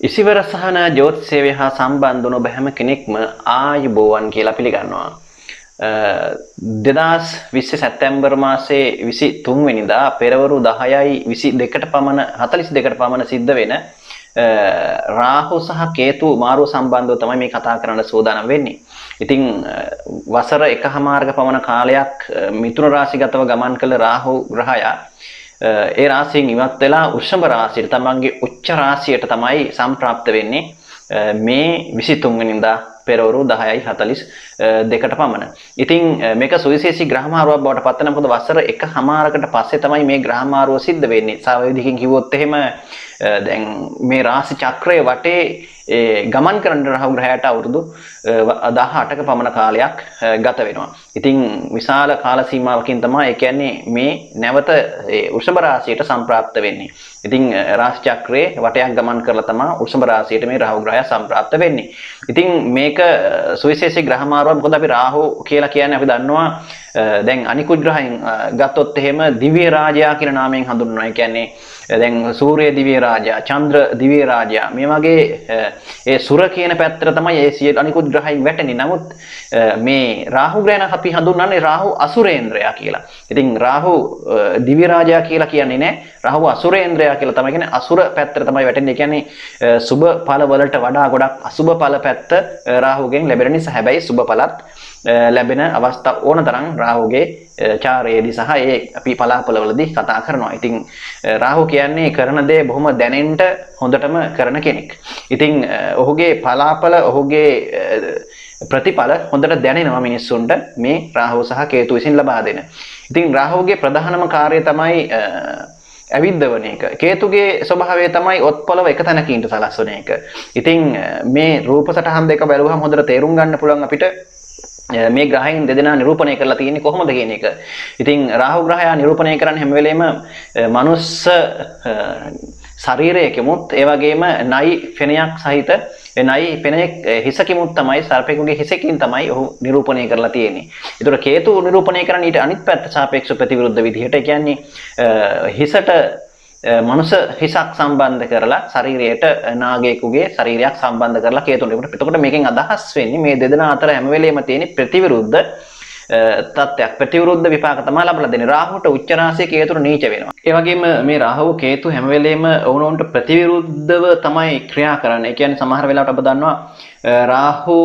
ඉසිවර සහන ජ්‍යොතිෂය හා සම්බන්ධ වුණ ඔබ හැම කෙනෙක්ම ආයුබෝවන් කියලා පිළිගන්නවා. 2020 සැප්තැම්බර් මාසයේ 23 වෙනිදා පෙරවරු 10යි 22ට පමණ 42ට පමණ සිද්ධ වෙන රාහු සහ කේතු මාරුව සම්බන්ධව තමයි මේ කතා කරන්න සූදානම් වෙන්නේ. ඉතින් වසර එකහමාරක පමණ කාලයක් මිථුන රාශිගතව ගමන් කළ රාහු ග්‍රහයා ඒ රාශියෙන් ඉවත් වෙලා වෘෂභ රාශියට තමන්ගේ උච්ච රාශියට තමයි සම්ප්‍රාප්ත වෙන්නේ මේ 23 වෙනිදා පෙරවරු 10:42ට පමණ. ඉතින් මේක සුවිශේෂී ග්‍රහ මාරුවක් බවට පත් වෙන මොකද වසර එකහමාරකට පස්සේ තමයි මේ ග්‍රහ මාරුව සිද්ධ වෙන්නේ. සාවේදීකින් කිව්වොත් එහෙම දැන් මේ රාශි චක්‍රයේ වටේ ගමන් කරන රාහු ග්‍රහයට අවුරුදු 18ක පමණ කාලයක් ගත වෙනවා. ඉතින් විශාල කාල සීමාවකින් තමයි ඒ කියන්නේ මේ නැවත වෘෂභ රාශියට සම්ප්‍රාප්ත වෙන්නේ. ඉතින් රාශි චක්‍රයේ වටයක් ගමන් කරලා තමයි වෘෂභ රාශියට මේ රාහු ග්‍රහය සම්ප්‍රාප්ත වෙන්නේ. ඉතින් මේක සුවිශේෂී ග්‍රහ මාරුවක්. මොකද අපි රාහු කියලා කියන්නේ අපි දන්නවා දැන් අනිකුත් ග්‍රහයන් ගත්තොත් එහෙම දිව්‍ය රාජයා කියන නාමයෙන් හඳුන්වනවා. ඒ කියන්නේ දැන් සූර්ය දිව්‍ය රාජයා, චන්ද්‍ර දිව්‍ය රාජයා මේ වගේ ඒ සුර කියන පැත්තට තමයි ඒ සියලු අනිකුත් ග්‍රහයන් වැටෙන්නේ. නමුත් මේ රාහු ග්‍රහණ අපි හඳුන්වන්නේ රාහු අසුරේන්ද්‍රයා කියලා. ඉතින් රාහු දිව්‍ය රාජයා කියලා කියන්නේ නැහැ. රාහු අසුරේන්ද්‍රයා කියලා තමයි කියන්නේ. අසුර පැත්තට තමයි වැටෙන්නේ. ඒ කියන්නේ සුබ ඵල වලට වඩා ගොඩක් අසුබ ඵල පැත්ත රාහුගෙන් ලැබෙන නිසා. හැබැයි සුබ ඵලත් ලැබෙන අවස්ථා ඕන තරම් රාහුගේ චාරයේදී සහ ඒ අපි පලාපලවලදී කතා කරනවා. ඉතින් රාහු කියන්නේ කරන දේ බොහොම දැනෙන්න හොඳටම කරන කෙනෙක්. ඉතින් ඔහුගේ පලාපල ඔහුගේ ප්‍රතිඵල හොඳට දැනෙනවා මිනිස්සුන්ට මේ රාහු සහ කේතු විසින් ලබා දෙන. ඉතින් රාහුගේ ප්‍රධානම කාර්යය තමයි ඇවිද්දවන එක. කේතුගේ ස්වභාවය තමයි ඔත්පොළව එක තැනක ඉඳ සලස්වන එක. ඉතින් මේ රූප සටහන් දෙක බැලුවහම හොඳට තේරුම් ගන්න පුළුවන් අපිට මේ ග්‍රහයන් දෙදෙනා නිරූපණය කරලා තියෙන්නේ කොහොමද කියන එක. ඉතින් රාහු ග්‍රහයා නිරූපණය කරන්නේ හැම වෙලේම මනුස්ස ශරීරයකෙමුත් ඒ වගේම නයි ෆෙනයක් සහිත නයි ෆෙනයක් හිසකිමුත් තමයි සර්පෙකුගේ හිසකින් තමයි ඔහු නිරූපණය කරලා තියෙන්නේ. ඒතර කේතු නිරූපණය කරන්නේ ඊට අනිත් පැත්ත සාපේක්ෂව ප්‍රතිවිරුද්ධ විදිහට. ඒ කියන්නේ හිසට මනුෂ්‍ය හිසක් සම්බන්ධ කරලා ශරීරයට නාගයෙකුගේ ශරීරයක් සම්බන්ධ කරලා කේතු නිරූපණය. එතකොට මේකෙන් අදහස් වෙන්නේ මේ දෙදෙනා අතර හැම වෙලේම තියෙන ප්‍රතිවිරුද්ධ තත්ත්වයක්. ප්‍රතිවිරුද්ධ විපාක තමයි ලබලා දෙන්නේ. රාහුට උච්ච රාශිය කේතුට නීච වෙනවා. ඒ වගේම මේ රාහුව කේතු හැම වෙලේම ඔවුනොන්ට ප්‍රතිවිරුද්ධව තමයි ක්‍රියා කරන්නේ. ඒ කියන්නේ සමහර වෙලාවට අප දන්නවා රාහු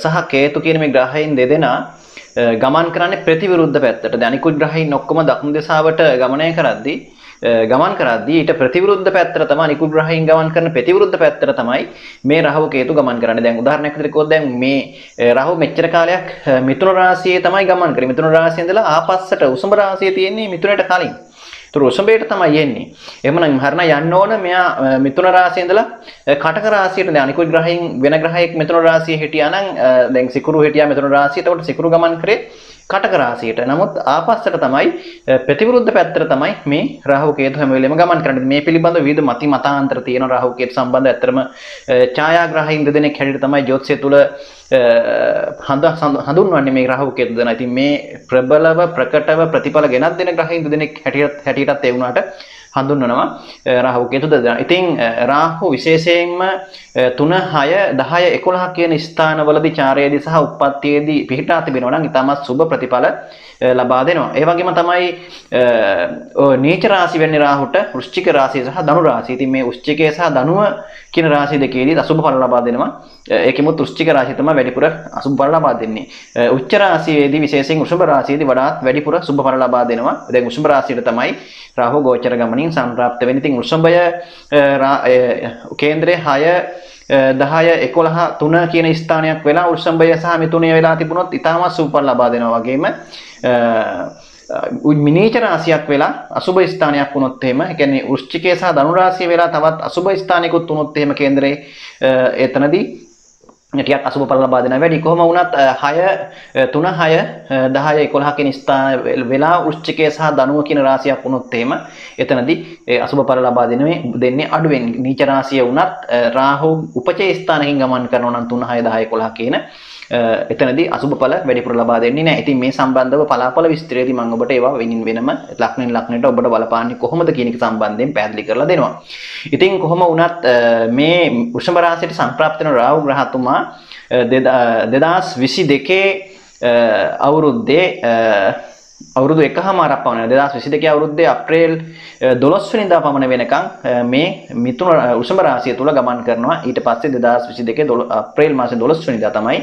සහ කේතු කියන මේ ග්‍රහයන් දෙදෙනා ගමන් කරන්නේ ප්‍රතිවිරුද්ධ පැත්තට. දැන් අනිකුත් ග්‍රහයන් ඔක්කොම දකුණු දිශාවට ගමන් කරද්දී ඊට ප්‍රතිවිරුද්ධ පැත්තට තමයි අනිකුත් ග්‍රහයන් ගමන් කරන ප්‍රතිවිරුද්ධ පැත්තට තමයි මේ රාහු කේතු ගමන් කරන්නේ. දැන් උදාහරණයක් විදිහට කිව්වොත් දැන් මේ රාහු මෙච්චර කාලයක් මිථුන රාශියේ තමයි ගමන් කරේ. මිථුන රාශියේ ඉඳලා ආපස්සට උසම රාශිය තියෙන්නේ මිථුනට කලින්. ඒතර උසඹේට තමයි යන්නේ. එහෙමනම් හරින යන්න ඕන මෙයා මිථුන රාශියේ ඉඳලා කටක රාශියට. දැන් අනිකුත් ග්‍රහයන් වෙන ග්‍රහයෙක් මිථුන රාශියේ හිටියා නම් දැන් සිකුරු හිටියා මිථුන රාශිය. එතකොට සිකුරු ගමන් කරේ කටක රාශියට. නමුත් ආපස්සට තමයි ප්‍රතිවිරුද්ධ පැත්තට තමයි මේ රාහු කේතු හැම වෙලෙම ගමන් කරන්නේ. මේ පිළිබඳව විවිධ මතාන්තර තියෙන රාහු කේතු සම්බන්ධ ඇත්තටම ඡායාග්‍රහයින් දෙදෙනෙක් හැටියට තමයි ජ්‍යොතිෂය තුල හඳුන්වන්නේ මේ රාහු කේතු දෙනා. ඉතින් මේ ප්‍රබලව ප්‍රකටව ප්‍රතිඵල ගෙනත් දෙන ග්‍රහයින් දෙදෙනෙක් හැටියටත් ඒ වුණාට හඳුන්වනවා රාහු කේතු දෙදෙනා. ඉතින් රාහු විශේෂයෙන්ම 3 6 10 11 කියන ස්ථානවලදී චාරයේදී සහ උප්පත්තියේදී පිහිටා තිබෙනවා නම් ඊටමත් සුබ ප්‍රතිඵල ලබා දෙනවා. ඒ වගේම තමයි නීච රාශි වෙන්නේ රාහුට වෘශ්චික රාශිය සහ ධනු රාශිය. ඉතින් මේ වෘශ්චිකය සහ ධනුව කියන රාශි දෙකේදී අසුබ ඵල ලබා දෙනවා. ඒකෙමුත් වෘශ්චික රාශිය තමයි වැඩිපුර අසුබ ඵල ලබා දෙන්නේ. උච්ච රාශියේදී විශේෂයෙන් වෘෂභ රාශියේදී වඩාත් වැඩිපුර සුබ ඵල ලබා දෙනවා. දැන් වෘෂභ රාශියට තමයි රාහු ගෝචර ගමනින් සම්ප්‍රාප්ත වෙන්නේ. ඉතින් වෘෂභය කේන්ද්‍රයේ 6 10 11 3 කියන ස්ථානයක් වෙලා වෘෂභය සහ මිථුනය වෙලා තිබුණොත් ඊටම සුබ ඵල ලබා දෙනවා. වගේම මිනීච රාශියක් වෙලා අසුබ ස්ථානයක් වුණොත් එහෙම ඒ කියන්නේ වෘශ්චිකය සහ ධනු රාශිය වෙලා තවත් අසුබ ස්ථානිකුත් වුණොත් එහෙම කේන්දරේ එතනදී ටිකක් අසුබ ඵල ලබා දෙනවා වැඩි. කොහොම වුණත් 6 3 6 10 11 කියන ස්ථාන වෙලා වෘශ්චිකය සහ ධනුව කියන රාශියක් වුණොත් එහෙම එතනදී අසුබ ඵල ලබා දෙන්නේ අඩුවෙන්. නීච රාශිය වුණත් රාහු උපචේ ස්ථානකින් ගමන් කරනවා නම් 3 6 10 11 කියන එතනදී අසුබ ඵල වැඩිපුර ලබා දෙන්නේ නැහැ. ඉතින් මේ සම්බන්ධව පලාපල විස්තරයේදී මම ඔබට ඒවා වෙනම ලක්ෂණෙන් ලක්ෂණයට ඔබට බලපාන්නේ කොහොමද කියන එක සම්බන්ධයෙන් පැහැදිලි කරලා දෙනවා. ඉතින් කොහොම වුණත් මේ වෘෂභ රාශියට සම්ප්‍රාප්ත වෙන රාහු ග්‍රහතුමා 2022 අවුරුද්දේ අවුරුදු 1කමාරක් පමණ 2022 අවුරුද්දේ අප්‍රේල් 12 වෙනිදා පමණ වෙනකන් මේ මිථුන වෘෂභ රාශිය තුල ගමන් කරනවා. ඊට පස්සේ 2022 අප්‍රේල් මාසේ 12 වෙනිදා තමයි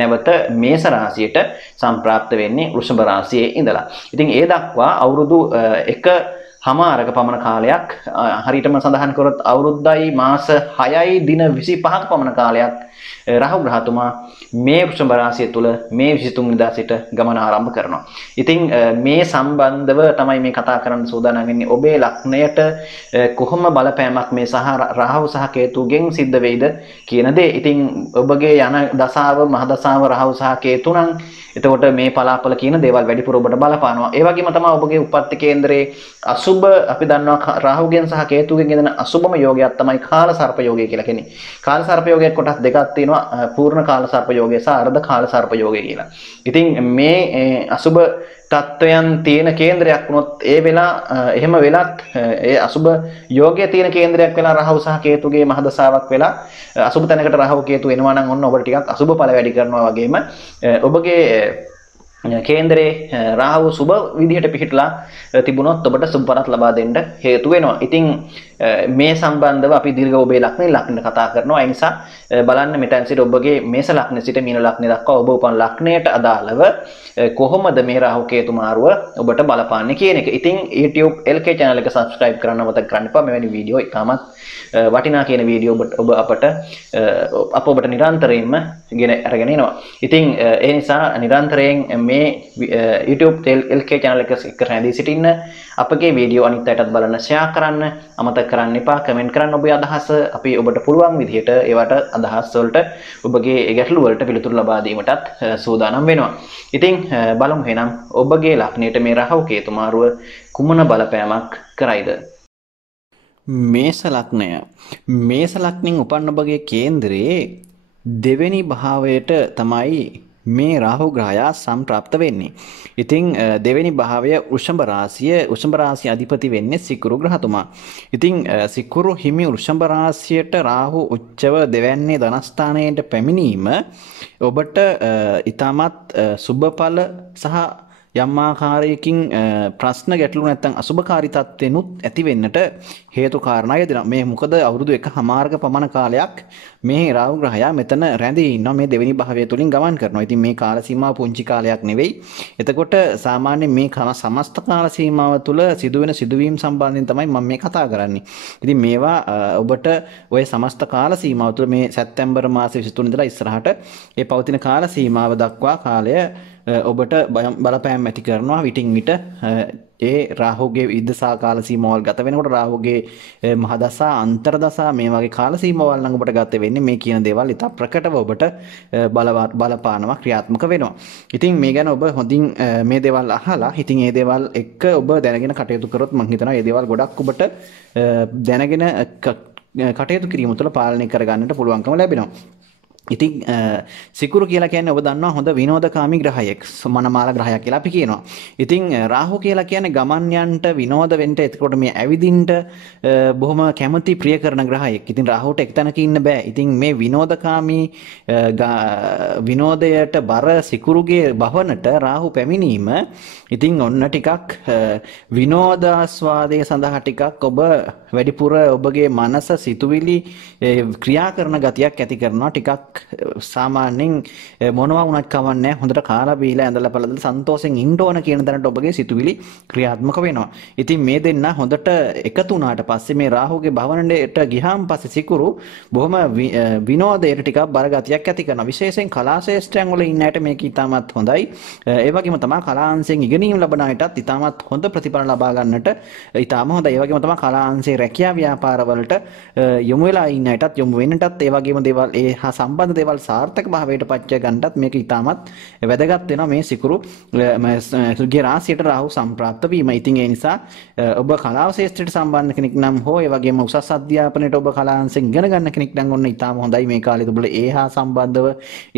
නැවත මේෂ රාශියට සම්ප්‍රාප්ත වෙන්නේ වෘෂභ රාශියේ ඉඳලා. ඉතින් ඒ දක්වා අවුරුදු 1කමාරක පමණ කාලයක් හරියටම සඳහන් කරොත් අවුරුද්දයි මාස 6යි දින 25ක පමණ කාලයක් රාහු ග්‍රහතුමා මේ වෘෂභ රාශිය තුල මේ 23 වෙනිදා සිට ගමන ආරම්භ කරනවා. ඉතින් මේ සම්බන්ධව තමයි මේ කතා කරන්න සූදානම් වෙන්නේ. ඔබේ ලග්නයට කොහොම බලපෑමක් මේ සහ රාහු සහ කේතුගෙන් සිද්ධ වෙයිද කියන දේ. ඉතින් ඔබගේ යන දසාව මහ දසාව රාහු සහ කේතු නම් එතකොට මේ පලාපල කියන දේවල් වැඩිපුර ඔබට බලපානවා. ඒ වගේම තමයි ඔබගේ උපත්ති කේන්දරයේ අසුබ අපි දන්නවා රාහුගෙන් සහ කේතුගෙන් ගෙදෙන අසුබම යෝගයක් තමයි කාල සර්ප යෝගය කියලා කියන්නේ. කාල සර්ප යෝගයේ කොටස් දෙකක් තියෙනවා. පූර්ණ කාල සර්ප යෝගය සහ අර්ධ කාල සර්ප යෝගය කියලා. ඉතින් මේ අසුබ තත්වයන් තියෙන කේන්දරයක් වුණොත් ඒ වෙලා එහෙම වෙලත් ඒ අසුබ යෝගයේ තියෙන කේන්දරයක් වෙලා රාහු සහ කේතුගේ මහදසාවක් වෙලා අසුබ තැනකට රාහු කේතු එනවා නම් ඔන්න ඔබට ටිකක් අසුබ ඵල වැඩි කරනවා වගේම ඔබගේ කේන්දරේ රාහු සුබ විදිහට පිහිටලා තිබුණොත් ඔබට සුබ පරත් ලබා දෙන්න හේතු වෙනවා. ඉතින් මේ සම්බන්ධව අපි දීර්ඝ ඔබේ ලක්ෂණ කතා කරනවා. ඒ නිසා බලන්න මෙතන සිට ඔබගේ මේෂ ලග්න සිට මීන ලග්න දක්වා ඔබ උපන් ලග්නයට අදාළව කොහොමද මේ රාහු කේතු මාරුව ඔබට බලපාන්නේ කියන එක. ඉතින් YouTube LK channel එක subscribe කරන්න මතක කරන්න එපා. මෙවැනි වීඩියෝ ඉතාමත් වටිනා කියන වීඩියෝ ඔබ අපට නිරන්තරයෙන්ම ගෙන අරගෙන එනවා. ඉතින් ඒ නිසා නිරන්තරයෙන් මේ YouTube LK channel එක රැඳී සිටින්න අපගේ වීඩියෝ අනිත් අයටත් බලන්න share කරන්න අමතක කරන්න එපා. කමෙන්ට් කරන්න ඔබේ අදහස. අපි ඔබට පුළුවන් විදිහට ඒවට අදහස් වලට ඔබගේ ගැටලු වලට පිළිතුරු ලබා දීමටත් සූදානම් වෙනවා. ඉතින් බලමු එහෙනම් ඔබගේ ලග්නයට මේ රාහු කේතු මාරුව කුමන බලපෑමක් කරයිද? මේෂ ලග්නය. මේෂ ලග්නෙන් උපන් ඔබගේ කේන්දරයේ දෙවෙනි භාවයට තමයි මේ රාහු ග්‍රහයා සම්ප්‍රාප්ත වෙන්නේ. ඉතින් දෙවෙනි භාවය වෘෂභ රාශිය අධිපති වෙන්නේ සිකුරු ග්‍රහතුමා. ඉතින් සිකුරු හිමි වෘෂභ රාශියට රාහු උච්චව දෙවැන්නේ ධනස්ථානයට පැමිණීම ඔබට ඊටමත් සුබඵල සහ යම් ආකාරයකින් ප්‍රශ්න ගැටලු නැත්නම් අසුබකාරී තත්ත්වෙනුත් ඇති වෙන්නට හේතු කාරණා යෙදෙනවා. මේ මොකද අවුරුදු 1කමාරක පමණ කාලයක් මේ රාහු ග්‍රහයා මෙතන රැඳී ඉන්නවා. මේ දෙවෙනි භාවය තුලින් ගමන් කරනවා. ඉතින් මේ කාල සීමාව පුංචි කාලයක් නෙවෙයි. එතකොට සාමාන්‍යයෙන් මේ සමස්ත කාල සීමාව තුල සිදුවෙන සිදුවීම් සම්බන්ධයෙන් තමයි මම මේ කතා කරන්නේ. ඉතින් මේවා ඔබට ওই සමස්ත කාල සීමාව තුල මේ සැප්තැම්බර් මාසේ 23 ඉඳලා ඉස්සරහට ඒ පවතින කාල සීමාව දක්වා කාලය ඔබට බලපෑම් ඇති කරනවා. විටින් විට ඒ රාහුගේ විදසා කාල සීමාවල් ගත වෙනකොට රාහුගේ මහදසා අන්තර්දසා මේ වගේ කාල සීමාවල් නම් ඔබට ගත වෙන්නේ මේ කියන දේවල් ඉතා ප්‍රකටව ඔබට බලපානවා ක්‍රියාත්මක වෙනවා. ඉතින් මේ ගැන ඔබ හොඳින් මේ දේවල් අහලා ඉතින් මේ දේවල් එක්ක ඔබ දැනගෙන කටයුතු කරොත් මම හිතනවා මේ දේවල් ගොඩක් ඔබට දැනගෙන කටයුතු කිරීම තුළ පාලනය කරගන්නට පුළුවන්කම ලැබෙනවා. ඉතින් සිකුරු කියලා කියන්නේ ඔබ දන්නවා හොඳ විනෝදකාමී ග්‍රහයෙක්. මනමාල ග්‍රහයක් කියලා අපි කියනවා. ඉතින් රාහු කියලා කියන්නේ ගමන් යන්නට විනෝද වෙන්න එතකොට මේ ඇවිදින්නට බොහොම කැමති ප්‍රිය කරන ග්‍රහයෙක්. ඉතින් රාහුට එක්තැනක ඉන්න බෑ. ඉතින් මේ විනෝදකාමී විනෝදයට බර සිකුරුගේ භවනට රාහු පැමිණීම ඉතින් ඔන්න ටිකක් විනෝදාස්වාදයේ සඳහා ටිකක් ඔබ වැඩිපුර ඔබගේ මනස සිතුවිලි ක්‍රියා කරන ගතියක් ඇති කරනවා. ටිකක් සාමාන්‍යයෙන් මොනවා වුණත් කවන්නේ හොඳට කාලා බීලා ඇඳලා පළදලා සන්තෝෂෙන් ඉන්න ඕන කියන තැනට ඔබගේ සිතුවිලි ක්‍රියාත්මක වෙනවා. ඉතින් මේ දෙන්න හොඳට එකතු වුණාට පස්සේ මේ රාහුගේ භවනයට ගියාම පස්සේ සිකුරු බොහොම විනෝදයට ටිකක් බරගතියක් ඇති කරනවා. විශේෂයෙන් කලා ශාස්ත්‍රයන් වල ඉන්න අයට මේක ඉතාමත් හොඳයි. ඒ වගේම තමයි කලාංශයෙන් ඉගෙනීම ලබන අයටත් ඉතාමත් හොඳ ප්‍රතිඵල ලබා ගන්නට ඉතාම හොඳයි. ඒ වගේම තමයි කලාංශයේ රැකියා ව්‍යාපාර වලට යොමු වෙලා ඉන්න අයටත් යොමු වෙන්නටත් ඒ වගේම දේවල් ඒ හා සම්බන්ධ සම්බන්ධ දේවල් සාර්ථක භාවයට පත් ගන්නටත් මේක ඉතාමත් වැදගත් වෙනවා මේ සිකුරු ගේ රාශියට රාහු සම්ප්‍රාප්ත වීම. ඉතින් ඒ නිසා ඔබ කලාව ශාස්ත්‍රයට සම්බන්ධ කෙනෙක් නම් හෝ ඒ වගේම උසස් අධ්‍යාපනයට ඔබ කලාංශෙන් ඉගෙන ගන්න කෙනෙක් නම් ඔන්න ඉතාම හොඳයි මේ කාලේ ඔබට ඒ හා සම්බන්ධව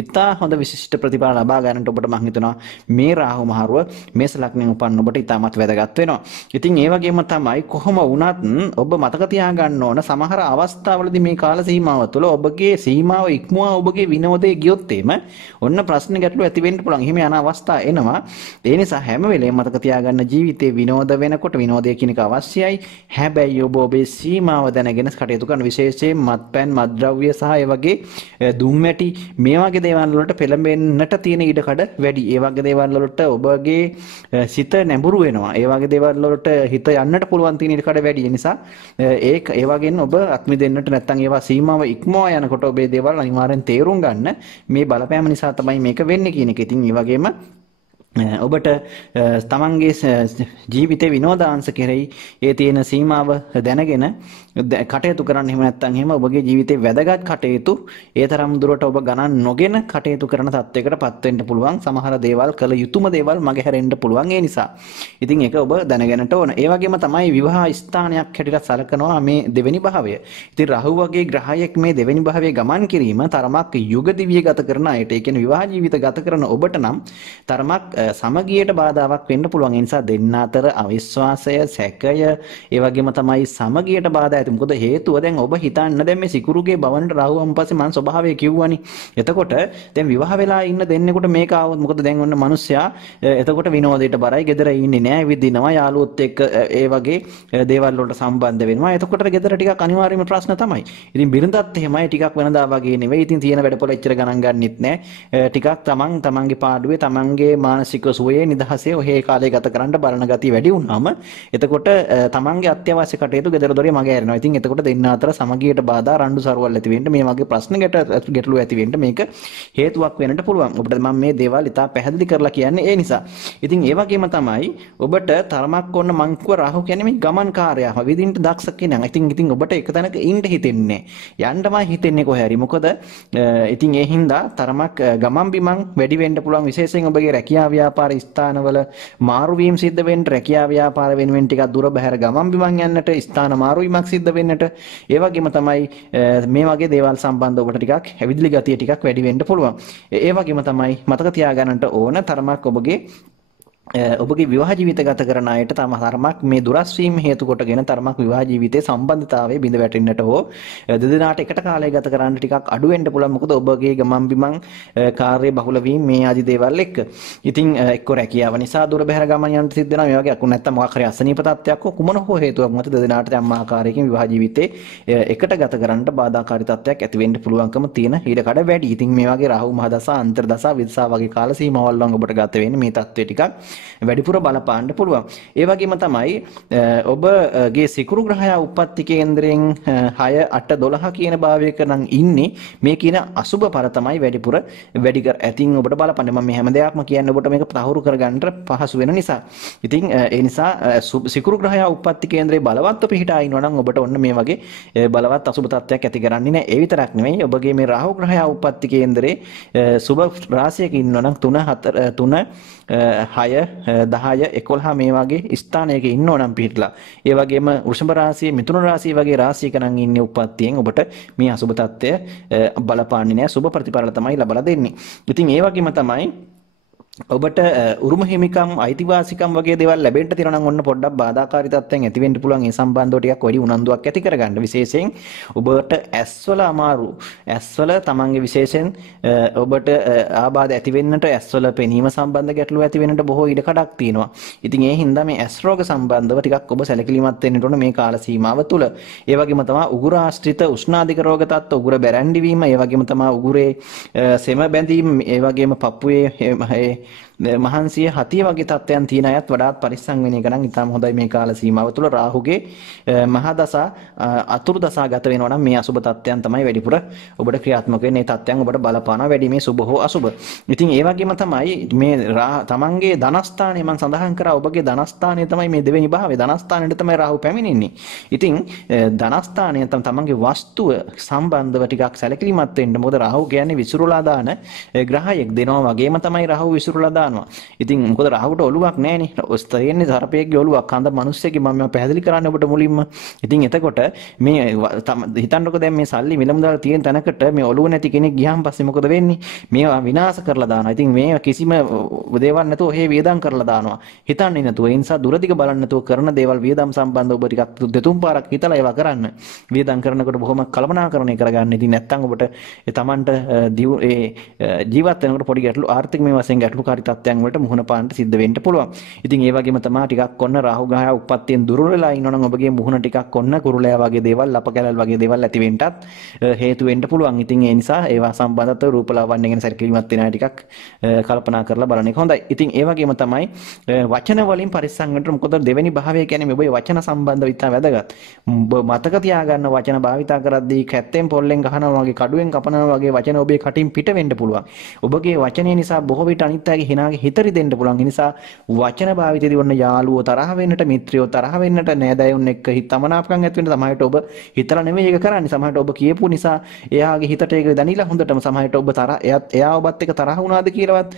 ඉතා හොඳ විශිෂ්ට ප්‍රතිඵල ලබා ගන්නට ඔබට මම හිතනවා මේ රාහු මහරුව මේස ලග්නෙන් උපන් ඔබට ඉතාමත් වැදගත් වෙනවා. ඉතින් ඒ වගේම තමයි කොහොම වුණත් ඔබ මතක තියාගන්න ඕන සමහර අවස්ථාවලදී මේ කාල සීමාව තුළ ඔබගේ සීමාව ඉක්මවා ඔබගේ විනෝදයේ ගියොත් ඔන්න ප්‍රශ්න ගැටලු ඇති වෙන්න පුළුවන්. එහෙම යන අවස්ථා එනවා. ඒ නිසා හැම වෙලේම මතක තියාගන්න ජීවිතේ විනෝද වෙනකොට විනෝදය කියන එක අවශ්‍යයි. හැබැයි ඔබ ඔබේ සීමාව දැනගෙන කටයුතු කරන විශේෂයෙන් මත්පැන් මත්ද්‍රව්‍ය සහ ඒ වගේ දුම්මැටි මේ වගේ දේවල් වලට පෙළඹෙන්නට තියෙන ඉඩකඩ වැඩි. ඒ වගේ දේවල් වලට ඔබගේ සිත නැඹුරු වෙනවා. ඒ වගේ දේවල් වලට හිත යන්නට පුළුවන් තියෙන ඉඩකඩ වැඩි. ඒ නිසා ඒ වගේන් ඔබ අත්මිදෙන්නට නැත්නම් ඒවා සීමාව ඉක්මවා යනකොට ඔබේ දේවල් අනිවාර්යෙන් තේරුම් ගන්න මේ බලපෑම නිසා තමයි මේක වෙන්නේ කියන එක. ඉතින් ඒ වගේම ඔබට තමන්ගේ ජීවිතේ විනෝදාංශ කෙරෙහි ඒ තියෙන සීමාව දැනගෙන කටයුතු කරන්න. එහෙම නැත්නම් එහෙම ඔබගේ ජීවිතේ වැදගත් කටයුතු ඒ තරම් දුරට ඔබ ගණන් නොගෙන කටයුතු කරන තත්යකටපත් වෙන්න පුළුවන්. සමහර දේවල් කළ යුතුම දේවල් මගහැරෙන්න පුළුවන්. ඒ නිසා ඉතින් ඒක ඔබ දැනගන්නට ඕන. ඒ වගේම තමයි විවාහ ස්ථානයක් හැටියට සලකනවා මේ දෙවෙනි භාවය. ඉතින් රාහු වගේ ග්‍රහයෙක් මේ දෙවෙනි භාවයේ ගමන් කිරීම තරමක් යුග දිවිය ගත කරන අයට, ඒ කියන්නේ විවාහ ජීවිත ගත කරන ඔබට නම් තරමක් සමගියට බාධාවක් වෙන්න පුළුවන්. ඒ නිසා දෙන්න අතර අවිශ්වාසය, සැකය, ඒ වගේම තමයි සමගියට බාධා ඇති. මොකද හේතුව දැන් ඔබ හිතන්න දැන් මේ සිකුරුගේ බවන්ට රාහුවම පස්සේ මං ස්වභාවය කිව්වනේ. එතකොට දැන් විවාහ වෙලා ඉන්න දෙන්නෙකුට මේක ආවොත් මොකද දැන් ඔන්න මිනිස්සයා එතකොට විනෝදයට බරයි, ගෙදර ඉන්නේ නැහැ, විදිනවා, යාළුවොත් එක්ක ඒ වගේ දේවල් වලට සම්බන්ධ වෙනවා. එතකොට ගෙදර ටිකක් අනිවාර්යයෙන්ම ප්‍රශ්න තමයි. ඉතින් බිරිඳත් එහෙමයි, ටිකක් වෙනදා වගේ නෙවෙයි. ඉතින් තියෙන වැඩ පොළ එච්චර ගණන් ගන්නෙත් නැහැ. ටිකක් තමන්ගේ පාඩුවේ තමන්ගේ මානසික සුවයේ නිදහසේ ඔහේ කාලය ගත කරන්න බලන ගතිය වැඩි වුණාම එතකොට තමන්ගේ අත්‍යවශ්‍ය කටයුතු ගෙදර දොරේ මග ඇරෙනවා. ඉතින් එතකොට දෙන්න අතර සමගියට බාධා රණ්ඩු සරුවල් ඇති වෙන්න, මේ වගේ ප්‍රශ්න ගැටලු ඇති වෙන්න මේක හේතුවක් වෙන්නට පුළුවන්. ඔබට මම මේ දේවල් ඉතා පැහැදිලි කරලා කියන්නේ ඒ නිසා. ඉතින් ඒ වගේම තමයි ඔබට තරමක් ඔන්න මං කිව්ව රාහු කියන්නේ මේ ගමන්කාරයා විදිහට දක්ෂ කෙනා. ඉතින් ඔබට එක තැනක ඉන්න හිතෙන්නේ යන්නමයි හිතෙන්නේ කොහේ හරි. මොකද ඉතින් ඒ හින්දා තරමක් ගමන් බිමන් වැඩි වෙන්න පුළුවන්. විශේෂයෙන් ඔබගේ රැකියාව ව්‍යාපාර ස්ථානවල මාරු වීම සිද්ධ වෙන්න, රැකියාව ව්‍යාපාර වෙනුවෙන් ටිකක් දුර බැහැර ගමන් බිමන් යන්නට, ස්ථාන මාරු වීමක් සිද්ධ වෙන්නට, ඒ වගේම තමයි මේ වගේ දේවල් සම්බන්ධව ඔබට ටිකක් ඇවිදිලි ගතිය ටිකක් වැඩි වෙන්න පුළුවන්. ඒ වගේම තමයි මතක තියාගන්නට ඕන තරමක් ඔබගේ විවාහ ජීවිත ගත කරන අයට තරමක් මේ දුරස් වීම හේතු කොටගෙන තරමක් විවාහ ජීවිතයේ සම්බන්ධතාවයේ බිඳ වැටෙන්නට හෝ දෙදෙනාට එකට කාලය ගත කරන්න ටිකක් අඩු වෙන්න පුළුවන්. මොකද ඔබගේ ගමන් බිමන් කාර්ය බහුල වීම මේ ආදි දේවල් එක්ක. ඉතින් එක්ක රැකියාව නිසා දුර බැහැර ගමන් යන්න සිද්ධ වෙනවා. මේ වගේ අකුණු නැත්තම් මොකක් හරි අසනීප තත්ත්වයක් හෝ කුමන හෝ හේතුවක් මත දෙදෙනාට යම් ආකාරයකින් විවාහ ජීවිතේ එකට ගත කරන්නට බාධාකාරී තත්ත්වයක් ඇති වෙන්න පුළුවන්කම තියෙන ඉඩකඩ වැඩි. ඉතින් මේ වගේ රාහු මහ දසා, අන්තර් දසා, විදසා වගේ කාල සීමාවල් වලින් ඔබට ගත වෙන්නේ මේ තත්ත්වය ටිකක් වැඩිපුර බලපාන්න පුළුවන්. ඒ වගේම තමයි ඔබගේ සිකුරු ග්‍රහයා උප්පත්ති කේන්දරයෙන් 6 8 12 කියන භාවයක නම් ඉන්නේ. මේ කියන අසුබ පර තමයි වැඩිපුර වැඩි කර ඇතින් ඔබට බලපන්නේ. මම මේ හැම දෙයක්ම කියන්නේ ඔබට මේක තහවුරු කරගන්න පහසු වෙන නිසා. ඉතින් ඒ නිසා සිකුරු ග්‍රහයා උප්පත්ති කේන්දරේ බලවත්ව පිහිටා ඉන්නවා නම් ඔබට ඔන්න මේ වගේ බලවත් අසුබ තත්ත්වයක් ඇති කරන්නේ නැහැ. ඒ විතරක් නෙමෙයි ඔබගේ මේ රාහු ග්‍රහයා උප්පත්ති කේන්දරේ සුබ රාශියක ඉන්නවා නම් 3 6 10 11 මේ වගේ ස්ථානයක ඉන්නෝ නම් පිටලා. ඒ වගේම වෘෂභ රාශිය, මිථුන රාශිය වගේ රාශියක නම් ඉන්නේ උප්පත්තියෙන් ඔබට මේ අසුබ තත්ත්වය බලපාන්නේ නැහැ. සුබ ප්‍රතිඵල තමයි ලබලා දෙන්නේ. ඉතින් ඒ වගේම තමයි ඔබට උරුම හිමිකම්, අයිතිවාසිකම් වගේ දේවල් ලැබෙන්න තියෙනවා නම් ඔන්න පොඩ්ඩක් බාධාකාරී තත්ත්වයන් ඇති වෙන්න පුළුවන්. ඒ සම්බන්ධව ටිකක් වැඩි උනන්දුවක් ඇති කරගන්න. විශේෂයෙන් ඔබට ඇස්වල අමාරු, ඇස්වල තමන්ගේ විශේෂයෙන් ඔබට ආබාධ ඇති වෙන්නට, ඇස්වල පෙනීම සම්බන්ධ ගැටලු ඇති වෙන්නට බොහෝ ඉඩ කඩක් තියෙනවා. ඉතින් ඒ හින්දා මේ ඇස් රෝග සම්බන්ධව ටිකක් ඔබ සැලකිලිමත් වෙන්න ඕන මේ කාල සීමාව තුළ. ඒ වගේම තමයි උගුර ආශ්‍රිත උෂ්ණාධික රෝග තත්ත්ව, උගුර බැරැන්ඩි වීම, ඒ වගේම තමයි උගුරේ සෙම බැඳීම, ඒ වගේම පපුවේ මහන්සිය හතිය වගේ තත්ත්වයන් තියෙන අයත් වඩාත් පරිස්සම් වෙන එක නම් ඉතාම හොඳයි මේ කාල සීමාව තුළ. රාහුගේ මහා දසා අතුරු දසා ගත වෙනවා නම් මේ අසුබ තත්ත්වයන් තමයි වැඩිපුර ඔබට ක්‍රියාත්මක වෙන්නේ. මේ තත්ත්වයන් ඔබට බලපානවා වැඩි මේ සුබ හෝ අසුබ. ඉතින් ඒ වගේම තමයි මේ තමන්ගේ ධනස්ථානය මම සඳහන් කරා ඔබගේ ධනස්ථානය තමයි මේ දෙවෙනි භාවය. ධනස්ථානෙට තමයි රාහු පැමිණෙන්නේ. ඉතින් ධනස්ථානය තමන්ගේ වස්තුව සම්බන්ධව ටිකක් සැලකිලිමත් වෙන්න. මොකද රාහු කියන්නේ විසිරුලා දාන ග්‍රහයෙක් දෙනවා වගේම තමයි රාහු විසිරුලා දානවා. ඉතින් මොකද රාහුට ඔලුවක් නැහැනේ. ඔස්තයෙන්නේ සර්පයෙක්ගේ ඔලුවක්. කඳ මිනිස්සෙක්ගේ මම මේවා පැහැදිලි කරන්න ඔබට මුලින්ම. ඉතින් එතකොට මේ හිතන්නකො දැන් මේ සල්ලි මිලමුදල් තියෙන තැනකට මේ ඔලුව නැති කෙනෙක් ගියාන් පස්සේ මොකද වෙන්නේ? මේවා විනාශ කරලා දානවා. ඉතින් මේ කිසිම දේවල් නැතුව ඔහේ වියදම් කරලා දානවා. හිතන්නේ නැතුව ඒ නිසා දුරදිග බලන්න නැතුව කරන දේවල් වියදම් සම්බන්ධව ඔබ ටිකක් දෙතුන් පාරක් හිතලා ඒවා කරන්න. වියදම් කරනකොට බොහොම කල්පනාකරණය කරගන්න. ඉතින් නැත්තම් ඔබට තමන්ට ජීවත් වෙනකොට පොඩි ගැටලු ආර්ථික මේ වශයෙන් ගැටලුකාරී තත්ත්වයන් වලට මුහුණ පාන්න සිද්ධ වෙන්න පුළුවන්. ඉතින් ඒ වගේම තමයි ටිකක් ඔන්න රාහු ග්‍රහය උප්පත්තියෙන් දුර වෙලා ඉන්නවා නම් ඔබගේ මුහුණ ටිකක් ඔන්න කුරුලෑ වගේ දේවල්, ලප කැලල් වගේ දේවල් ඇති වෙන්නත් හේතු වෙන්න පුළුවන්. ඉතින් ඒ නිසා ඒවා සම්බන්ධව රූපලාවන්‍ය ගැන සැලකිලිමත් වෙන අය ටිකක් කල්පනා කරලා බලන එක හොඳයි. ඉතින් ඒ වගේම තමයි වචන වලින් පරිස්සම් වෙන්න. මොකද දෙවෙනි භාවය කියන්නේ ඔබේ වචන සම්බන්ධව ඉතා වැදගත්. ඔබ මතක තියාගන්න වචන භාවිතා කරද්දී කැත්තෙන් පොල්ලෙන් ගහනවා වගේ, කඩුවෙන් කපනවා වගේ වචන ඔබේ කටින් පිට වෙන්න පුළුවන්. ඔබගේ වචනේ නිසා බොහෝ විට අනිත් අයගේ හිනාගේ හිතරි දෙන්න පුළුවන්. ඒ නිසා වචන භාවිතයේදී වන්න යාළුවෝ තරහ වෙන්නට, මිත්‍රයෝ තරහ වෙන්නට, නෑදෑයුන් එක්ක හිතමනාපකම් ඇති වෙන්න සමහරට ඔබ හිතලා නෙමෙයි ඒක කරන්නේ. සමහරට ඔබ කියපු නිසා එයාගේ හිතට ඒක දැනිලා හොඳටම සමහරට ඔබ තරහ එයා ඔබත් එක්ක තරහ වුණාද කියලාවත්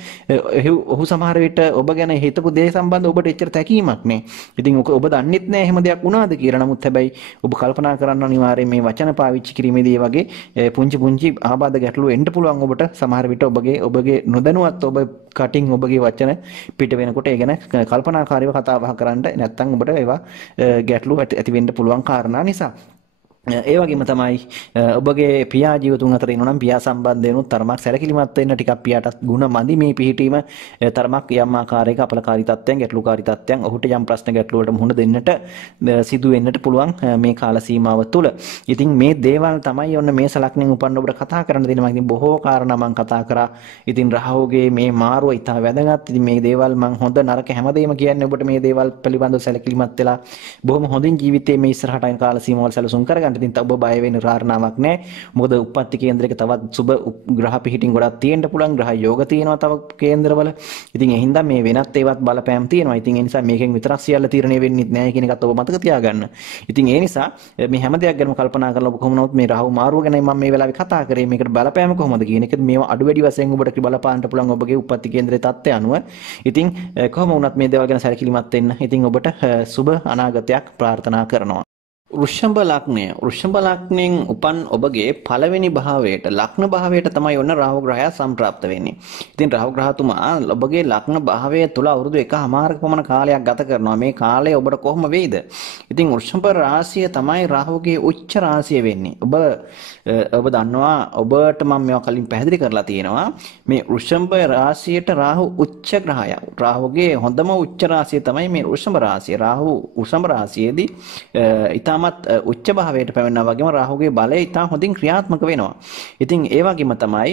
ඔහු සමහර විට ඔබ ගැන හිතපු දේ සම්බන්ධව ඔබට එච්චර තැකීමක් නෑ. ඉතින් ඔබ දන්නෙත් නෑ එහෙම දෙයක් වුණාද කියලා. නමුත් හැබැයි ඔබ කල්පනා කරන්න අනිවාර්යයෙන් මේ වචන පාවිච්චි කිරීමේදී වගේ පුංචි ආබාධ ගැටලු එන්න පුළුවන් ඔබට. සමහර විට ඔබගේ නොදැනුවත් ඔබ කටින් ඔබගේ වචන පිට වෙනකොට ඒ ගැන කල්පනාකාරීව කතා බහ කරන්න. නැත්නම් ඔබට ඒවා ගැටලු ඇති වෙන්න පුළුවන් කාරණා නිසා. ඒ වගේම තමයි ඔබගේ පියා ජීවතුන් අතර ඉන්නවා නම් පියා සම්බන්ධයෙන් තරමක් සැලකිලිමත් වෙන්න. ටිකක් පියාට ගුණ මදි මේ පිහිටීම තරමක් යම් ආකාරයක අපලකාරී තත්ත්වයන්, ගැටලුකාරී තත්ත්වයන් ඔහුට යම් ප්‍රශ්න ගැටලු වලට මුහුණ දෙන්නට සිදු වෙන්නට පුළුවන් මේ කාල සීමාව තුළ. ඉතින් මේ දේවල් තමයි ඔන්න මේ සලක්නෙන් උපන්න ඔබට කතා කරන්න දෙනවා. ඉතින් බොහෝ කාරණා මම කතා කරා. ඉතින් රාහුගේ මේ මාරුව ඉතා වැදගත්. ඉතින් මේ දේවල් මම හොඳ නරක හැමදේම කියන්නේ ඔබට මේ දේවල් පිළිබඳව සැලකිලිමත් වෙලා බොහොම හොඳින් ජීවිතේ මේ ඉස්සරහට යන කාල සීමාවල් සැලසුම් කරගන්න. ඉතින් ඔබ බය වෙන්න කාරණාවක් නැහැ. මොකද උප්පත්ති කේන්ද්‍රයක තවත් සුබ ග්‍රහ පිහිටින් ගොඩක් තියෙන්න පුළුවන්. ග්‍රහ යෝග තියෙනවා තව කේන්ද්‍රවල. ඉතින් ඒ හින්දා මේ වෙනත් ඒවත් බලපෑම් තියෙනවා. ඉතින් ඒ නිසා මේකෙන් විතරක් සියල්ල තීරණය වෙන්නේ නැහැ කියන එකත් ඔබ මතක තියාගන්න. ඉතින් ඒ නිසා මේ හැම දෙයක් ගැනම කල්පනා කරලා ඔබ කොහොම නමුත් මේ රාහු මාරුව ගැනයි මම මේ වෙලාවේ කතා කරේ. මේකට බලපෑම කොහොමද කියන එක මේවා අඩු වැඩි වශයෙන් ඔබට බලපාන්න පුළුවන් ඔබගේ උප්පත්ති කේන්ද්‍රයේ තත්ත්වය අනුව. ඉතින් කොහොම වුණත් මේ දේවල් ගැන සැලකිලිමත් වෙන්න. ඉතින් ඔබට සුබ අනාගතයක් ප්‍රාර්ථනා කරනවා. වෘෂභ ලග්නය. වෘෂභ ලග්නෙන් උපන් ඔබගේ පළවෙනි භාවයට, ලග්න භාවයට තමයි ඔන්න රාහු ග්‍රහය සම්ප්‍රාප්ත වෙන්නේ. ඉතින් රාහු ග්‍රහතුමා ඔබගේ ලග්න භාවය තුල අවුරුදු 1.5ක පමණ කාලයක් ගත කරනවා. මේ කාලය ඔබට කොහොම වෙයිද? ඉතින් වෘෂභ රාශිය තමයි රාහුගේ උච්ච රාශිය වෙන්නේ. ඔබ දන්නවා ඔබට මම මේවා කලින් පැහැදිලි කරලා තියෙනවා. මේ වෘෂභ රාශියට රාහු උච්ච ග්‍රහය. රාහුගේ හොඳම උච්ච රාශිය තමයි මේ වෘෂභ රාශිය. රාහු වෘෂභ රාශියේදී ඊටමත් උච්ච භාවයට පැමිණෙනා වගේම රාහුගේ බලය ඉතා හොඳින් ක්‍රියාත්මක වෙනවා. ඉතින් ඒ වගේම තමයි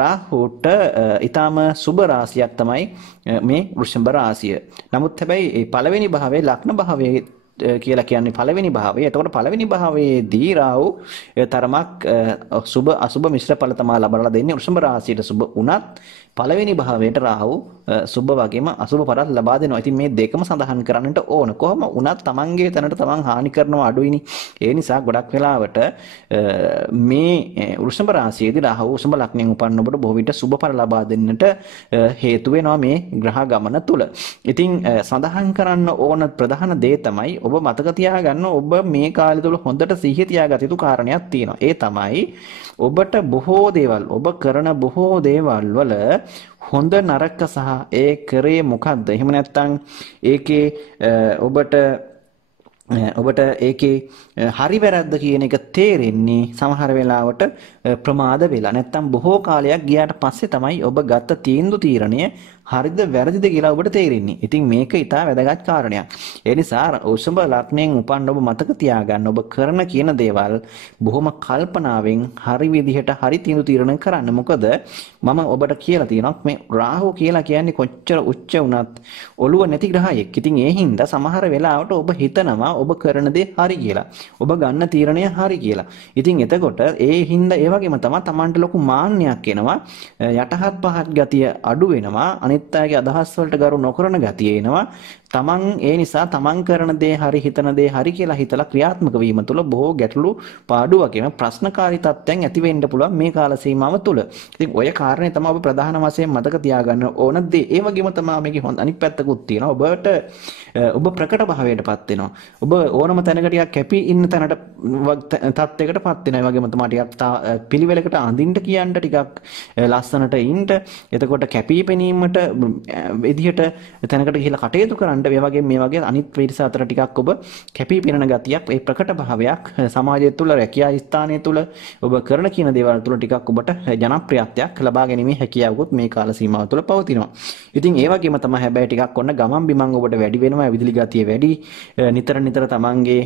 රාහුට ඊටම සුබ රාශියක් තමයි මේ වෘෂභ රාශිය. නමුත් හැබැයි මේ පළවෙනි භාවයේ ලග්න භාවයේ කියලා කියන්නේ පළවෙනි භාවය. එතකොට පළවෙනි භාවයේදී රාහු තරමක් සුබ අසුබ මිශ්‍ර ඵල තමයි ලබලා දෙන්නේ. වෘෂභ රාශියට සුබ උනත් පළවෙනි භාවයට රාහු සුබ වගේම අසුබ පරත් ලබා දෙනවා. ඉතින් මේ දෙකම සඳහන් කරන්නට ඕන. කොහොම වුණත් තමන්ගේ තැනට තමන් හානි කරනවා අඩුයිනි. ඒ නිසා ගොඩක් වෙලාවට මේ වෘෂභ රාශියේදී රාහු වෘෂභ ලග්නයෙන් උපන්න ඔබට බොහෝ විට සුබ පර ලබා දෙන්නට හේතු වෙනවා මේ ග්‍රහ ගමන තුල. ඉතින් සඳහන් කරන්න ඕන ප්‍රධාන දේ තමයි ඔබ මතක තියාගන්න ඔබ මේ කාලය තුල හොඳට සිහිය තියාගත යුතු කාරණයක් තියෙනවා. ඒ තමයි ඔබට බොහෝ දේවල් ඔබ කරන බොහෝ දේවල් වල හොඳ නරක සහ ඒ කරේ මොකද්ද? එහෙම නැත්නම් ඒකේ ඔබට ඒකේ හරි වැරද්ද කියන එක තේරෙන්නේ සමහර වෙලාවට ප්‍රමාද වෙලා නැත්නම් බොහෝ කාලයක් ගියාට පස්සේ තමයි ඔබ ගත්ත තීරණය හරිද වැරදිද කියලා ඔබට තේරෙන්නේ. ඉතින් මේක ඊටා වැදගත් කාරණයක්. ඒ නිසා වෘෂභ ලග්නයෙන් උපන් ඔබ මතක තියාගන්න ඔබ කරන කියන දේවල් බොහොම කල්පනාවෙන් හරි විදිහට හරි තීරණ කරන්න. මොකද මම ඔබට කියලා තියෙනවා මේ රාහු කියලා කියන්නේ කොච්චර උච්ච වුණත් ඔළුව නැති ග්‍රහයෙක්. ඉතින් ඒ හින්දා සමහර වෙලාවට ඔබ හිතනවා ඔබ කරන දේ හරි කියලා. ඔබ ගන්න තීරණය හරි කියලා. ඉතින් එතකොට ඒ හින්දා ඒ වගේම තමයි Tamanට ලොකු මාන්නයක් එනවා. යටහත් පහත් ගතිය අඩු වෙනවා. අනිත් අයගේ අදහස් වලට ගරු නොකරන ගතිය එනවා. තමන් ඒ නිසා තමන් කරන දේ හරි හිතන දේ හරි කියලා හිතලා ක්‍රියාත්මක වීම තුළ බොහෝ ගැටලු පාඩු වගේම ප්‍රශ්නකාරී තත්ත්වයන් ඇති වෙන්න පුළුවන් මේ කාල සීමාව තුළ. ඉතින් ඔය කාරණේ තමයි ඔබ ප්‍රධාන වශයෙන් මතක තියාගන්න ඕන දේ. ඒ වගේම තමයි මේකේ හොඳ අනිත් පැත්තකුත් තියෙනවා. ඔබ ප්‍රකට භාවයටපත් වෙනවා. ඔබ ඕනම තැනක ටිකක් කැපී ඉන්න තැනට තත්යකටපත් වෙනවා. ඒ වගේම තමයි ටිකක් පිළිවෙලකට අඳින්න කියන්න ටිකක් ලස්සනට ඉන්න. එතකොට කැපී පෙනීමට විදිහට තැනකට ගිහිලා කටයුතු කරන්න ඒ වගේ අනිත් පිරිස අතර ටිකක් ඔබ කැපී පෙනෙන ගතියක් ඒ ප්‍රකට භාවයක් සමාජය තුළ රැකියා ස්ථානය තුළ ඔබ කරන කියන දේවල් තුළ ටිකක් ඔබට ජනප්‍රියත්වයක් ලබා ගැනීමේ හැකියාවකුත් මේ කාල සීමාව තුළ පවතිනවා. ඉතින් ඒ වගේම තමයි හැබැයි ටිකක් ඔන්න ගමන් බිමන් ඔබට වැඩි වෙනවා විදුලි ගතිය වැඩි නිතර තමන්ගේ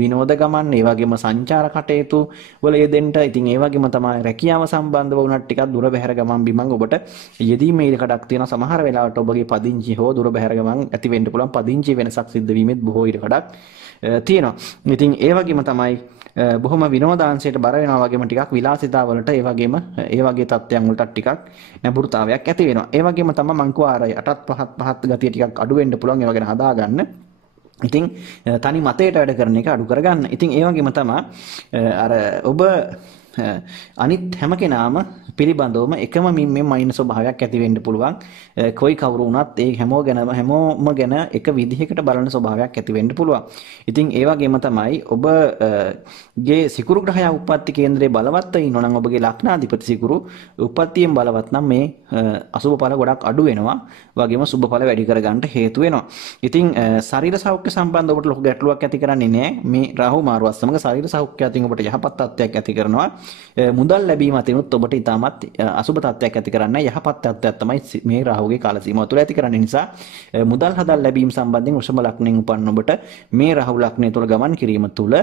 විනෝද ගමන් ඒ වගේම සංචාර කටයුතු වල යෙදෙන්න. ඉතින් ඒ වගේම තමයි රැකියාව සම්බන්ධව වුණත් ටිකක් දුර බැහැර ගමන් බිමන් ඔබට යෙදීමේ ඉඩකඩක් තියෙනවා. සමහර වෙලාවට ඔබගේ පදිංචි හෝ දුර බැහැර ගමන් ඇති වෙන්න පුළුවන් පදිංචි වෙනසක් සිද්ධ වීමෙත් බොහෝ ඉඩකඩක් තියෙනවා. ඉතින් ඒ වගේම තමයි බොහොම විනෝදාංශයට බර වෙනවා වගේම ටිකක් විලාසිතාවලට ඒ වගේ තත්ත්වයන් වලට ටිකක් නැඹුරුතාවයක් ඇති වෙනවා. ඒ වගේම තමයි මං කිව්වා අර යටත් පහත් ගතිය ටිකක් අඩු වෙන්න පුළුවන්. ඒව ගැන හදාගන්න. ඉතින් තනි මතයට වැඩ කරන එක අඩු කරගන්න. ඉතින් ඒ වගේම තමයි අර ඔබ අනිත් හැම කෙනාම පිළිබඳවම එකම මිම්මේ මයින් ස්වභාවයක් ඇති වෙන්න පුළුවන්. කොයි කවුරු වුණත් ඒ හැමෝම ගැන එක විදිහකට බලන ස්වභාවයක් ඇති වෙන්න පුළුවන්. ඉතින් ඒ වගේම තමයි ඔබගේ සිකුරු ග්‍රහය උප්පත්ති කේන්ද්‍රයේ බලවත් වෙනවා නම් ඔබගේ ලග්නාධිපති සිකුරු උප්පත්තියෙන් බලවත් නම් මේ අසුබ ඵල ගොඩක් අඩු වෙනවා. වගේම සුබ ඵල වැඩි කරගන්න හේතු වෙනවා. ඉතින් ශරීර සෞඛ්‍ය සම්බන්ධව ඔබට ලොකු ගැටලුවක් ඇති කරන්නේ නැහැ. මේ රාහු මාරුවත් සමග ශරීර සෞඛ්‍ය අතින් ඔබට යහපත් තත්ත්වයක් ඇති කරනවා. මුදල් ලැබීම අතිනුත් ඔබට ඉතාමත් අසුබ තත්ත්වයක් ඇති කරන්න යහපත් තත්ත්වයක් තමයි මේ රාහුගේ කාල සීමාව තුළ ඇති කරන්නේ. නිසා මුදල් හදල් ලැබීම සම්බන්ධයෙන් වෘෂභ ලග්නයෙන් උපන්න ඔබට මේ රාහු ලග්නය තුළ ගමන් කිරීම තුළ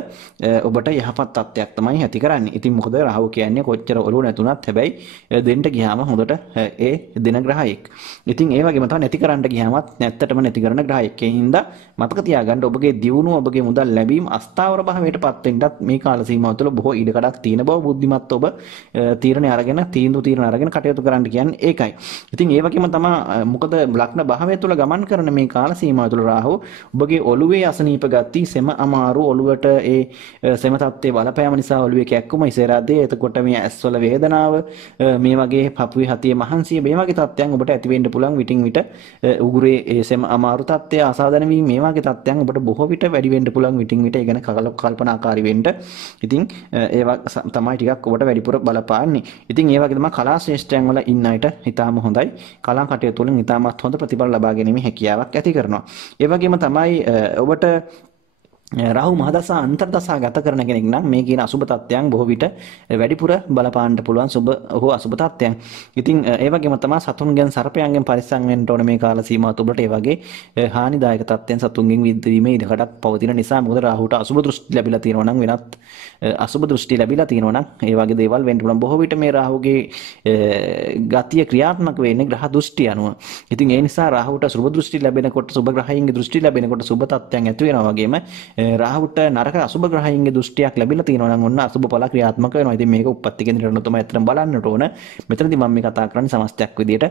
ඔබට යහපත් තත්ත්වයක් තමයි ඇති කරන්නේ. ඉතින් මොකද රාහු කියන්නේ කොච්චර ඔළුව නැතුණත් හැබැයි දෙන්න ගියාම හොඳට ඒ දෙන ග්‍රහයෙක්. ඉතින් ඒ වගේම තමයි නැති කරන්න ගියාමත් නැත්තටම නැති කරන ග්‍රහයෙක්. ඒ හින්දා මතක තියාගන්න ඔබගේ දියුණුව ඔබගේ මුදල් ලැබීම අස්ථාවර භාවයටපත් වෙන්නත් මේ කාල සීමාව තුළ බොහෝ ඉඩකඩක් තියෙන බව බුද්ධිමත් ඔබ තීරණ අරගෙන කටයුතු කරන්න කියන්නේ ඒකයි. ඉතින් ඒ වගේම තමයි මොකද ලග්න භාවය තුළ ගමන් කරන මේ කාල සීමාව තුළ රාහු ඔබගේ ඔළුවේ අසනීප ගති සෙම අමාරු ඔළුවට ඒ සෙම තත්ත්වයේ බලපෑම නිසා ඔළුවේ කැක්කුම ඉසරාදේ එතකොට මේ ඇස්වල වේදනාව මේ වගේ පපුවේ හතියේ මහන්සිය මේ වගේ තත්ත්වයන් ඔබට ඇති වෙන්න පුළුවන්. විටින් විට උගුරේ ඒ සෙම අමාරු තත්ත්වය ආසාදන වීම මේ වගේ තත්ත්වයන් ඔබට බොහෝ විට වැඩි වෙන්න පුළුවන්. විටින් විට ඒ ගැන කල්පනාකාරී වෙන්න. ඉතින් ඒවා තමයි ටිකක් ඔබට වැඩිපුර බලපාන්නේ. ඉතින් ඒ වගේ තමයි කලා ශ්‍රේෂ්ඨයන් වල ඉන්න අයට ඉතාම හොඳයි. කලා කටයුතු වලින් ඉතාමත් හොඳ ප්‍රතිඵල ලබා ගැනීමේ හැකියාවක් ඇති කරනවා. ඒ වගේම තමයි ඔබට රාහු මහදසා අන්තර්දසා ගත කරන කෙනෙක් නම් මේ කියන අසුබ තත්ත්වයන් බොහෝ විට වැඩිපුර බලපාන්න පුළුවන් සුබ හෝ අසුබ තත්ත්වයන්. ඉතින් ඒ වගේම තමයි සතුන්ගෙන් සර්පයන්ගෙන් පරිස්සම් වෙන්න ඕනේ මේ කාල සීමාව තුළට. ඒ වගේ හානිදායක තත්ත්වයන් සතුන්ගෙන් විද්දීමේ ඉඩකඩක් පවතින නිසා මොකද රාහුට අසුබ දෘෂ්ටි ලැබිලා තියෙනවා නම් වෙනත් අසුබ දෘෂ්ටි ලැබිලා තියෙනවා නම් ඒ වගේ දේවල් වෙන්න පුළුවන්. බොහෝ විට මේ රාහුගේ ගතිය ක්‍රියාත්මක වෙන්නේ ග්‍රහ දෘෂ්ටි අනුව. ඉතින් ඒ නිසා රාහුට සුබ දෘෂ්ටි ලැබෙනකොට සුබ ග්‍රහයන්ගේ දෘෂ්ටි ලැබෙනකොට සුබ තත්ත්වයන් ඇති වෙනවා වගේම රාහුට නරක අසුබ ග්‍රහයන්ගේ දෘෂ්ටියක් ලැබිලා තියෙනවා නම් ඔන්න අසුබ ඵල ක්‍රියාත්මක වෙනවා. ඉතින් මේක උප්පත්ති කේන්ද්‍රයට තමයි අතරම බලන්නට ඕන. මෙතනදී මම මේ කතා කරන්නේ සමස්තයක් විදියට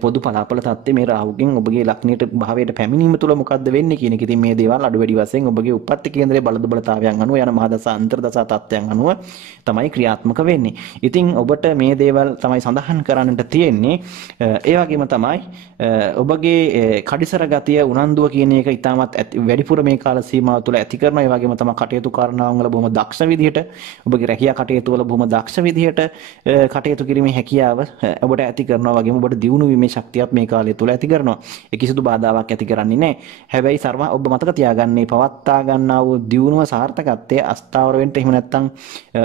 පොදු පලාපල තත්ත්වයේ මේ රාහුගෙන් ඔබගේ ලග්නයට භාවයට පැමිණීම තුළ මොකද්ද වෙන්නේ කියන එක. ඉතින් මේ දේවල් අඩු වැඩි වශයෙන් ඔබගේ උප්පත්ති කේන්ද්‍රයේ බලතාවයන් අනුව යන මහදසා අන්තර්දසා තත්ත්වයන් අනුව තමයි ක්‍රියාත්මක වෙන්නේ. ඉතින් ඔබට මේ දේවල් තමයි සඳහන් කරන්නට තියෙන්නේ. ඒ වගේම තමයි ඔබගේ කඩිසර ගතිය උනන්දුව කියන එක ඉතාමත් වැඩිපුර මේ කාල සීමාව තුළ ඇති කරනවා. ඒ වගේම තමයි කටයුතු කරනවන් වල බොහොම දක්ෂ විදිහට ඔබගේ රැකියා කටයුතු වල බොහොම දක්ෂ විදිහට කටයුතු කිරීමේ හැකියාව ඔබට ඇති කරනවා. වගේම ඔබට දියුණු වීමේ ශක්තියත් මේ කාලය තුළ ඇති කරනවා. ඒ කිසිදු බාධාවක් ඇති කරන්නේ නැහැ. හැබැයි ඔබ මතක තියාගන්නේ පවත්තා ගන්නා වූ දියුණුව සාර්ථකත්වයේ අස්ථාවර වෙන්න එහෙම නැත්නම්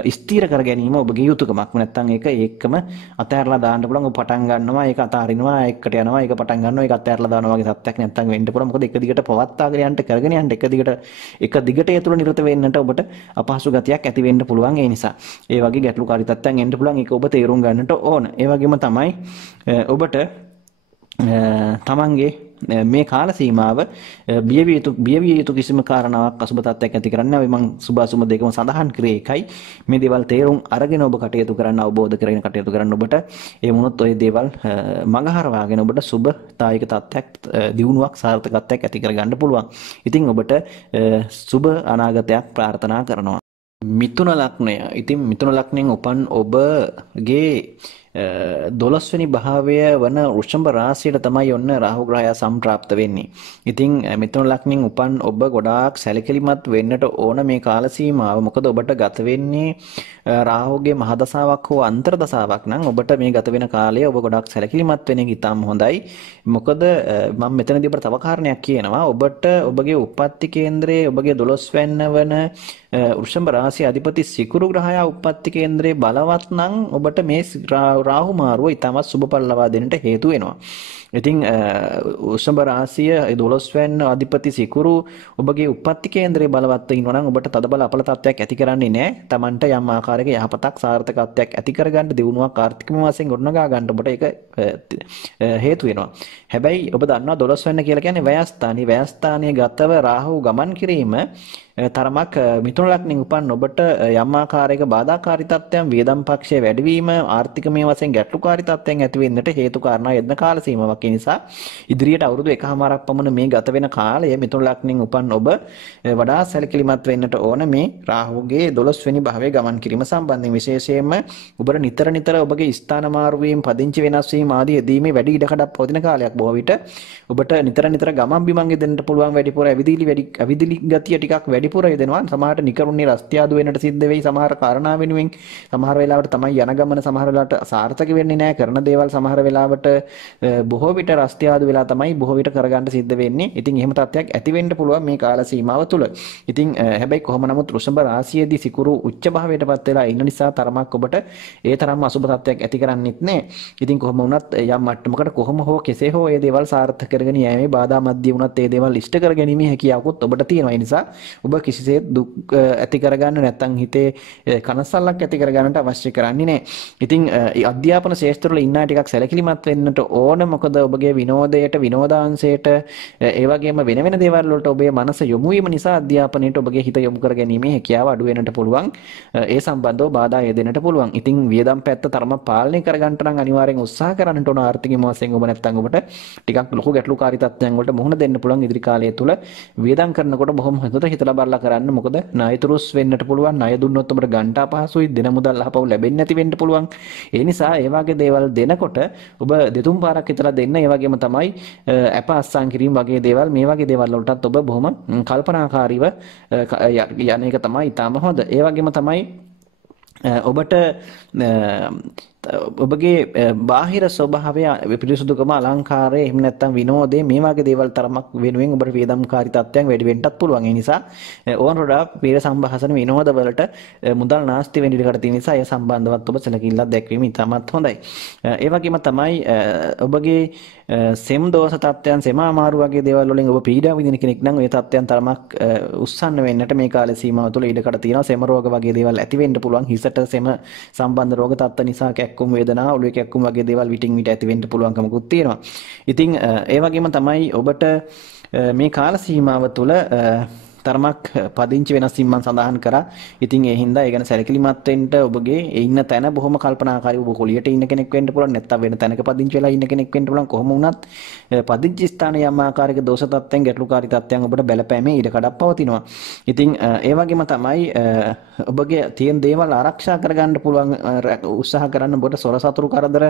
ස්ථිර කර ගැනීම ඔබගේ යුතුයකමක්. නැත්නම් ඒක ඒකම අතහැරලා දාන්න පුළුවන්. ඔබ පටන් ගන්නවා ඒක අතාරිනවා එකට යනවා ඒක පටන් ගන්නවා ඒක අතහැරලා දානවා වගේ තත්ත්වයක් නැත්නම් වෙන්න පුළුවන්. මොකද එක දිගට පවත්වාගෙන යන්න කරගෙන යන්න එක දිගට එක දිගට ඒ තුල නිරත වෙන්නට ඔබට අපහසු ගතියක් ඇති වෙන්න පුළුවන්. ඒ නිසා ඒ වගේ ගැටලුකාරී තත්ත්වයන් එන්න පුළුවන්. ඒක ඔබ තේරුම් ගන්නට ඕන. ඒ වගේම තමයි ඔබට තමන්ගේ මේ කාල සීමාව බියවිය යුතු කිසිම කාරණාවක් අසුබ තත්ත්වයක් ඇති කරන්නේ නැහැ. මම සුබ අසුබ දෙකම සඳහන් කරේ එකයි. මේ දේවල් තේරුම් අරගෙන ඔබ කටයුතු කරන්න, අවබෝධ කරගෙන කටයුතු කරන්න ඔබට ඒ වුණොත් ওই දේවල් මඟහරවාගෙන ඔබට සුබදායක තත්ත්වයක්, දියුණුවක්, සාර්ථකත්වයක් ඇති කරගන්න පුළුවන්. ඉතින් ඔබට සුබ අනාගතයක් ප්‍රාර්ථනා කරනවා. මිථුන ලග්නය. ඉතින් මිථුන ලග්නයෙන් උපන් ඔබගේ 12 වෙනි භාවය වන වෘෂභ රාශියට තමයි ඔන්න රාහු ග්‍රහය සම්ප්‍රාප්ත වෙන්නේ. ඉතින් මිථුන ලග්නයෙන් උපන් ඔබ ගොඩාක් සැලකිලිමත් වෙන්නට ඕන මේ කාල සීමාව. මොකද ඔබට ගත වෙන්නේ රාහුගේ මහදසාවක් හෝ අන්තර්දසාවක් නම් ඔබට මේ ගත වෙන කාලය ඔබ ගොඩාක් සැලකිලිමත් වෙන එක ඉතාම හොඳයි. මොකද මම මෙතනදී ඔබට තව කාරණයක් කියනවා. ඔබට ඔබගේ උප්පත්ති කේන්ද්‍රයේ ඔබගේ 12 වෙනි වන වෘෂභ රාශිය අධිපති සිකුරු ග්‍රහය උප්පත්ති කේන්ද්‍රයේ බලවත් නම් ඔබට මේ රාහු මාරුව ඉතාමත් සුබඵල ලබා දෙන්නට හේතු වෙනවා. ඉතින් වෘෂභ රාශිය 12 වෙනි අධිපති සිකුරු ඔබගේ උප්පත්ති කේන්ද්‍රයේ බලවත් වෙනවා නම් ඔබට තදබල අපල තත්ත්වයක් ඇති කරන්නේ නැහැ. Tamanට යම් ආකාරයක යහපතක් සාර්ථකත්වයක් ඇති කරගන්න, දියුණුවක් ආර්ථිකම වශයෙන් ගොඩනගා ගන්න ඔබට ඒක හේතු වෙනවා. හැබැයි ඔබ දන්නවා 12 වෙනි කියලා කියන්නේ ව්‍යයස්ථානයේ. ව්‍යයස්ථානයේ ගතව රාහු ගමන් කිරීම තරමක් මිථුන ලග්නයෙන් උපන් ඔබට යම් ආකාරයක බාධාකාරී තත්ත්වයන්, වියදම් පක්ෂයේ වැඩිවීම, ආර්ථිකමය වශයෙන් ගැටලුකාරී තත්ත්වයන් ඇති වෙන්නට හේතු කාරණා යෙදෙන කාල සීමාවක්. ඒ නිසා ඉදිරියට අවුරුදු 1කමාරක් පමණ මේ ගත වෙන කාලය මිථුන ලග්නයෙන් උපන් ඔබ වඩා සැලකිලිමත් වෙන්නට ඕන මේ රාහුගේ 12 වෙනි භාවයේ ගමන් කිරීම සම්බන්ධයෙන්. විශේෂයෙන්ම ඔබට නිතර ඔබගේ ස්ථාන මාරු වීම, පදිංචි වෙනස් වීම ආදී යෙදීමේ වැඩි ඉඩකඩක් පවතින කාලයක්. බොහෝ විට ඔබට නිතර ගමන් බිමන් යෙදෙන්නට පුළුවන්, වැඩිපුර ඇවිදිලි ගතිය ටිකක් වැඩිපුර යෙදෙනවා. සමහරට නිකරුණේ රස්තියාදු වෙන්නට සිද්ධ වෙයි සමහර කාරණා වෙනුවෙන්. සමහර වෙලාවට තමයි යන ගමන සමහර වෙලාවට සාර්ථක වෙන්නේ නැහැ. කරන දේවල් සමහර වෙලාවට බොහෝ විට රස්තියාදු වෙලා තමයි බොහෝ විට කරගන්න සිද්ධ වෙන්නේ. ඉතින් එහෙම තත්ත්වයක් ඇති වෙන්න පුළුවන් මේ කාල සීමාව තුළ. ඉතින් හැබැයි කොහොම නමුත් වෘෂභ රාශියේදී සිකුරු උච්ච භාවයටපත් වෙලා ඉන්න නිසා තරමක් ඔබට ඒ තරම්ම අසුබ තත්ත්වයක් ඇති කරන්නේත් නැහැ. ඉතින් කොහොම වුණත් යම් මට්ටමකට කොහොම හෝ කෙසේ හෝ මේ දේවල් සාර්ථක කරගෙන යෑමේ බාධා මැද්දේ වුණත් මේ දේවල් ඉෂ්ට කරගැනීමේ හැකියාවකුත් ඔබට තියෙනවා. ඒ නිසා ඔබ කිසිසේත් දුක් ඇති කරගන්න නැත්නම් හිතේ කනස්සල්ලක් ඇති කරගන්නට අවශ්‍ය කරන්නේ නැහැ. ඉතින් අධ්‍යාපන ශාස්ත්‍රවල ඉන්න අය ටිකක් සැලකිලිමත් වෙන්නට ඕන. මොකද ඔබගේ විනෝදයට, විනෝදාංශයට, ඒ වගේම වෙන දේවල් වලට ඔබේ මනස යොමු වීම නිසා අධ්‍යාපනයට ඔබගේ හිත යොමු කර ගැනීමේ හැකියාව අඩු වෙන්නට පුළුවන්. ඒ සම්බන්ධව බාධා යෙදෙන්නට පුළුවන්. ඉතින් වියදම් පැත්ත තරම පාලනය කරගන්නට නම් අනිවාර්යෙන් උත්සාහ කරන්නට ඕන. ආර්ථිකම වශයෙන් ඔබ නැත්නම් ඔබට ටිකක් ලොකු ගැටලුකාරී තත්ත්වයන් වලට මුහුණ දෙන්න පුළුවන් ඉදිරි කාලය තුල. වියදම් කරනකොට බොහොම හොඳට හිතලා බලලා කරන්න. මොකද ණයතුරුස් වෙන්නට පුළුවන්. ණය දුන්නොත් ඔබට ගන්න අපහසුයි. දෙන මුදල් අහපව් ලැබෙන්නේ නැති වෙන්න පුළුවන්. ඒ නිසා ඒ වගේ දේවල් දෙනකොට ඔබ දෙතුන් පාරක් හිතලා දෙන්න. ඒ වගේම තමයි අප අස්සම් කිරීම වගේ දේවල්, මේ වගේ දේවල් වලටත් ඔබ බොහොම කල්පනාකාරීව යන එක තමයි ඊටම හොඳ. ඒ වගේම තමයි ඔබට ඔබගේ බාහිර ස්වභාවය, පිරිසුදුකම, අලංකාරය, එහෙම නැත්නම් විනෝදේ, මේ වගේ දේවල් තරමක් වෙනුවෙන් ඔබට වියදම්කාරී තත්ත්වයන් වැඩි වෙන්නත් පුළුවන්. ඒ නිසා ඕන රොඩා පීර සම්භාෂණ විනෝද වලට මුදල් නාස්ති වෙන්න ඉඩ තියෙන නිසා ඒ සම්බන්ධවත් ඔබ සැලකිල්ලක් දැක්වීම ඉතාමත් හොඳයි. ඒ වගේම තමයි ඔබගේ සෙම් දෝෂ තත්ත්වයන්, සෙම අමාරු වගේ දේවල් වලින් ඔබ පීඩා විඳින කෙනෙක් නම් ඒ තත්ත්වයන් තරමක් උස්සන්න වෙන්නට මේ කාලේ සීමාව තුළ ඉඩකඩ තියෙනවා. සෙම රෝග වගේ දේවල් ඇති වෙන්න පුළුවන්. හිසට සෙම සම්බන්ධ රෝග තත්ත්ව නිසා කැක්කුම් වේදනා, ඔළුවේ කැක්කුම් වගේ දේවල් විටින් විට ඇති වෙන්න පුළුවන්කමකුත් තියෙනවා. ඉතින් ඒ වගේම තමයි ඔබට මේ කාල සීමාව තුළ තරමක් පදිංචි වෙනස් වීම මම සඳහන් කරා. ඉතින් ඒ හින්දා ඒ ගැන සැලකිලිමත් වෙන්න ඔබගේ ඉන්න තැන බොහොම කල්පනාකාරීව ඔබ කොළියට ඉන්න කෙනෙක් වෙන්න පුළුවන්. නැත්නම් වෙන තැනක පදිංචි වෙලා ඉන්න කෙනෙක් වෙන්න පුළුවන්. කොහොම වුණත් පදිංචි ස්ථානයේ යම් ආකාරයක දෝෂ තත්ත්වයන්, ගැටලුකාරී තත්ත්වයන් ඔබට බලපෑමේ ඉඩ කඩක් පවතිනවා. ඉතින් ඒ වගේම තමයි ඔබගේ තියෙන දේවල් ආරක්ෂා කරගන්න පුළුවන් උත්සාහ කරන්න. ඔබට සොර සතුරු කරදර,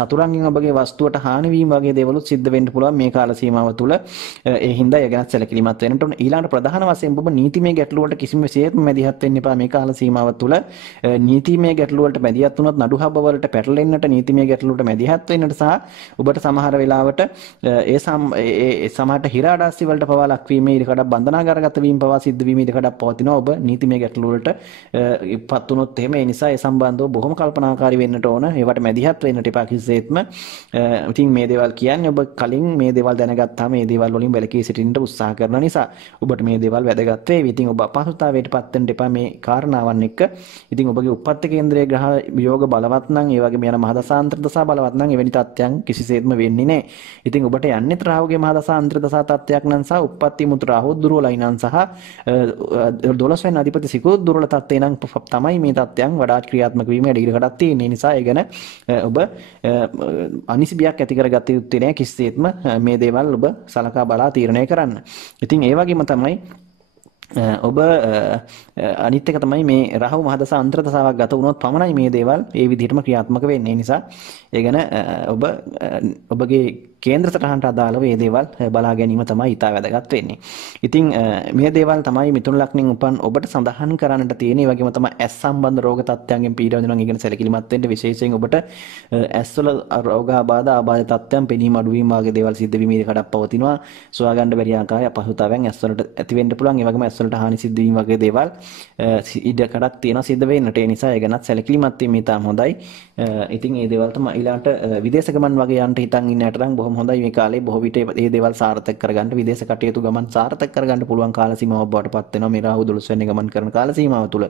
සතුරන්ගෙන් ඔබගේ වස්තුවට හානි වීම වගේ දේවලුත් සිද්ධ වෙන්න පුළුවන් මේ කාල සීමාව තුළ. ඒ හින්දා ඒ ගැන සැලකිලිමත් වෙන්න ඕන. ඊළඟට ප්‍රධාන වශයෙන් ඔබ නීතිමය ගැටලු වලට කිසිම විශේෂම මැදිහත් වෙන්න එපා මේ කාල සීමාව තුළ. නීතිමය ගැටලු වලට මැදිහත් වුණොත් නඩු හබ වලට පැටලෙන්නට, නීතිමය ගැටලු වලට මැදිහත් වෙන්නට සහ ඔබට සමහර වෙලාවට ඒ සමහරට හිරාඩාස්සි වලට පවා ලක්වීමේ ඉඩකඩක්, බන්ධනාගාරගත වීම පවා සිද්ධ වීමේ ඉඩකඩක් පවතිනවා. ඔබ නීතිමය ගැටලු වලට ඉපත් වුණොත් එහෙම. ඒ නිසා ඒ සම්බන්ධව බොහොම කල්පනාකාරී වෙන්නට ඕන. ඒවට මැදිහත් වෙන්නට එපා කිසිසේත්ම. ඉතින් මේ දේවල් කියන්නේ ඔබ කලින් මේ දේවල් දැනගත්තාම මේ දේවල් වලින් වැළකී සිටින්න උත්සාහ කරන නිසා ඔබට මේ දේවල් දේවල් වැදගත් වේ. ඉතින් ඔබ අපහසුතාවයට පත් වෙන්න එපා මේ කාරණාවන් එක්ක. ඉතින් ඔබගේ උප්පත්ති කේන්ද්‍රයේ ග්‍රහ යෝග බලවත් නම් ඒ වගේම යන මහදසාන්තර දසා බලවත් නම් එවැනි තත්ත්වයන් කිසිසේත්ම වෙන්නේ නැහැ. ඉතින් ඔබට යන්නේ රාහුගේ මහදසාන්තර දසා තත්ත්වයක් නම් සහ උප්පත්ති මුතු රාහු දුර්වලයි නම් සහ 12 වෙනි අධිපති සිකුරු දුර්වල තත්ත්වේ නම් තමයි මේ තත්ත්වයන් වඩාත් ක්‍රියාත්මක වීම ඉඩකඩක් තියෙන නිසා ඒ ගැන ඔබ අනිසිබියක් ඇති කරගත යුත්තේ නැහැ කිසිසේත්ම මේ දේවල් ඔබ සලකා බලා තීරණය කරන්න. ඉතින් ඒ වගේම තමයි ඔබ අනිත් එක තමයි මේ රාහු මහදසා අන්තර දසාවක් ගත වුණොත් පමණයි මේ දේවල් ඒ විදිහටම ක්‍රියාත්මක වෙන්නේ. නිසා ඒ ගැන ඔබ ඔබගේ කේන්ද්‍ර සටහනට අදාළව මේ දේවල් බලා ගැනීම තමයි ඉතා වැදගත් වෙන්නේ. ඉතින් මේ දේවල් තමයි මිථුන ලග්නෙන් උපන් ඔබට සඳහන් කරන්නට තියෙන. ඒ වගේම තමයි ඇස් සම්බන්ධ රෝග තත්ත්වයන්ගෙන් පීඩා වෙනවා. ඉගෙන සැලකිලිමත් වෙන්න විශේෂයෙන් ඔබට ඇස්වල රෝගාබාධ ආබාධ තත්ත්වයන් පෙනීම අඩුවීම වගේ දේවල් සිද්ධ වීම ඉඩකඩක් පවතිනවා. සොයා ගන්න බැරි ආකාරයේ අපහසුතාවයන් ඇස්වලට ඇති වෙන්න පුළුවන්. ඒ වගේම ඇස්වලට හානි සිද්ධ වීම වගේ දේවල් ඉඩකඩක් තියෙනවා සිද්ධ වෙන්නට. ඒ නිසා ඒ ගැනත් සැලකිලිමත් වීම ඉතාම හොඳයි. ඉතින් මේ දේවල් තමයි ඊළාට විදේශ ගමන් වගේ යන්න හිතන් ඉන්නට නම් බොහොම හොඳයි. මේ කාලේ බොහෝ විට මේ දේවල් සාර්ථක කරගන්න විදේශ කටයුතු ගමන් සාර්ථක කරගන්න පුළුවන් කාල සීමාවක් බවට පත් වෙනවා මේ රාහු 12 වෙනි ගමන් කරන කාල සීමාව තුළ.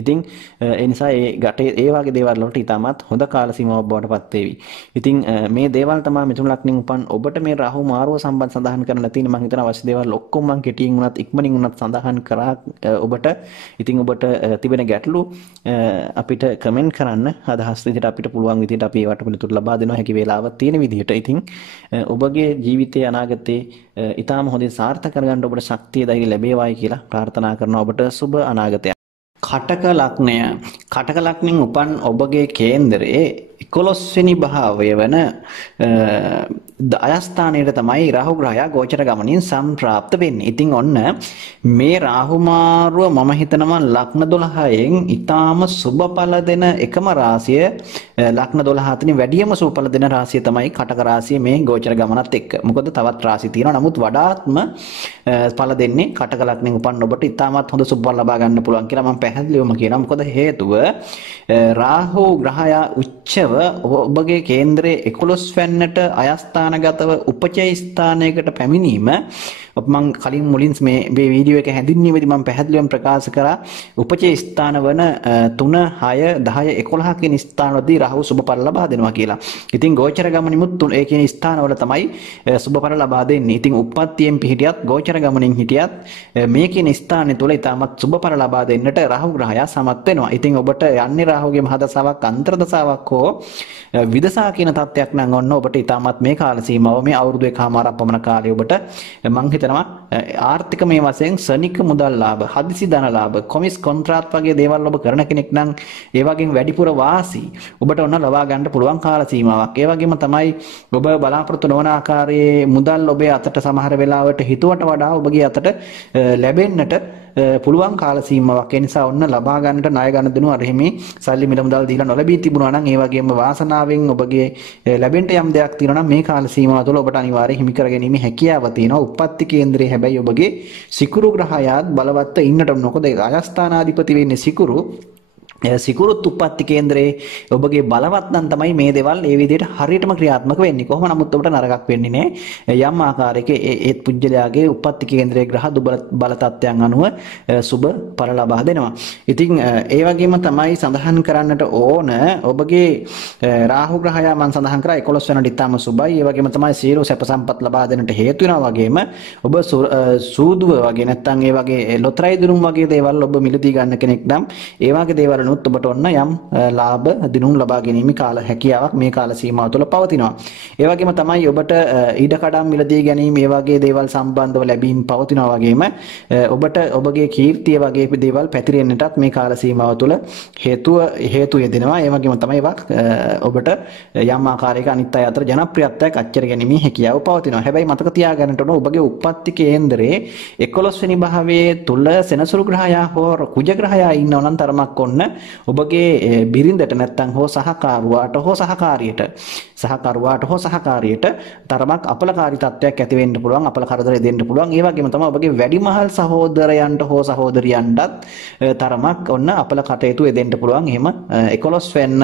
ඉතින් ඒ නිසා ඒ ගැටේ ඒ වගේ දේවල් වලට ඉතාමත් හොඳ කාල සීමාවක් බවට පත් වේවි. ඉතින් මේ දේවල් තමයි මිථුන ලග්නෙන් උපන් ඔබට මේ රාහු මාරුව සම්බන්ධ සඳහන් කරන්න තියෙන. මම හිතන අවශ්‍ය දේවල් ඔක්කොම මම කෙටියෙන් උනත් ඉක්මනින් උනත් සඳහන් කරා ඔබට. ඉතින් ඔබට තිබෙන ගැටලු අපිට කමෙන්ට් කරන්න අදහස් විදිහට අපිට පුළුවන් විදිහට අපි ඒවට පිළිතුරු ලබා දෙනවා හැකි වේලාවක් තියෙන විදිහට. ඉතින් ඔබගේ ජීවිතයේ අනාගතයේ ඊටාම හොඳින් සාර්ථක කරගන්න ඔබට ශක්තිය ධෛර්ය ලැබේවායි කියලා ප්‍රාර්ථනා කරනවා. ඔබට සුබ අනාගතයක්. කටක ලග්නය. කටක ලග්නෙන් උපන් ඔබගේ කේන්දරයේ 11 වෙනි භාවය වන අයස්ථානයේ තමයි රාහු ග්‍රහයා ගෝචර ගමනින් සම්ප්‍රාප්ත වෙන්නේ. ඉතින් ඔන්න මේ රාහු මාරුව මම හිතනවා ලග්න 12න් ඊටාම සුබඵල දෙන එකම රාශිය ලග්න 12 අතරින් වැඩියම සුබඵල දෙන රාශිය තමයි කටක රාශිය මේ ගෝචර ගමනත් එක්ක. මොකද තවත් රාශි තියෙනවා. නමුත් වඩාත්ම ඵල දෙන්නේ කටක ලග්නෙන් උපන් ඔබට ඊටාමත් හොඳ සුබඵල ලබා ගන්න පුළුවන් කියලා මම පැහැදිලිවම කියනවා. මොකද හේතුව රාහු ග්‍රහයා උච්චව ඔබගේ කේන්දරයේ 11 වෙන්නට අයස්ථානගතව උපචය ස්ථානයකට පැමිණීම මම කලින් මුලින් මේ වීඩියෝ එක හැඳින්වීමේදී මම පැහැදිලිවම ප්‍රකාශ කරා උපචය ස්ථාන වන 3 6 10 11 කියන ස්ථානවලදී රාහු සුබඵල ලබා දෙනවා කියලා. ඉතින් ගෝචර ගමනිමුත් ඒ කියන ස්ථානවල තමයි සුබඵල ලබා දෙන්නේ. ඉතින් උප්පත්තියෙන් පිහිටියත් ගෝචර ගමනින් හිටියත් මේ කියන ස්ථානය තුල ඊටමත් සුබඵල ලබා දෙන්නට රාහු ග්‍රහයා සමත් වෙනවා. ඉතින් ඔබට යන්නේ රාහුගේ මහදසාවක් අන්තර්දසාවක් හෝ විදසා කියන තත්ත්වයක් නම් ඔන්න ඔබට ඊටමත් මේ කාල සීමාව මේ අවුරුදු එකමාරක් පමණ කාලය ඔබට මම හිතනවා ආර්ථික මේ වශයෙන් ශනික මුදල් ලාභ, හදිසි ධන ලාභ, කොමිස් කොන්ත්‍රාත් වගේ දේවල් ඔබ කරන කෙනෙක් නම් ඒ වගේම වැඩිපුර වාසි ඔබට ඔන්න ලබා ගන්න පුළුවන් කාල සීමාවක්. ඒ වගේම තමයි ඔබ බලාපොරොත්තු නොවන ආකාරයේ මුදල් ඔබේ අතට සමහර වෙලාවට හිතුවට වඩා ඔබගේ අතට ලැබෙන්නට පුළුවන් කාල සීමාවක්. ඒ නිසා ඔන්න ලබා ගන්නට ණය ගන්න දෙනු අර හිමි සල්ලි මිල මුදල් දීලා නොලැබී තිබුණා නම් ඒ වගේම වාසනාවෙන් ඔබගේ ලැබෙන්න යම් දෙයක් තියෙනවා නම් මේ කාල සීමාව තුළ ඔබට අනිවාර්යයෙන් හිමි කර ගැනීම හැකියාව තියෙනවා. උප්පත්ති කේන්දරයේ හැබැයි ඔබගේ සිකුරු ග්‍රහයාත් බලවත් ඉන්නට මොකද අයස්ථානාධිපති වෙන්නේ සිකුරු. සිකුරුත් උප්පත්ති කේන්දරේ ඔබගේ බලවත් නම් තමයි මේ දේවල් ඒ විදිහට හරියටම ක්‍රියාත්මක වෙන්නේ. කොහොම නමුත් ඔබට නරකක් වෙන්නේ නැහැ. යම් ආකාරයක ඒ පුජ්‍යලයාගේ උප්පත්ති කේන්දරයේ ග්‍රහ බල තත්ත්වයන් අනුව සුබ ඵල ලබා දෙනවා. ඉතින් ඒ වගේම තමයි සඳහන් කරන්නට ඕන ඔබගේ රාහු ග්‍රහයා මම සඳහන් කරා 11 වෙනිට ඉතාම සුබයි. ඒ වගේම තමයි සියලු සැප සම්පත් ලබා දෙන්නට හේතු වෙනවා වගේම ඔබ සූදුව වගේ නැත්නම් ඒ වගේ ලොතරැයි දුරුම් වගේ දේවල් ඔබ මිලදී ගන්න කෙනෙක් නම් ඒ වගේ දේවල් ඔබට ඔන්න යම් ලාභ දිනුම් ලබා ගැනීම කාල හැකියාවක් මේ කාල සීමාව තුළ පවතිනවා. ඒ වගේම තමයි ඔබට ඊඩකඩම් මිලදී ගැනීම මේ වගේ දේවල් සම්බන්ධව ලැබීම් පවතිනවා වගේම ඔබට ඔබගේ කීර්තිය වගේ දේවල් පැතිරෙන්නටත් මේ කාල සීමාව තුළ හේතු යෙදෙනවා. ඒ වගේම තමයි ඔබට යම් ආකාරයක අනිත් අය අතර ජනප්‍රියත්වයක් අච්චර ගැනීමේ හැකියාව පවතිනවා. හැබැයි මතක තියාගන්නට ඕන ඔබගේ උප්පත්ති කේන්දරයේ 11 වෙනි භාවයේ තුල සෙනසුරු ග්‍රහයා හෝ කුජ ග්‍රහයා ඉන්නව නම් තරමක් ඔන්න ඔබගේ බිරිඳට නැත්නම් හෝ සහකරුවාට හෝ සහකාරියට තරමක් අපලකාරී තත්ත්වයක් ඇති වෙන්න පුළුවන්, අපල කරදර දෙන්න පුළුවන්. ඒ වගේම තමයි ඔබගේ වැඩිමහල් සහෝදරයන්ට හෝ සහෝදරියන්ටත් තරමක් ඔන්න අපල කටයුතු දෙන්න පුළුවන්. එහෙම 11 වෙන්න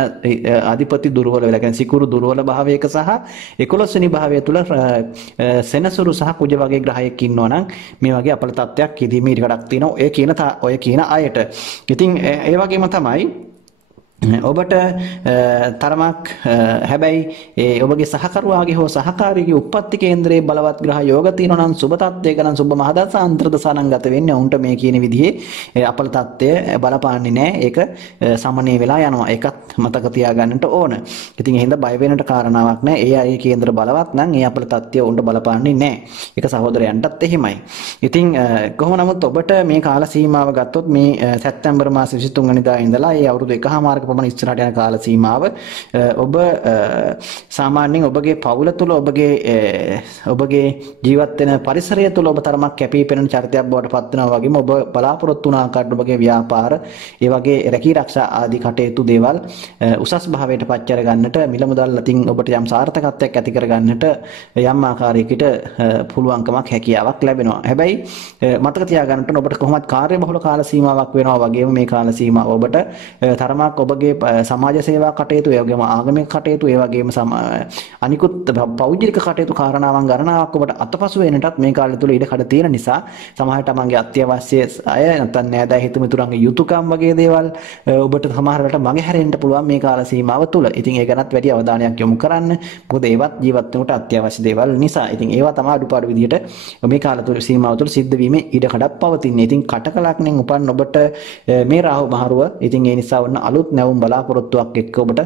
අධිපති දුර්වල වෙලා කියන්නේ සිකුරු දුර්වල භාවයක සහ 11 වෙනි භාවය තුල සෙනසුරු සහ කුජ වගේ ග්‍රහයෙක් ඉන්නවා නම් මේ වගේ අපල තත්ත්වයක් කිදීම ඊට වඩා තියෙනවා ඔය කියන අයට. ඉතින් ඒ වගේම තමයි ඔබට තරමක් හැබැයි ඔබගේ සහකරුවාගේ හෝ සහකාරියගේ උප්පත්ති කේන්දරයේ බලවත් ග්‍රහ යෝග තියෙනවා නම් සුබ තත්ත්වයක නම් සුබ මහදසාන්තර දසානම් ගත වෙන්නේ උන්ට මේ කියන විදිහේ අපල තත්ත්වය බලපාන්නේ නැහැ. ඒක සමනය වෙලා යනවා. ඒකත් මතක තියාගන්නට ඕන. ඉතින් එහෙනම් බය වෙන්නට කාරණාවක් නැහැ. ඒ අය කේන්දර බලවත් නම් ඒ අපල තත්ත්වය උන්ට බලපාන්නේ නැහැ. ඒක සහෝදරයන්ටත් එහෙමයි. ඉතින් කොහොම නමුත් ඔබට මේ කාල සීමාව ගත්තොත් මේ සැප්තැම්බර් මාසේ 23 වෙනිදා ඉඳලා ඒ අවුරුදු 1මාරක පමණ ඉස්සරහට යන කාල සීමාව ඔබ සාමාන්‍යයෙන් ඔබගේ පවුල තුළ ඔබගේ ජීවත් වෙන පරිසරය තුළ ඔබ තරමක් කැපී පෙනෙන චරිතයක් බවට පත් වෙනවා වගේම ඔබ බලාපොරොත්තු වුණ ආකාරයට ඔබගේ ව්‍යාපාර ඒ වගේ රැකී ආරක්ෂා ආදී කටයුතු දේවල් උසස් භාවයට පත් කර ගන්නට මිල මුදල් අතින් ඔබට යම් සාර්ථකත්වයක් ඇති කර ගන්නට යම් ආකාරයකට පුළුවන්කමක් හැකියාවක් ලැබෙනවා. හැබැයි මතක තියාගන්න ඕන ඔබට කොහොමත් කාර්යබහුල කාල සීමාවක් වෙනවා වගේම මේ කාල සීමාව ඔබට තරමක් ඔබගේ සමාජ සේවා කටයුතු ඒ වගේම ආගමික කටයුතු ඒ වගේම අනිකුත් පෞද්ගලික කටයුතු කාරණාවන් ගණනාවක් ඔබට අතපසු වෙනටත් මේ කාලය තුල ඉඩ කඩ තියෙන නිසා සමහරට තමන්ගේ අත්‍යවශ්‍ය අය නැත්නම් නෑදෑ හිත මිතුරන්ගේ යුතුයකම් වගේ දේවල් ඔබට සමහර වෙලට මගහැරෙන්න පුළුවන් මේ කාල සීමාව තුල. ඉතින් ඒ ගැනත් වැඩි අවධානයක් යොමු කරන්න. මොකද ඒවත් ජීවත් වෙනකොට අත්‍යවශ්‍ය දේවල් නිසා. ඉතින් ඒවා තමයි අඩුපාඩු විදිහට මේ කාල තුල සීමාව තුල සිද්ධ වීමේ ඉඩ කඩක් පවතින්නේ. ඉතින් කටකලක්නෙන් උපන් ඔබට මේ රාහු මහරුව ඉතින් ඒ නිසා වන්න අලුත් නැවුම් බලාපොරොත්තුවක් එක්ක ඔබට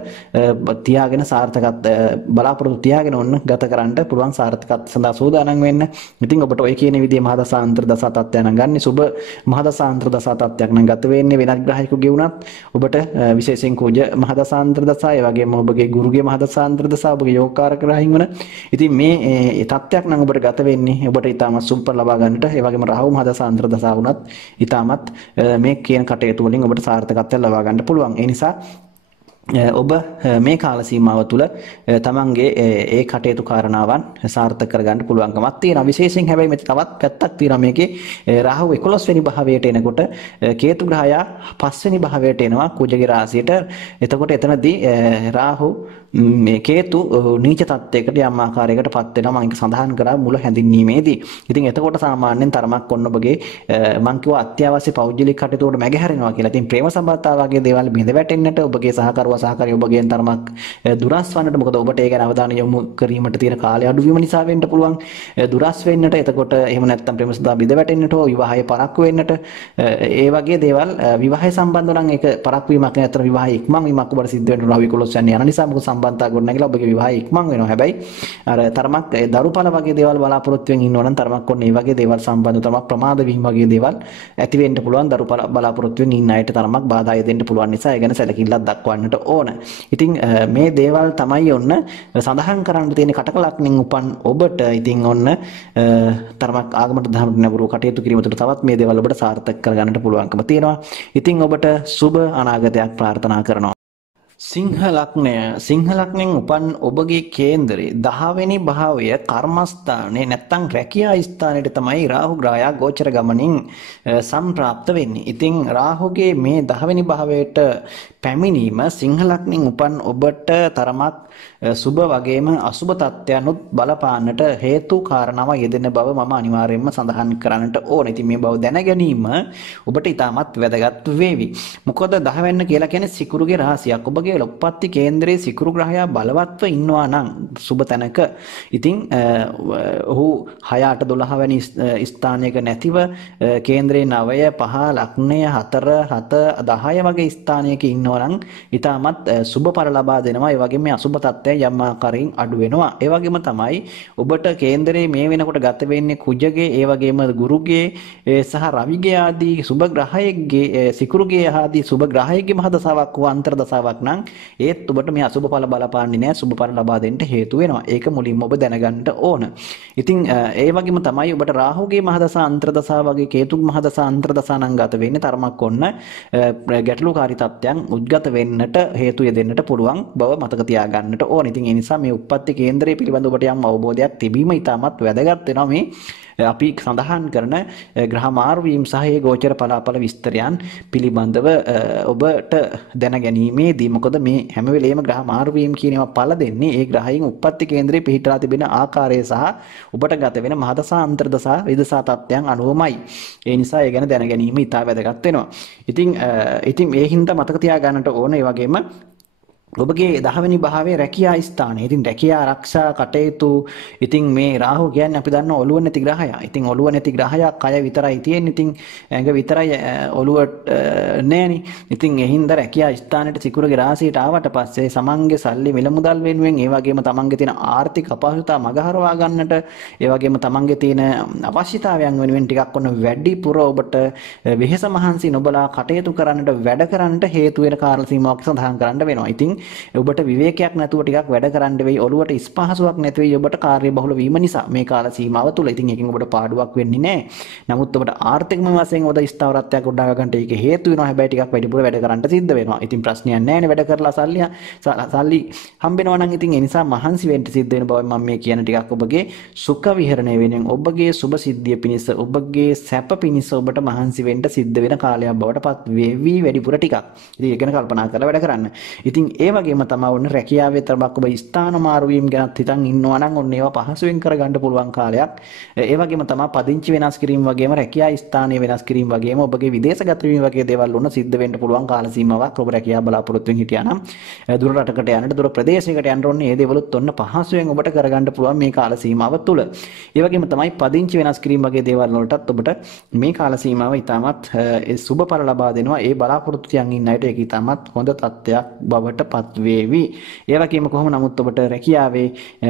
තියාගෙන සාර්ථකත් බලාපොරොත්තු තියාගෙන ඔන්න ගත කරන්න පුළුවන් සාර්ථකත් සඳහා සූදානම් වෙන්න. ඉතින් ඔබට ඔය කියන විදිහේ මහදසාන්තර දසා තත්ත්වයන් නම් ගන්න සුබ මහදසාන්තර දසා තත්ත්වයක් නම් ගත වෙන්නේ වෙනත් ග්‍රහයකගේ වුණත් ඔබට විශේෂයෙන් කුජ මහදසාන්තර දසා ඒ වගේම ඔබගේ ගුරුගේ මහදසාන්තර දසා ඔබගේ යෝගකාරක ග්‍රහයින් වන. ඉතින් මේ තත්ත්වයක් නම් ඔබට ගත වෙන්නේ ඔබට ඊටමත් සුබ ලබා ගන්නට ඒ වගේම රාහු මහදසාන්තර දසා වුණත් ඊටමත් මේ කියන කටයුතු වලින් ඔබට සාර්ථකත්වයක් ලබා ගන්න පුළුවන්. ඒ නිසා ඔබ මේ කාල සීමාව තුළ තමන්ගේ ඒ කටයුතු කාරණාවන් සාර්ථක කරගන්න පුළුවන්කමක් තියෙනවා. විශේෂයෙන් හැබැයි මෙතන තවත් පැත්තක් තියෙනවා මේකේ රාහු 11 වෙනි භාවයට එනකොට කේතු ග්‍රහයා 5 වෙනි භාවයට එනවා කුජගේ රාශියට. එතකොට එතනදී රාහු මේ කේතු නීච තත්ත්වයකට යම් ආකාරයකට පත් වෙනවා. මම ඒක සඳහන් කරා මුල හැඳින්වීමේදී. ඉතින් එතකොට සාමාන්‍යයෙන් තරමක් ඔන්න ඔබගේ මම කිව්වා අත්‍යවශ්‍ය පෞද්ගලික කටයුතු වලට මැගහැරෙනවා කියලා. ඉතින් ප්‍රේම සම්බන්ධතා වගේ දේවල් බිඳ වැටෙන්නට ඔබගේ සහකරුවා සහකාරිය ඔබගෙන් තරමක් දුරස් වන්නට මොකද ඔබට ඒ ගැන අවධානය යොමු කිරීමට තියෙන කාලය අඩු වීම නිසා වෙන්න පුළුවන්. දුරස් වෙන්නට එතකොට එහෙම නැත්නම් ප්‍රේම සම්බන්ධතා බිඳ වැටෙන්නට හෝ විවාහය පරක්කු වෙන්නට ඒ වගේ දේවල් විවාහය සම්බන්ධව නම් ඒක පරක්කු වීමක් නේ. අතර විවාහය ඉක්මන් වීමක් ඔබට සිද්ධ වෙන්න රාහු 11 යන නිසා මොකද සම්බන්ධතා ගොඩනැගිලා ඔබගේ විවාහය ඉක්මන් වෙනවා. හැබැයි අර තරමක් දරුපල වගේ දේවල් බලාපොරොත්තු වෙමින් ඉන්නවා නම් තරමක් ඔන්න මේ වගේ දේවල් සම්බන්ධව තරමක් ප්‍රමාද වීම වගේ දේවල් ඇති වෙන්න පුළුවන්. දරුපල බලාපොරොත්තු වෙමින් ඉන්න අයට තරමක් බාධා දෙන්න පුළුවන් නිසා ඒ ගැන සැලකිල්ලක් දක්වන්නට ඕන. ඉතින් මේ දේවල් තමයි ඔන්න සඳහන් කරන්න තියෙන කටකලක්නෙන් උපන් ඔබට ඉතින් ඔන්න තරමක් ආගමට දහමට නැඹුරු කටයුතු කිරීම තුළ තවත් මේ දේවල් ඔබට සාර්ථක කරගන්නට පුළුවන්කම තියෙනවා. ඉතින් ඔබට සුබ අනාගතයක් ප්‍රාර්ථනා කරනවා. සිංහ ලග්නයෙන් උපන් ඔබගේ කේන්දරේ 10 වෙනි භාවය කර්මස්ථානයේ නැත්තම් රැකියා ස්ථානයේ තමයි රාහු ග්‍රහයා ගෝචර ගමනින් සම්ප්‍රාප්ත වෙන්නේ. ඉතින් රාහුගේ මේ 10 වෙනි භාවයට පැමිණීම සිංහ ලග්නයෙන් උපන් ඔබට තරමක් සුබ වගේම අසුබ තත්ත්වයන්ුත් බලපාන්නට හේතු කාරණාව යෙදෙන බව මම අනිවාර්යයෙන්ම සඳහන් කරන්නට ඕන. ඉතින් මේ බව දැන ගැනීම ඔබට ඉතාමත් වැදගත් වේවි. මොකද 10 වෙන්න කියලා කියන්නේ සිකුරුගේ රහසියක්. ඔබගේ උප්පත්ති කේන්දරයේ සිකුරු ග්‍රහයා බලවත්ව ඉන්නවා නම් සුබ තැනක. ඉතින් ඔහු 6 8 12 වැනි ස්ථානයක නැතිව කේන්දරේ 9 5 ලග්නය 4 7 10 වගේ ස්ථානයක ඉන්නවා නම් ඉතාමත් සුබ පර ලබා දෙනවා. ඒ වගේම මේ අසුබ තත්ත්වය යම් ආකාරයෙන් අඩු වෙනවා. ඒ වගේම තමයි ඔබට කේන්දරේ මේ වෙනකොට ගත වෙන්නේ කුජගේ ඒ වගේම ගුරුගේ සහ රවිගේ ආදී සුබ ග්‍රහයෙක්ගේ සිකුරුගේ ආදී සුබ ග්‍රහයෙක්ගේ මහ දසාවක් වූ අන්තර් දසාවක් නම් නම් ඒත් ඔබට මේ අසුබ ඵල බලපාන්නේ නැහැ. සුබ ඵල ලබා දෙන්න හේතු වෙනවා. ඒක මුලින්ම ඔබ දැනගන්න ඕන. ඉතින් ඒ වගේම තමයි ඔබට රාහුගේ මහදසා අන්තර්දසා වගේ කේතුගේ මහදසා අන්තර්දසා නම් ගත වෙන්නේ තරමක් ඔන්න ගැටලුකාරී තත්ත්වයන් උද්ගත වෙන්නට හේතු යෙදෙන්නට පුළුවන් බව මතක තියාගන්නට ඕන. ඉතින් ඒ නිසා මේ උප්පත්ති කේන්දරය පිළිබඳ ඔබට යම් අවබෝධයක් තිබීම ඉතාමත් වැදගත් වෙනවා මේ අපි සඳහන් කරන ග්‍රහ මාරුවීම් සහ ඒ ගෝචර පලාපල විස්තරයන් පිළිබඳව ඔබට දැනගැනීමේදී මොකද මේ හැම වෙලේම ග්‍රහ මාරුවීම් කියන ඒවා පළ දෙන්නේ ඒ ග්‍රහයන් උප්පත්ති කේන්දරේ පිහිටලා තිබෙන ආකාරය සහ ඔබට ගත වෙන මහදසා අන්තර්දසා විදසා තත්ත්වයන් අනුවමයි. ඒ නිසා ඒ ගැන දැනගැනීම ඉතා වැදගත් වෙනවා. ඉතින් ඒ හින්දා මතක තියාගන්නට ඕන. ඒ වගේම ඔබගේ 10 වෙනි භාවයේ රැකියා ස්ථානය. ඉතින් රැකියා ආරක්ෂා කටයුතු ඉතින් මේ රාහු කියන්නේ අපි දන්නවා ඔළුව නැති ග්‍රහයක්. ඉතින් ඔළුව නැති ග්‍රහයක් කය විතරයි තියෙන්නේ. ඉතින් ඇඟ විතරයි ඔළුව නැහෙනේ. ඉතින් ඒ හින්දා රැකියා ස්ථානෙට සිකුරගේ රාශියට ආවට පස්සේ සමන්ගේ සල්ලි මිල මුදල් වෙනුවෙන් ඒ වගේම තමන්ගේ තියෙන ආර්ථික අපහසුතා මගහරවා ගන්නට ඒ වගේම තමන්ගේ තියෙන අවශ්‍යතාවයන් වෙනුවෙන් ටිකක් ඔන්න වැඩිපුර ඔබට වෙහෙස මහන්සි නොබලා කටයුතු කරන්නට වැඩ කරන්නට හේතු වෙන කාරණා සීමාවක් සඳහන් කරන්න වෙනවා. ඉතින් ඔබට විවේකයක් නැතුව ටිකක් වැඩ කරන්න වෙයි. ඔළුවට ස්පහසුවක් නැති වෙයි ඔබට කාර්ය බහුල වීම නිසා මේ කාල සීමාව තුල. ඉතින් ඒකෙන් ඔබට පාඩුවක් වෙන්නේ නැහැ. නමුත් ඔබට ආර්ථිකම වශයෙන් ඔබ ස්ථාවරත්වයක් ගොඩනගා ගන්නට ඒක හේතු වෙනවා. හැබැයි ටිකක් වැඩිපුර වැඩ කරන්න සිද්ධ වෙනවා. ඉතින් ප්‍රශ්නයක් නැහැ නේ වැඩ කරලා සල්ලි හම්බෙනවා නම් ඉතින් ඒ නිසා මහන්සි වෙන්න සිද්ධ වෙන බව මම මේ කියන ටිකක් ඔබගේ සුඛ විහරණය වෙනුවෙන් ඔබගේ සුභ සිද්ධිය පිණිස ඔබගේ සැප පිණිස ඔබට මහන්සි වෙන්න සිද්ධ වෙන කාලයක් බවට පත් වේවි වැඩිපුර ටිකක්. ඉතින් ඒක ගැන කල්පනා කරලා වැඩ කරන්න. ඉතින් ඒ වගේම තමයි ඔන්න රැකියාවේ තරමක් ඔබ ස්ථාන මාරු වීම ගැනත් හිතන් ඉන්නවා නම් ඔන්න ඒවා පහසුවෙන් කරගන්න පුළුවන් කාලයක්. ඒ වගේම තමයි පදිංචි වෙනස් කිරීම වගේම රැකියා ස්ථානීය වෙනස් කිරීම වගේම ඔබගේ විදේශගත වීම වගේ දේවල් ඔන්න සිද්ධ වෙන්න පුළුවන් කාල සීමාවක් ඔබ රැකියාව බලාපොරොත්තු වෙමින් හිටියා නම් දුර රටකට යන්නට දුර ප්‍රදේශයකට යන්න ඕනේ මේ දේවලුත් ඔන්න පහසුවෙන් ඔබට කරගන්න පුළුවන් මේ කාල සීමාව තුළ. ඒ වගේම තමයි පදිංචි වෙනස් කිරීම වගේ දේවල් වලටත් ඔබට මේ කාල සීමාව ඉතාමත් සුබ ඵල ලබා දෙනවා. ඒ බලාපොරොත්තු තියන් ඉන්න අයට ඒක ඉතාමත් හොඳ තත්ත්වයක් බවට පත් වේවි. ඒ වගේම කොහොම නමුත් ඔබට රැකියාවේ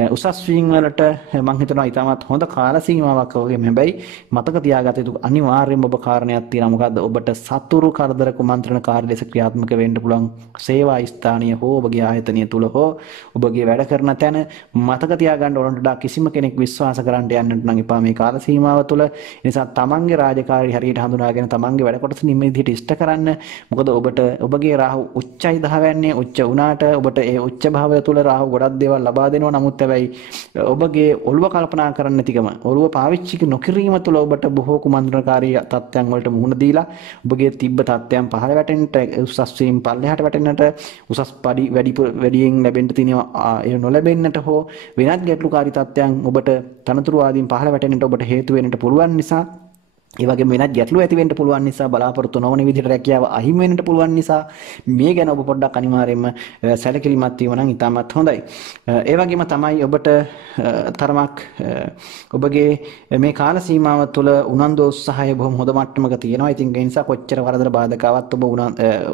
උසස් වීම වලට මම හිතනවා ඉතාමත් හොඳ කාල සීමාවක් වගේම හැබැයි මතක තියාගත යුතු අනිවාර්යයෙන්ම ඔබ කාරණයක් තියෙනවා. මොකද්ද? ඔබට සතුරු කරදර කුමන්ත්‍රණ කාර්ය ලෙස ක්‍රියාත්මක වෙන්න පුළුවන් සේවා ස්ථානීය හෝ ඔබගේ ආයතනය තුල හෝ ඔබගේ වැඩ කරන තැන මතක තියාගන්න ඕනට කිසිම කෙනෙක් විශ්වාස කරන්න යන්නට නම් එපා මේ කාල සීමාව තුළ. ඒ නිසා තමන්ගේ රාජකාරී හරියට හඳුනාගෙන තමන්ගේ වැඩ කොටස නිම විදිහට ඉෂ්ට කරන්න. මොකද ඔබට ඔබගේ රාහු උච්චයි 10 වෙන්නේ උච්ච වුණාට ඔබට ඒ උච්ච භාවය තුළ රාහු ගොඩක් දේවල් ලබා දෙනවා. නමුත් හැබැයි ඔබගේ ඔළුව කල්පනා කරන්න නැතිකම ඔළුව පාවිච්චි නොකිරීම තුළ ඔබට බොහෝ කුමන්ත්‍රණකාරී තත්ත්වයන් වලට මුහුණ දීලා ඔබගේ තිබ්බ තත්ත්වයන් පහළ වැටෙන්නට උසස් වීම පල්ලෙහාට වැටෙන්නට උසස් පඩි වැඩියෙන් ලැබෙන්න තියෙනවා ඒ නොලැබෙන්නට හෝ වෙනත් ගැටලුකාරී තත්ත්වයන් ඔබට තනතුරු ආදීන් පහළ වැටෙන්නට ඔබට හේතු වෙන්නට පුළුවන් නිසා ඒ වගේම වෙනත් ගැටලු ඇති වෙන්න පුළුවන් නිසා බලාපොරොත්තු නොවන විදිහට රැකියාව අහිමි වෙන්නට පුළුවන් නිසා මේ ගැන ඔබ පොඩ්ඩක් අනිවාර්යයෙන්ම සැලකිලිමත් වීම නම් ඉතාමත් හොඳයි. ඒ වගේම තමයි ඔබට තරමක් ඔබගේ මේ කාල සීමාව තුළ උනන්දු උත්සාහය බොහොම හොඳ මට්ටමක තියෙනවා. ඉතින් ඒ නිසා කොච්චර වරදර බාධකාවක් ඔබ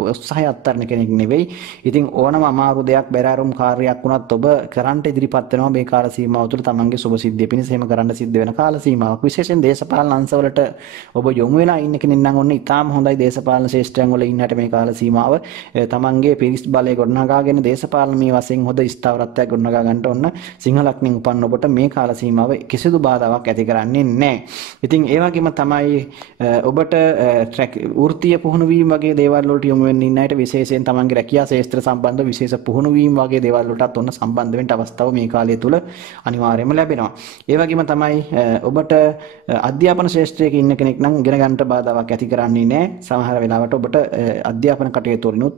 උත්සාහය අත්තරන කෙනෙක් නෙවෙයි. ඉතින් ඕනම අමාරු දෙයක් බැරෑරුම් කාර්යයක් වුණත් ඔබ කරන්ට ඉදිරිපත් වෙනවා මේ කාල සීමාව තුළ තමන්ගේ සුබ සිද්ධිය පිණිස එහෙම කරන්න සිද්ධ වෙන කාල සීමාවක්. විශේෂයෙන් දේශපාලන අංශවලට ඔබ යොමු වෙලා ඉන්න කෙනෙක් නම් ඔන්න ඉතාම හොඳයි දේශපාලන ශේෂ්ත්‍රයන් වල ඉන්නට මේ කාල සීමාව තමන්ගේ පිරිස් බලය ගොඩනගාගෙන දේශපාලන මේ වශයෙන් හොඳ ස්ථාවරත්වයක් ගොඩනගා ගන්නට ඔන්න සිංහ ලග්නෙන් උපන්න ඔබට මේ කාල සීමාව කිසිදු බාධාවක් ඇති කරන්නේ නැහැ. ඉතින් ඒ වගේම තමයි ඔබට වෘත්තීය පුහුණු වීම වගේ දේවල් වලට යොමු වෙන්න ඉන්න අයට විශේෂයෙන් තමන්ගේ රැකියා ශේෂ්ත්‍ර සම්බන්ධ විශේෂ පුහුණු වීම වගේ දේවල් වලටත් ඔන්න සම්බන්ධ වෙන්න අවස්ථාව මේ කාලය තුල අනිවාර්යයෙන්ම ලැබෙනවා. ඒ වගේම තමයි ඔබට අධ්‍යාපන ශේෂ්ත්‍රයක ඉන්න කෙනෙක් නම් ඉගෙන ගන්නට බාධාවක් ඇති කරන්නේ නැහැ. සමහර වෙලාවට ඔබට අධ්‍යාපන කටයුතු වලිනුත්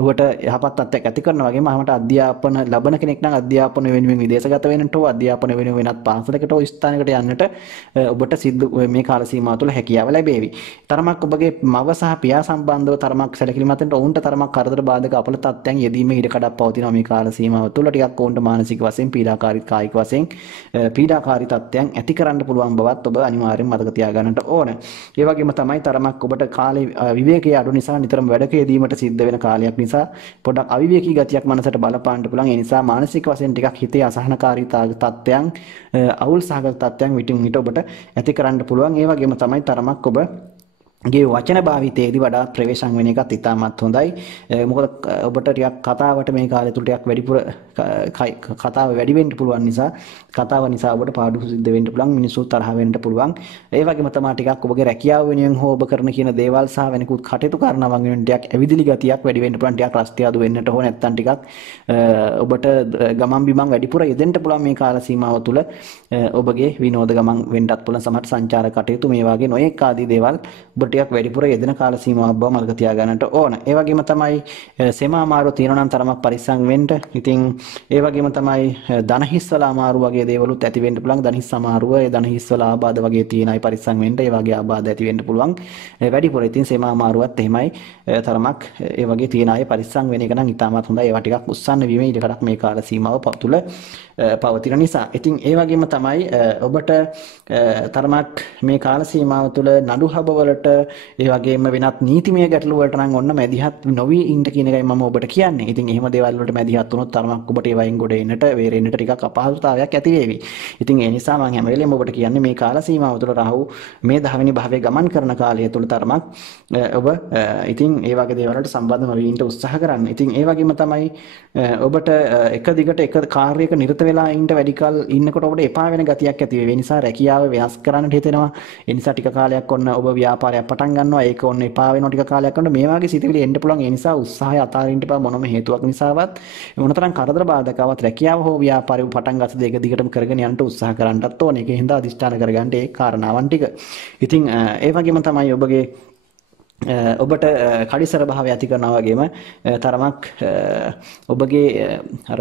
ඔබට යහපත් තත්ත්වයක් ඇති කරනවා වගේම අපට අධ්‍යාපන ලබන කෙනෙක් නම් අධ්‍යාපන වෙනුවෙන් විදේශගත වෙන්නට හෝ අධ්‍යාපන වෙනුවෙන් වෙනත් පාසලකට හෝ ස්ථානයකට යන්නට ඔබට සිද්ධ මේ කාල සීමාව තුළ හැකියාව ලැබේවි. තරමක් ඔබගේ මව සහ පියා සම්බන්ධව තරමක් සැලකිලිමත් වෙන්න ඔවුන්ට තරමක් කරදර බාධක අපල තත්ත්වයන් යෙදීමේ ඉඩ කඩක් පවතිනවා මේ කාල සීමාව තුළ. ටිකක් ඔවුන්ට මානසික වශයෙන් පීඩාකාරී කායික වශයෙන් පීඩාකාරී තත්ත්වයන් ඇති කරන්න පුළුවන් බවත් ඔබ අනිවාර්යෙන් මතක තියාගන්නට ඕන. ඒ වගේම තමයි තරමක් ඔබට කාලේ විවේකයේ අඩු නිසා නිතරම වැඩක යෙදීමට සිද්ධ වෙන කාලයක් නිසා පොඩක් අවිවේකී ගතියක් මනසට බලපාන්න පුළුවන්. ඒ නිසා මානසික වශයෙන් ටිකක් හිතේ අසහනකාරී තත්ත්වයන් අවුල් සහගත තත්ත්වයන් විටින් විට ඔබට ඇති කරන්න පුළුවන්. ඒ වගේම තමයි තරමක් ඔබ ගේ වචන භාවිතයේදී වඩා ප්‍රවේශම් වෙන එකත් ඉතාමත් හොඳයි. මොකද ඔබට ටිකක් කතාවට මේ කාලය තුල ටිකක් වැඩිපුර කතාව වැඩි වෙන්න පුළුවන් නිසා කතාව නිසා ඔබට පාඩු සිද්ධ වෙන්න පුළුවන්, මිනිස්සු තරහ වෙන්න පුළුවන්. ඒ වගේම තමයි ටිකක් ඔබගේ රැකියාව වෙනුවෙන් හෝ ඔබ කරන කියන දේවල් සහ වෙනකුත් කටයුතු කරනවා වෙනුවෙන් ටිකක් ඇවිදිලි ගතියක් වැඩි වෙන්න පුළුවන්. ටිකක් රස්තියාදු වෙන්නට හෝ නැත්නම් ටිකක් ඔබට ගමන් බිමන් වැඩිපුර යෙදෙන්න පුළුවන් මේ කාල සීමාව තුල. ඔබගේ විනෝද ගමන් වෙන්නත් පුළුවන්, සමහර සංචාර කටයුතු මේ වගේ නොයෙක් ආදී දේවල් ඔබට ටිකක් වැඩිපුර යෙදෙන කාල සීමාවක් බව මතක තියාගන්නට ඕන. ඒ වගේම තමයි සෙම අමාරු තියෙනවා නම් තරමක් පරිස්සම් වෙන්න. ඉතින් ඒ වගේම තමයි ධන හිස්වල අමාරු වගේ දේවලුත් ඇති වෙන්න පුළුවන්. ධන හිස් අමාරුව, ඒ ධන හිස්වල ආබාධ වගේ තියෙන අය පරිස්සම් වෙන්න. ඒ වගේ ආබාධ ඇති වෙන්න පුළුවන්. වැඩිපුර ඉතින් සෙම අමාරුවත් එහෙමයි තරමක් ඒ වගේ තියෙන අය පරිස්සම් වෙන එක නම් ඉතාමත් හොඳයි. ඒවා ටිකක් උස්සන්න වීමේ ඉඩකඩක් මේ කාල සීමාව තුළ පවතින නිසා. ඉතින් ඒ වගේම තමයි ඔබට තරමක් මේ කාල සීමාව තුළ නඩු හබවලට ඒ වගේම වෙනත් නීතිමය ගැටලු වලට නම් ඔන්න මැදිහත් නොවි ඉන්න කියන එකයි මම ඔබට කියන්නේ. ඉතින් එහෙම දේවල් වලට මැදිහත් වුණොත් තරමක් ඔබට ඒ වයින් ගොඩ එන්නට වේරෙන්නට ටිකක් අපහසුතාවයක් ඇති වේවි. ඉතින් ඒ නිසා මම හැම වෙලේම ඔබට කියන්නේ මේ කාල සීමාව තුළ රාහු මේ 10 වෙනි භාවයේ ගමන් කරන කාලය තුළ තරමක් ඔබ ඉතින් ඒ වගේ දේවල් වලට සම්බන්ධ නොවි ඉන්න උත්සාහ කරන්න. ඉතින් ඒ වගේම තමයි ඔබට එක දිගට එක කාර්යයක නිරත වෙලා ඉන්න වැඩි කල ඉන්නකොට ඔබට එපා වෙන ගතියක් ඇති වෙයි. ඒ නිසා රැකියාව වෙනස් කරන්නට හිතෙනවා. ඒ නිසා ටික කාලයක් ඔන්න ඔබ ව්‍යාපාරයක් පටන් ගන්නවා. ඒක ඔන්න එපා වෙනවා ටික කාලයක් යනකොට මේ වගේ සිතුවිලි එන්න පුළුවන්. ඒ නිසා උත්සාහය අතාරින්න එපා. මොනම හේතුවක් නිසාවත් මොනතරම් කරදර බාධකවත් රැකියාව හෝ ව්‍යාපාරය පටන් ගත්ත දෙක දිගටම කරගෙන යන්න උත්සාහ කරන්නත් ඕනේ. ඒකෙන් හින්දා අදිෂ්ඨාන කරගන්න ඒ කාරණාවන් ටික. ඉතින් ඒ වගේම තමයි ඔබගේ ඔබට කඩිසර භාවය ඇති කරනවා වගේම තරමක් ඔබගේ අර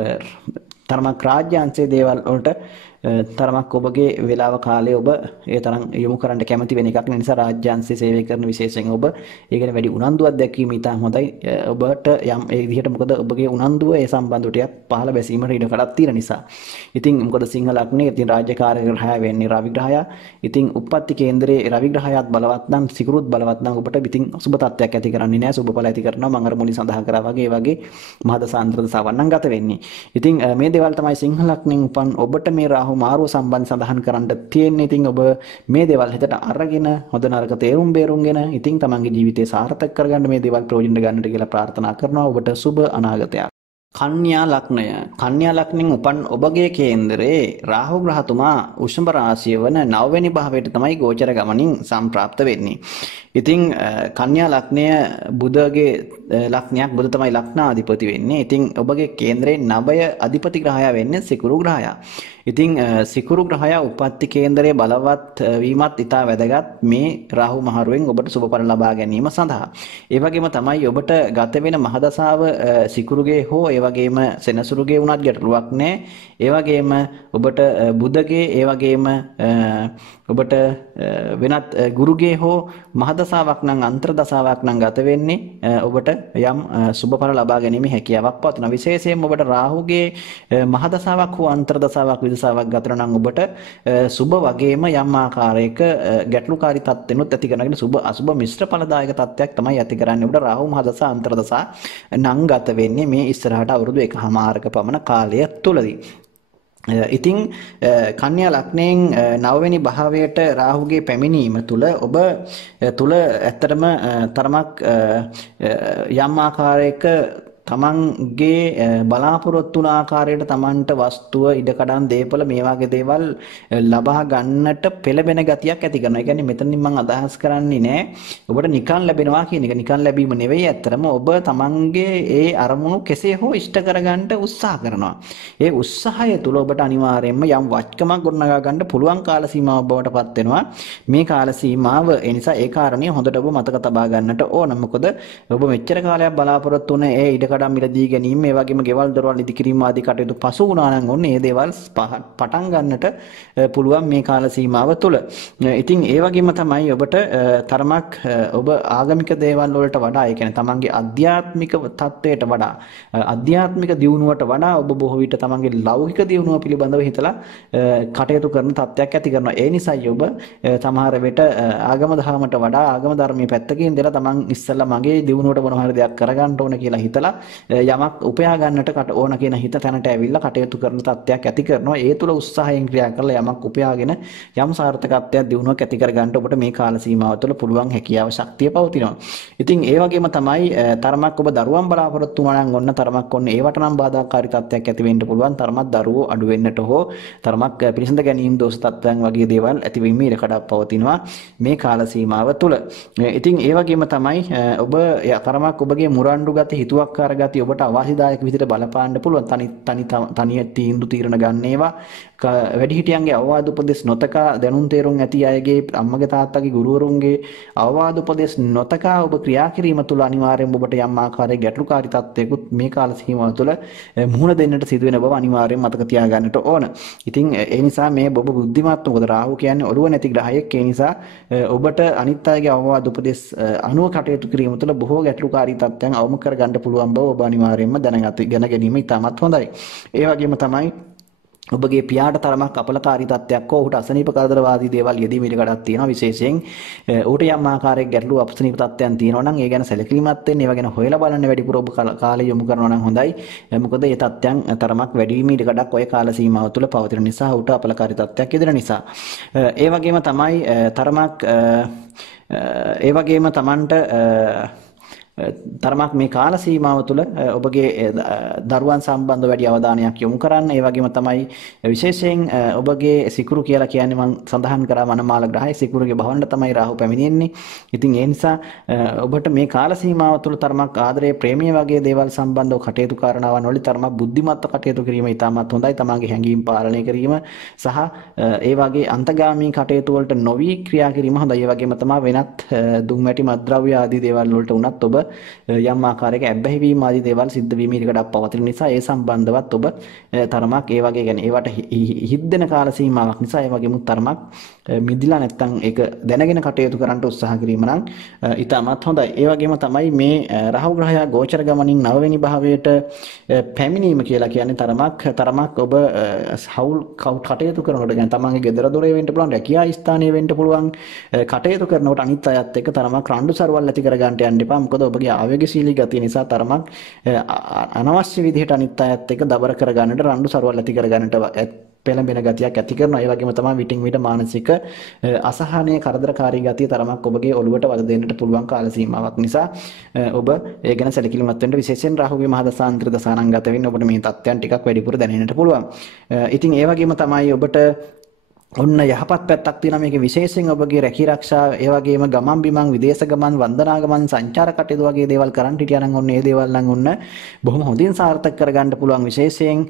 තරමක් රාජ්‍යාංශයේ දේවල් වලට තරමක් ඔබගේ වේලාව කාලේ ඔබ ඒ තරම් යොමු කරන්න කැමති වෙන එකක් නිසා රාජ්‍යාංශයේ සේවය කරන විශේෂයෙන් ඔබ ඒ ගැන වැඩි උනන්දුවක් දැක්වීම ඉතා හොඳයි. ඔබට යම් ඒ විදිහට මොකද ඔබගේ උනන්දුව ඒ සම්බන්ධව ටිකක් පහළ බැසීමට ඉඩ කඩක් තියෙන නිසා. ඉතින් මොකද සිංහ ලග්නේ ඉතින් රාජ්‍යකාරී ග්‍රහය වෙන්නේ රවි ග්‍රහය. ඉතින් උප්පත්ති කේන්දරයේ රවි ග්‍රහයත් බලවත් නම් සිකුරුත් බලවත් නම් ඔබට ඉතින් සුබ තත්ත්වයක් ඇති කරන්නේ නැහැ. සුබඵල ඇති කරනවා. මම අර මුලින් සඳහන් කරා වගේ මහදසාන්තර දසාවන් නම් ගත වෙන්නේ. ඉතින් මේ දේවල් තමයි සිංහ ලග්නෙන් උපන් ඔබට මේ රාහු මාරුව සම්බන්ධ සඳහන් කරන්න තියෙන්නේ. ඉතින් ඔබ මේ දේවල් හිතට අරගෙන හොඳ නරක තේරුම් බේරුම්ගෙන ඉතින් තමන්ගේ ජීවිතය සාර්ථක කරගන්න මේ දේවල් ප්‍රයෝජන ගන්නට කියලා ප්‍රාර්ථනා කරනවා. ඔබට සුබ අනාගතයක්. කන්‍යා ලග්නය. කන්‍යා ලග්නෙන් උපන් ඔබගේ කේන්දරේ රාහු ග්‍රහතුමා උෂ්ණ රාශිය වන 9 වෙනි භාවයට තමයි ගෝචර ගමනින් සම්ප්‍රාප්ත වෙන්නේ. ඉතින් කන්‍යා ලග්නය බුධගේ ලග්නයක්. බුධ තමයි ලග්නාධිපති වෙන්නේ. ඉතින් ඔබගේ කේන්දරේ 9 අධිපති ග්‍රහයා වෙන්නේ සිකුරු ග්‍රහයා. ඉතින් සිකුරු ග්‍රහයා උප්පත්ති කේන්දරයේ බලවත් වීමත් ඉතා වැදගත් මේ රාහු මහරුවෙන් ඔබට සුබඵල ලබා ගැනීම සඳහා. ඒ වගේම තමයි ඔබට ගත වෙන මහදසාව සිකුරුගේ හෝ ඒ වගේම සෙනසුරුගේ වුණත් ගැටලුවක් නැහැ. ඒ වගේම ඔබට බුධගේ ඒ වගේම ඔබට වෙනත් ගුරුගේ හෝ මහදසාවක් නම් අන්තර්දසාවක් නම් ගත වෙන්නේ ඔබට යම් සුබඵල ලබා ගැනීම හැකියාවක් පවතිනවා. විශේෂයෙන්ම ඔබට රාහුගේ මහදසාවක් හෝ අන්තර්දසාවක් විදසාවක් ගත නම් ඔබට සුබ වගේම යම් ආකාරයක ගැටලුකාරී තත්ත්වෙනුත් ඇති කරනගෙන සුබ අසුබ මිශ්‍ර ඵලදායක තත්ත්වයක් තමයි ඇති කරන්නේ. ඔබට රාහු මහදසා අන්තර්දසා නම් ගත වෙන්නේ මේ ඉස්සරහට අවුරුදු 1.5ක පමණ කාලය තුලදී. ඉතින් කන්‍යා ලග්නයෙන් 9 වෙනි භාවයට රාහුගේ පැමිණීම තුල ඔබ තුල ඇත්තටම තරමක් යම් ආකාරයක තමන්ගේ බලාපොරොත්තු වුණ ආකාරයට තමන්ට වස්තුව ඉඩකඩම් දේපල මේ වගේ දේවල් ලබා ගන්නට පෙළඹෙන ගතියක් ඇති කරනවා. ඒ කියන්නේ මෙතනින් මම අදහස් කරන්නේ නෑ ඔබට නිකන් ලැබෙනවා කියන එක. නිකන් ලැබීම නෙවෙයි. ඇත්තටම ඔබ තමන්ගේ ඒ අරමුණු කෙසේ හෝ ඉෂ්ට කරගන්න උත්සාහ කරනවා. ඒ උත්සාහය තුළ ඔබට අනිවාර්යයෙන්ම යම් වචකමක් ගොඩනගා ගන්න පුළුවන් කාල සීමාවක් බවට පත් වෙනවා. මේ කාල සීමාව ඒ නිසා ඒ කාරණේ හොඳට ඔබ මතක තබා ගන්නට ඕන. මොකද ඔබ මෙච්චර කාලයක් බලාපොරොත්තු වුණ ඒ ඉඩ කඩම් මිලදී ගැනීම මේ වගේම ගෙවල් දොරවල් ඉදිකිරීම ආදී කටයුතු පසු වුණා නම් ඔන්න මේ දේවල් පටන් ගන්නට පුළුවන් මේ කාල සීමාව තුළ. ඉතින් ඒ වගේම තමයි ඔබට තරමක් ඔබ ආගමික දේවල් වලට වඩා ඒ කියන්නේ තමන්ගේ අධ්‍යාත්මික තත්වයට වඩා අධ්‍යාත්මික දියුණුවට වඩා ඔබ බොහෝ විට තමන්ගේ ලෞකික දියුණුව පිළිබඳව හිතලා කටයුතු කරන තත්ත්වයක් ඇති කරනවා. ඒ නිසායි ඔබ සමහර විට ආගම දහමට වඩා ආගම ධර්මයේ පැත්තකින් ඉඳලා තමන් ඉස්සෙල්ලා මගේ දියුණුවට මොන හරි දෙයක් කරගන්න ඕන කියලා හිතලා යමක් උපයා ගන්නට ඕන කියන හිත තැනට ඇවිල්ලා කටයුතු කරන තත්ත්වයක් ඇති කරනවා. ඒ තුල උත්සාහයෙන් ක්‍රියා කරලා යමක් උපයාගෙන යම් සාර්ථකත්වයක් දිනුවක් ඇති කර ගන්නට ඔබට මේ කාල සීමාව තුළ පුළුවන් හැකියාව ශක්තිය පවතිනවා. ඉතින් ඒ වගේම තමයි තරමක් ඔබ දරුවන් බලාපොරොත්තු වුණා නම් ඔන්න තරමක් ඔන්න ඒවට නම් බාධාකාරී තත්ත්වයක් ඇති වෙන්න පුළුවන්. තරමක් දරුවෝ අඩු වෙන්නට හෝ තරමක් පිළිසඳ ගැනීම දෝෂ තත්ත්වයන් වගේ දේවල් ඇතිවීම ඉඩකඩක් පවතිනවා මේ කාල සීමාව තුළ. ඉතින් ඒ වගේම තමයි ඔබ තරමක් ඔබගේ මුරණ්ඩු ගති හිතුවක්කාර ගති ඔබට අවාසිදායක විදිහට බලපාන්න පුළුවන්. තනිය තීන්දුව తీරන ගන්න ඒවා වැඩිහිටියන්ගේ අවවාද උපදෙස් නොතකා දැනුම් තේරුම් ඇති අයගේ අම්මගේ තාත්තගේ ගුරුවරුන්ගේ අවවාද උපදෙස් නොතකා ඔබ ක්‍රියා කිරීම තුළ අනිවාර්යයෙන්ම ඔබට යම් ආකාරයක ගැටලුකාරී තත්ත්වයකුත් මේ කාල සීමාව තුළ මුහුණ දෙන්නට සිදුවෙන බව අනිවාර්යයෙන් මතක තියාගන්නට ඕන. ඉතින් ඒ නිසා මේ ඔබ බුද්ධිමත් මොකද රාහු කියන්නේ ඔළුව නැති ග්‍රහයෙක්. ඒ නිසා ඔබට අනිත් අයගේ අවවාද උපදෙස් අනුව කටයුතු කිරීම තුළ බොහෝ ගැටලුකාරී තත්ත්වයන් අවම කර ගන්න පුළුවන් බව ඔබ අනිවාර්යයෙන්ම දැන ගැනීම ඉතාමත් හොඳයි. ඒ වගේම තමයි ඔබගේ පියාට තරමක් අපලකාරී තත්ත්වයක් හෝ ඔහුට අසනීප කරදරවාදී දේවල් යෙදීම ඉඩකඩක් තියෙනවා. විශේෂයෙන් ඔහුට යම් ආකාරයක ගැටලු අපසනීප තත්ත්වයන් තියෙනවා නම් ඒ ගැන සැලකිලිමත් වෙන්න, ඒවා ගැන හොයලා බලන්න වැඩිපුර ඔබ කාලය යොමු කරනවා නම් හොඳයි. මොකද මේ තත්ත්වයන් තරමක් වැඩි වීම ඉඩකඩක් ඔය කාල සීමාව තුළ පවතින නිසා ඔහුට අපලකාරී තත්ත්වයක් යෙදෙන නිසා. ඒ වගේම තමයි තරමක් ඒ වගේම Tamanට තරමක් මේ කාල සීමාව තුළ ඔබගේ දරුවන් සම්බන්ධ වැඩි අවධානයක් යොමු කරන්න. ඒ වගේම තමයි විශේෂයෙන් ඔබගේ සිකුරු කියලා කියන්නේ මම සඳහන් කරා මනමාල ග්‍රහය සිකුරුගේ භවණ්ඩ තමයි රාහු පැමිණෙන්නේ. ඉතින් ඒ නිසා ඔබට මේ කාල සීමාව තුළ තරමක් ආදරය ප්‍රේමීය වගේ දේවල් සම්බන්ධව කටයුතු කරනවන් වල තරමක් බුද්ධිමත්ව කටයුතු කිරීම ඉතාමත් හොඳයි. තමන්ගේ හැඟීම් පාලනය කිරීම සහ ඒ වගේ අන්තගාමී කටයුතු වලට නොවි ක්‍රියා කිරීම හොඳයි. ඒ වගේම තමයි වෙනත් දුම්වැටි මත්ද්‍රව්‍ය ආදී දේවල් වලට උනත් ඔබ යම් ආකාරයක ඇබ්බැහි වීම ආදී දේවල් සිද්ධ වීම ඉඩකඩක් පවතින නිසා ඒ සම්බන්ධවත් ඔබ තරමක් ඒ වගේ කියන්නේ ඒවට හිද්දෙන කාල සීමාවක් නිසා ඒ වගේම තරමක් මිදිලා නැත්තම් ඒක දැනගෙන කටයුතු කරන්න උත්සාහ කිරීම නම් ඉතාමත් හොඳයි. ඒ වගේම තමයි මේ රාහු ග්‍රහයා ගෝචර ගමනින් 9 වෙනි භාවයට පැමිණීම කියලා කියන්නේ තරමක් ඔබ හවුල් කටයුතු කරනකොට කියන්නේ තමන්ගේ ගෙදර දොරේ වෙන්න පුළුවන්, රැකියා ස්ථානයේ වෙන්න පුළුවන්, කටයුතු කරනකොට අනිත් අයත් එක්ක තරමක් රණ්ඩු සරුවල් ඇති කර ගන්නට යන්න එපා. මොකද ඔබගේ ආවේගශීලී ගතිය නිසා තරමක් අනවශ්‍ය විදිහට අනිත් අයත් එක්ක දබර කර ගන්නට රණ්ඩු සරුවල් ඇති කර ගන්නට පෙළඹෙන ගතියක් ඇති කරනවා. ඒ වගේම තමයි විටින් විට මානසික අසහනය කරදරකාරී ගතිය තරමක් ඔබගේ ඔළුවට වද දෙන්නට පුළුවන් කාල සීමාවක් නිසා ඔබ ඒ ගැන සැලකිලිමත් වෙන්න. විශේෂයෙන් රාහුගේ මහදසාන්තර දසානංගත වෙන්න ඔබට මේ තත්ත්වයන් ටිකක් වැඩිපුර දැනෙන්නට පුළුවන්. ඉතින් ඒ වගේම තමයි ඔබට ඔන්න යහපත් පැත්තක් තියෙනවා මේකේ. විශේෂයෙන් ඔබගේ රැකී ආරක්ෂා ඒ වගේම ගමන් බිමන් විදේශ ගමන් වන්දනාගමන් සංචාර කටයුතු වගේ දේවල් කරන්න හිටියා නම් ඔන්න ඒ දේවල් නම් ඔන්න බොහොම හොඳින් සාර්ථක කරගන්න පුළුවන්. විශේෂයෙන්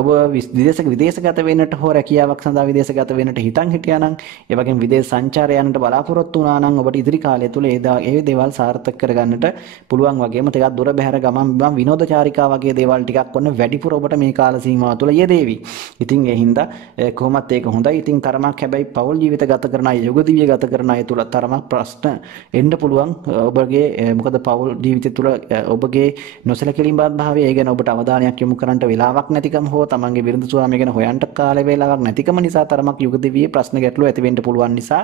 ඔබ විදේශගත වෙන්නට හෝ රැකියාවක් සඳහා විදේශගත වෙන්නට හිතන් හිටියා නම් ඒ වගේම විදේශ සංචාරයන්ට බලාපොරොත්තු වුණා නම් ඔබට ඉදිරි කාලය තුල ඒ දේවල් සාර්ථක කරගන්නට පුළුවන්. වගේම ටිකක් දුර බැහැර ගමන් බිමන් විනෝදචාරිකා වගේ දේවල් ටිකක් ඔන්න වැඩිපුර ඔබට මේ කාල සීමාව තුල යෙදේවි. ඉතින් ඒ හින්දා කොහොමත් ඒක හොඳයි. ඉතින් තරමක් හැබැයි පෞල් ජීවිත ගත කරන අය යුග දිවිය ගත කරන අය තුල තරමක් ප්‍රශ්න එන්න පුළුවන්. ඔබගේ මොකද පෞල් ජීවිතය තුල ඔබගේ නොසලකීම්බත් භාවය ඒ ගැන ඔබට අවධානයක් යොමු කරන්නට වෙලාවක් නැතිකම හෝ තමන්ගේ බිරිඳ ස්වාමිය ගැන හොයන්න කාලය වේලාවක් නැතිකම නිසා තරමක් යුග දිවියේ ප්‍රශ්න ගැටලු ඇති වෙන්න පුළුවන් නිසා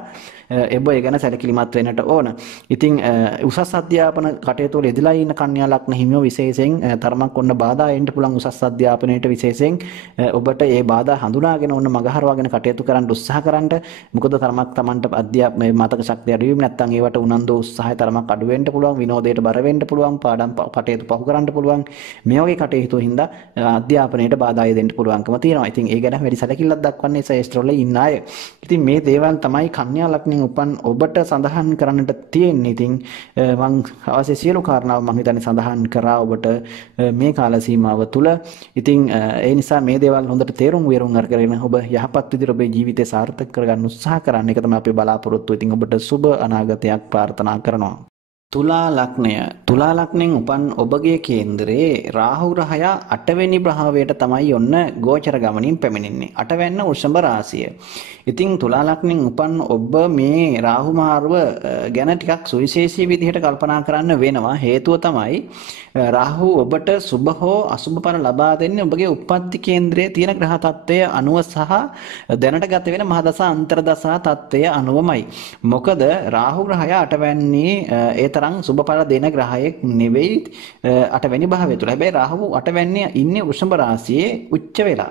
ඔබ ඒ ගැන සැලකිලිමත් වෙන්නට ඕන. ඉතින් උසස් අධ්‍යාපන කටයුතු වල යෙදලා ඉන්න කන්‍යා ලග්න හිමියෝ විශේෂයෙන් තරමක් ඔන්න බාධා එන්න පුළුවන් උසස් අධ්‍යාපනයේට. විශේෂයෙන් ඔබට ඒ බාධා හඳුනාගෙන ඔන්න මගහරවාගෙන කටයුතු කරන්න උත්සාහ කරන්න. මොකද තරමක් Tamanට අධ්‍යාපන මතක ශක්තිය අඩු වීම නැත්නම් ඒවට උනන්දු උත්සාහය තරමක් අඩු වෙන්න පුළුවන්. විනෝදයට බර වෙන්න පුළුවන්. පාඩම් කටයුතු පහු කරන්න පුළුවන්. මේ වගේ කටයුතු හින්දා අධ්‍යාපනයට බාධා දෙන්න පුළුවන්කම තියෙනවා. ඉතින් ඒ ගැන වැඩි සැලකිල්ලක් දක්වන්නේ ශේෂ්ත්‍රවල ඉන්න අය. ඉතින් මේ දේවල් තමයි කන්‍යා ලග්නෙන් උපන් ඔබට සඳහන් කරන්නට තියෙන්නේ. ඉතින් මම අවශ්‍ය සියලු කාරණා මම හිතන්නේ සඳහන් කරා ඔබට මේ කාල සීමාව තුල. ඉතින් ඒ නිසා මේ දේවල් හොඳට තේරුම් වේරුම් අරගෙන ඔබ යහපත් විදිහට ඔබේ ජීවිතය සාර්ථක කරගන්න උත්සාහ කරන්න. ඒක තමයි අපේ බලාපොරොත්තු. ඉතින් ඔබට සුබ අනාගතයක් ප්‍රාර්ථනා කරනවා. තුලා ලග්නෙන් උපන් ඔබගේ කේන්දරේ රාහු ග්‍රහයා 8 වෙනි භාවයට තමයි ඔන්න ගෝචර ගමනින් පැමිණෙන්නේ. 8 වෙනි වෘෂභ රාශිය. ඉතින් තුලා ලග්නෙන් උපන් ඔබ මේ රාහු මාරුව ගැන ටිකක් සුවිශේෂී විදිහට කල්පනා කරන්න වෙනවා. හේතුව තමයි රාහු ඔබට සුබ හෝ අසුබ ඵල ලබා දෙන්නේ ඔබගේ උප්පත්ති කේන්ද්‍රයේ තියෙන ග්‍රහ තත්ත්වය අනුව සහ දැනට ගත වෙන මහදසා අන්තර්දසා තත්ත්වය අනුවමයි. මොකද රාහු ග්‍රහයා 8 වෙනි ඒ තරම් සුබඵල දෙන ග්‍රහයෙක් නෙවෙයි අටවැනි භාවය තුල. හැබැයි රාහු අටවැන්නේ ඉන්නේ වෘෂභ රාශියේ උච්ච වෙලා.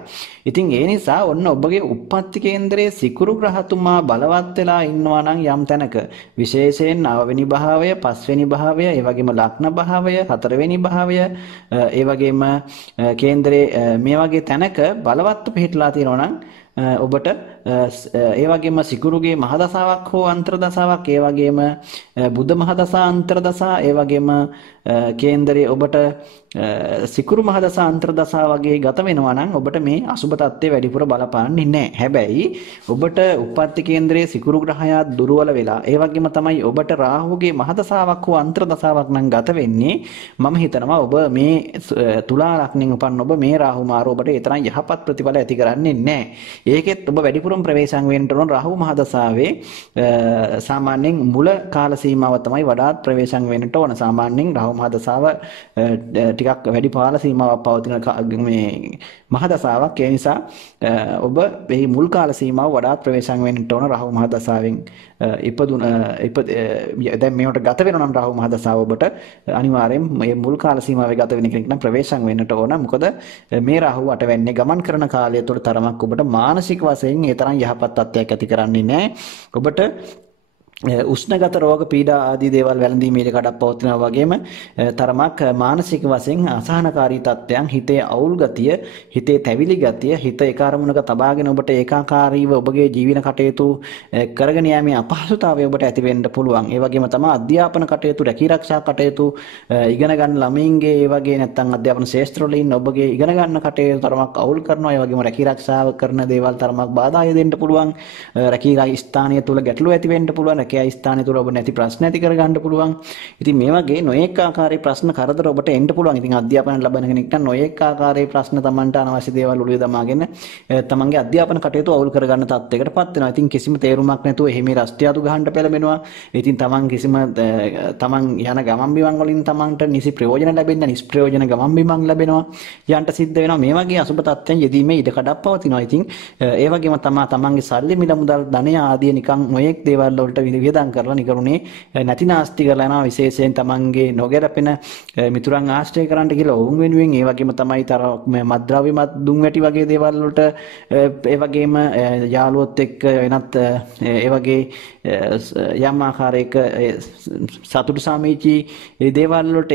ඉතින් ඒ නිසා ඔන්න ඔබගේ උප්පත්ති කේන්දරයේ සිකුරු ග්‍රහතුමා බලවත් වෙලා ඉන්නවා නම් යම් තැනක විශේෂයෙන් 9 වෙනි භාවය, 5 වෙනි භාවය, ඒ වගේම ලග්න භාවය, 4 වෙනි භාවය, ඒ වගේම කේන්දරයේ මේ වගේ තැනක බලවත්ව පිහිටලා තියෙනවා නම් ඔබට ඒ වගේම සිකුරුගේ මහදසාවක් හෝ අන්තර්දසාවක්, ඒ වගේම බුධ මහදසා අන්තර්දසා, ඒ වගේම කේන්දරයේ ඔබට සිකුරු මහදසා අන්තර්දසා වගේ ගත වෙනවා නම් ඔබට මේ අසුබ තත්ත්වය වැඩිපුර බලපාන්නේ නැහැ. හැබැයි ඔබට උප්පත්ති කේන්දරයේ සිකුරු ග්‍රහයා දුර්වල වෙලා, ඒ වගේම තමයි ඔබට රාහුගේ මහදසාවක් හෝ අන්තර්දසාවක් නම් ගත වෙන්නේ. මම හිතනවා ඔබ මේ තුලා ලග්නෙන් උපන් ඔබ මේ රාහු මාරු ඔබට ඒ තරම් යහපත් ප්‍රතිඵල ඇති කරන්නේ නැහැ. ඒකෙත් ඔබ වැඩිපුරම ප්‍රවේශම් වෙන්න ඕන රාහු මහදසාවේ සාමාන්‍යයෙන් මුල කාල සීමාව තමයි වඩාත් ප්‍රවේශම් වෙන්නට ඕන. සාමාන්‍යයෙන් රාහු මහදසාව ටිකක් වැඩි කාල සීමාවක් පවතින මේ මහදසාවක්. ඒ නිසා ඔබ මේ මුල් කාල සීමාව වඩාත් ප්‍රවේශම් වෙන්නට ඕන රාහු මහදසාවෙන් දැන් මේකට ගත වෙනවා නම් රාහු මහදසාව ඔබට අනිවාර්යෙන් මේ මුල් කාල සීමාවේ ගත වෙන කෙනෙක් නම් ප්‍රවේශම් වෙන්නට ඕන. මොකද මේ රාහු අටවැන්නේ ගමන් කරන කාලය තුළ තරමක් ඔබට මානසික වශයෙන් ඒ තරම් යහපත් තත්ත්වයක් ඇති කරන්නේ නැහැ. ඔබට උෂ්ණගත රෝග පීඩා ආදී දේවල් වැළඳීමේ කඩක් පවතිනවා. වගේම තරමක් මානසික වශයෙන් අසහනකාරී තත්ත්වයන්, හිතේ අවුල් ගතිය, හිතේ තැවිලි ගතිය, හිත එක අරමුණක තබාගෙන ඔබට ඒකාකාරීව ඔබගේ ජීවන කටයුතු කරගෙන යාමේ අපහසුතාවය ඔබට ඇති වෙන්න පුළුවන්. ඒ වගේම තමයි අධ්‍යාපන කටයුතු, රැකී ආරක්ෂා කටයුතු, ඉගෙන ගන්න ළමයින්ගේ ඒ වගේ නැත්නම් අධ්‍යාපන ශාස්ත්‍රවල ඉන්න ඔබගේ ඉගෙන ගන්න කටයුතු තරමක් අවුල් කරනවා. ඒ වගේම රැකී ආරක්ෂාව කරන දේවල් තරමක් බාධා දෙන්න පුළුවන්. රැකී ස්ථානීය තුල ගැටලු ඇති වෙන්න පුළුවන්. රැකියා ස්ථානය තුල ඔබ නැති ප්‍රශ්න ඇති කර ගන්න පුළුවන්. ඉතින් මේ වගේ නොඑක ආකාරයේ ප්‍රශ්න කරදර ඔබට එන්න පුළුවන්. ඉතින් අධ්‍යාපන ලබන කෙනෙක් නම් නොඑක ආකාරයේ ප්‍රශ්න Tamanට අනවශ්‍ය දේවල් ඔළුවේ දමාගෙන තමන්ගේ අධ්‍යාපන කටයුතු අවුල් කර ගන්න තත්යකටපත් වෙනවා. ඉතින් කිසිම තේරුමක් නැතුව එහෙම රස්තියාදු ගහන්න පෙළඹෙනවා. ඉතින් තමන් යන ගමන් බිමන් වලින් තමන්ට නිසි ප්‍රයෝජන ලැබෙන්නේ නිෂ්ප්‍රයෝජන ගමන් බිමන් ලැබෙනවා. යන්ට සිද්ධ වෙනවා. මේ වගේ අසුබ තත්ත්වයන් යෙදීමේ ඉඩ කඩක් පවතිනවා. ඉතින් ඒ වගේම තමන්ගේ සල්ලි මිල මුදල් ධනය ආදී නිකන් නොඑක් දේවල් වලට වියදම් කරලා නිකරුණේ නැති නාස්ති කරලා යනවා. විශේෂයෙන් තමන්ගේ නොගැලපෙන මිතුරන් ආශ්‍රය කරන්න කියලා ඔවුන් වෙනුවෙන්, ඒ වගේම තමයි මත්ද්‍රව්‍යමත් දුම් වැටි වගේ දේවල් වලට, ඒ වගේම යාළුවොත් එක්ක වෙනත් ඒ වගේ යම් ආකාරයක සතුටු සාමීචි දේවල් වලට,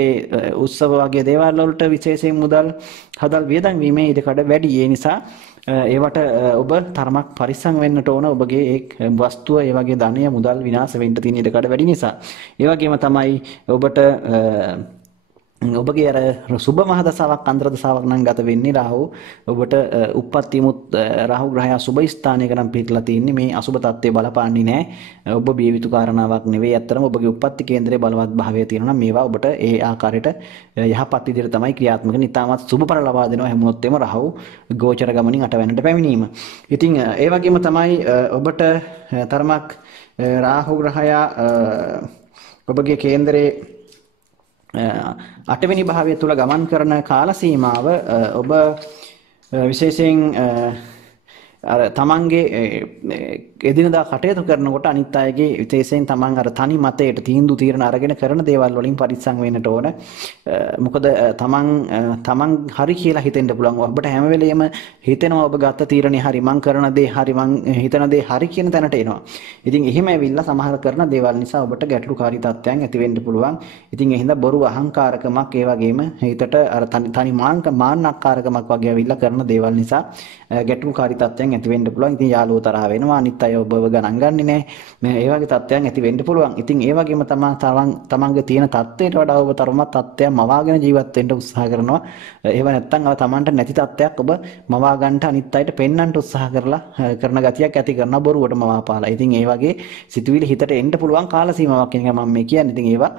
උත්සව වගේ දේවල් වලට විශේෂයෙන් මුදල් හදල් වියදම් වීමේ ඉඩකඩ වැඩි. ඒ නිසා ඒවට ඔබ තරමක් පරිස්සම් වෙන්නට ඕන. ඔබගේ ඒ වස්තුව, ඒ වගේ ධනය මුදල් විනාශ වෙන්න තියෙන ඉඩකඩ වැඩි නිසා. ඒ වගේම තමයි ඔබට ඔබගේ අර සුබ මහදසාවක් අන්තර්දසාවක් නම් ගත වෙන්නේ රාහු ඔබට උප්පත්තිමුත් රාහු ග්‍රහයා සුබ ස්ථානයක නම් පිටලා තින්නේ. මේ අසුබ තත්ත්වය බලපාන්නේ නැහැ. ඔබ බිය යුතු කාරණාවක් නෙවෙයි. ඇත්තටම ඔබගේ උප්පත්ති කේන්දරයේ බලවත් භාවය තියෙනවා නම් මේවා ඔබට ඒ ආකාරයට යහපත් විදිහට තමයි ක්‍රියාත්මක වෙන්නේ. ඉතාමත් සුබඵල ලබා දෙනවා හැමොත් එම රාහු ගෝචර ගමනින් අටවැන්නට පැමිණීම. ඉතින් ඒ වගේම තමයි ඔබට තරමක් රාහු ග්‍රහයා ඔබගේ කේන්දරයේ අටවෙනි භාවය තුල ගමන් කරන කාල සීමාව ඔබ විශේෂයෙන් අර තමන්ගේ එදිනදා කටයුතු කරනකොට අනිත් අයගේ විශේෂයෙන් තමන් අර තනි මතයට තීන්දුව తీරන අරගෙන කරන දේවල් වලින් පරිස්සම් වෙන්නට ඕන. මොකද තමන් හරි කියලා හිතෙන්න පුළුවන්. ඔබට හැම වෙලෙම හිතෙනවා ඔබ ගත්ත තීරණේ හරි, මං කරන දේ හරි, මං හිතන දේ හරි කියන තැනට එනවා. ඉතින් එහෙම ඇවිල්ලා සමහර කරන දේවල් නිසා ඔබට ගැටලුකාරී තත්ත්වයන් ඇති වෙන්න පුළුවන්. ඉතින් ඒ හින්දා බොරු අහංකාරකමක්, ඒ වගේම හිතට අර තනි මාන්නක්කාරකමක් වගේ ඇවිල්ලා කරන දේවල් නිසා ගැටලුකාරී තත්ත්වයන් ඇති වෙන්න පුළුවන්. ඉතින් යාළුවෝ තරහ වෙනවා, අනිත් අය ඔබව ගණන් ගන්නේ නැහැ. ඒ වගේ තත්ත්වයන් ඇති වෙන්න පුළුවන්. ඉතින් ඒ වගේම තමන්ගේ තියෙන තත්ත්වයට වඩා ඔබ තරමක් තත්ත්වයන් මවාගෙන ජීවත් වෙන්න උත්සාහ කරනවා. ඒව නැත්තම් තමන්ට නැති තත්ත්වයක් ඔබ මවා ගන්නට අනිත් අයට පෙන්වන්න උත්සාහ කරලා කරන ගතියක් ඇති කරනවා බොරුවට මවාපාලා. ඉතින් ඒ වගේ සිතුවිලි හිතට එන්න පුළුවන් කාල සීමාවක් කියන එක මම මේ කියන්නේ. ඉතින් ඒවා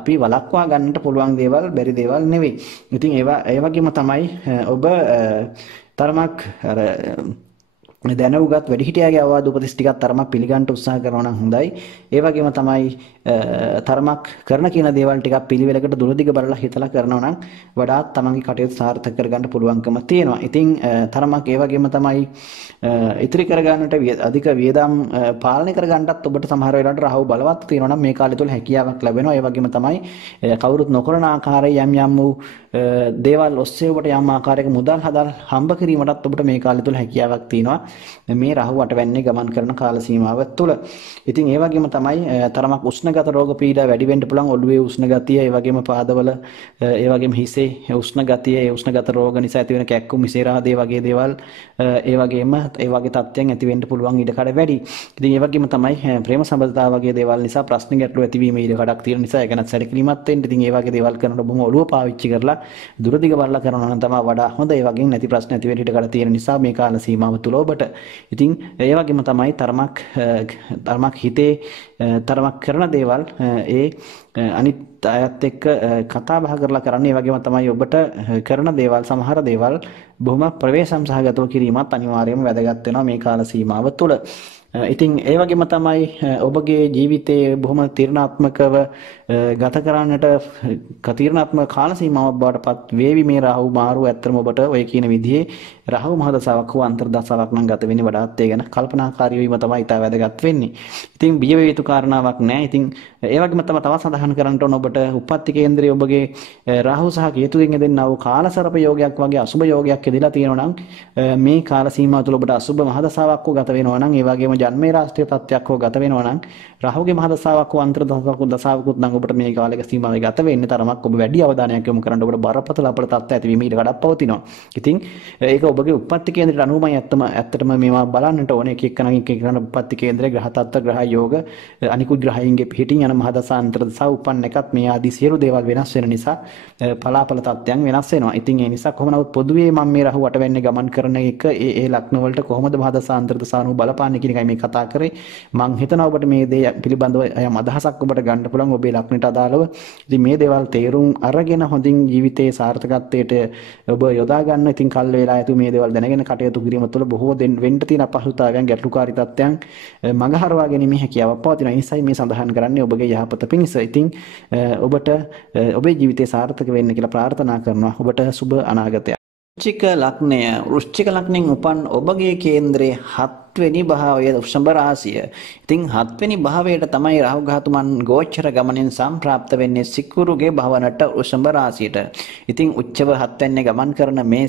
අපි වළක්වා ගන්නට පුළුවන් දේවල්, බැරි දේවල් නෙවෙයි. ඉතින් ඒවා ඒ වගේම තමයි ඔබ තරමක් අර දැනුගත් වැඩිහිටියාගේ අවවාද උපදෙස් ටිකක් තරමක් පිළිගන්න උත්සාහ කරනවා නම් හොඳයි. ඒ වගේම තමයි තරමක් කරන කියන දේවල් ටිකක් පිළිවෙලකට දුරදිග බලලා හිතලා කරනවා නම් වඩාත් තමන්ගේ කටයුතු සාර්ථක කරගන්න පුළුවන්කම තියෙනවා. ඉතින් තරමක් ඒ වගේම තමයි ඉතිරි කරගන්නට අධික වියදම් පාලනය කරගන්නටත් ඔබට සමහර වෙලාවට රාහු බලවත් තියෙනවා නම් මේ කාලය තුල හැකියාවක් ලැබෙනවා. ඒ වගේම තමයි කවුරුත් නොකරන ආකාරයේ යම් වූ දේවල් ඔස්සේ ඔබට යම් ආකාරයක මුදල් හදල් හම්බ කිරීමටත් ඔබට මේ කාලය තුල හැකියාවක් තියෙනවා. මේ රාහු අටවැන්නේ ගමන් කරන කාල සීමාව තුළ. ඉතින් ඒ වගේම තමයි තරමක් උෂ්ණගත රෝග පීඩා වැඩි වෙන්න පුළුවන්. ඔළුවේ උෂ්ණ ගතිය, ඒ වගේම පාදවල, ඒ වගේම හිසේ උෂ්ණ ගතිය, ඒ උෂ්ණගත රෝග නිසා ඇති වෙන කැක්කුම්, මිසේරාදී වගේ දේවල්, ඒ වගේම ඒ වගේ තත්ත්වයන් ඇති වෙන්න පුළුවන් ඉඩ කඩ වැඩි. ඉතින් ඒ වගේම තමයි ප්‍රේම සම්බන්ධතාව වගේ දේවල් නිසා ප්‍රශ්න ගැටලු ඇතිවීම ඉඩ කඩක් තියෙන නිසා ඒ ගැන සැලකිලිමත් වෙන්න. ඉතින් ඒ වගේ දේවල් කරනකොට බොහොම ඔළුව පාවිච්චි කරලා දුරදිග බලලා කරනවා නම් තමයි වඩා හොඳ. ඒ වගේම නැති ප්‍රශ්න ඇති වෙන්න ඉඩ කඩ තියෙන නිසා මේ කාල සීමාව තුළ ඔබට ඉතින් ඒ වගේම තමයි තරමක් හිතේ තරමක් කරන දේවල් ඒ අනිත් අයත් එක්ක කතා බහ කරලා කරන්න. ඒ වගේම තමයි ඔබට කරන දේවල් සමහර දේවල් බොහොම ප්‍රවේශම් සහගතව කිරීමත් අනිවාර්යයෙන්ම වැදගත් වෙනවා මේ කාල සීමාව තුළ. ඉතින් ඒ වගේම තමයි ඔබගේ ජීවිතයේ බොහොම තීරණාත්මකව ගත කරන්නට තීරණාත්මක කාල සීමාවක් බවට පත් වේවි මේ රාහු මාරුව. ඇත්තම ඔබට ඔය කියන විදිහේ රාහු මහදසාවක් හෝ අන්තර්දසාවක් නම් ගත වෙන්නේ වඩාත් ඒ ගැන කල්පනාකාරී වීම තමයි ඉතා වැදගත් වෙන්නේ. ඉතින් බිය වේ යුතු කාරණාවක් නැහැ. ඉතින් ඒ වගේම තමයි තවත් සඳහන් කරන්නට ඕන ඔබට උප්පත්ති කේන්ද්‍රයේ ඔබගේ රාහු සහ කේතුවෙන් යෙදෙනා වූ කාලසර්ප යෝගයක් වගේ අසුබ යෝගයක් යෙදලා තියෙනවා නම් මේ කාල සීමාව තුළ ඔබට අසුබ මහදසාවක් හෝ ගත වෙනවා නම්, ඒ වගේම ජන්මේ රාශිය තත්ත්වයක් හෝ ගත වෙනවා නම්, රාහුගේ මහදසාවක් හෝ අන්තර්දසාවක් හෝ දසාවකුත් නම් ඔබට මේ කාලයක සීමාවේ ගත වෙන්නේ තරමක් ඔබ වැඩි අවධානයක් යොමු කරන්න ඔබට බරපතල අපල තත්ත්ව ඇතිවීම ඊට වඩා පවතිනවා. ඉතින් ඒක ඔබගේ උප්පත්ති කේන්ද්‍රයට අනුවමයි ඇත්තටම මේවා බලන්නට ඕනේ. එක එකනකින් එක එකන උප්පත්ති කේන්ද්‍රය, ග්‍රහ තත්ත්ව, ග්‍රහ යෝග, අනිකුත් ග්‍රහයන්ගේ පිහිටින් යන මහදසා අන්තර්දසා උපන් එකත් මේ ආදී සියලු දේවල් වෙනස් වෙන නිසා පලාපල තත්ත්වයන් වෙනස් වෙනවා. ඉතින් ඒ නිසා කොහොම නමුත් පොදුවේ මම මේ රාහු අටවැන්නේ ගමන් කරන එක ඒ ලග්න වලට කොහොමද මහදසා අන්තර්දසා අනුව බලපාන්නේ කියන එකයි මේ කතා කරේ. මම හිතනවා ඔබට මේ දේ පිළිබඳව යම් අදහසක් ඔබට ගන්න පුළුවන් ඔබේ ලග්නට අදාළව. ඉතින් මේ දේවල් තේරුම් අරගෙන හොඳින් ජීවිතයේ සාර්ථකත්වයට ඔබ යොදා ගන්න. ඉතින් කල් වේලා ඇතු මේ දේවල් දැනගෙන කටයුතු කිරීම තුළ බොහෝ වෙන්න තියෙන අපහසුතාවයන්, ගැටලුකාරී තත්ත්වයන් මගහරවා ගැනීමේ හැකියාවක් පවතිනවා. ඒ නිසායි මේ සඳහන් කරන්නේ ඔබගේ යහපත පිණිස. ඉතින් ඔබට ඔබේ ජීවිතය සාර්ථක වෙන්න කියලා ප්‍රාර්ථනා කරනවා. ඔබට සුබ අනාගතයක්. වෘශ්චික ලග්නය. වෘශ්චික ලග්නෙන් උපන් ඔබගේ කේන්ද්‍රයේ 7වෙනි භාවය වෘෂභ රාශිය. ඉතින් 7වෙනි භාවයට තමයි රාහු ග්‍රහතුමන් ගෝචර ගමනෙන් සම්ප්‍රාප්ත වෙන්නේ සිකුරුගේ භවනට වෘෂභ රාශියට. ඉතින් උච්චව 7වෙනි ගමන් කරන මේ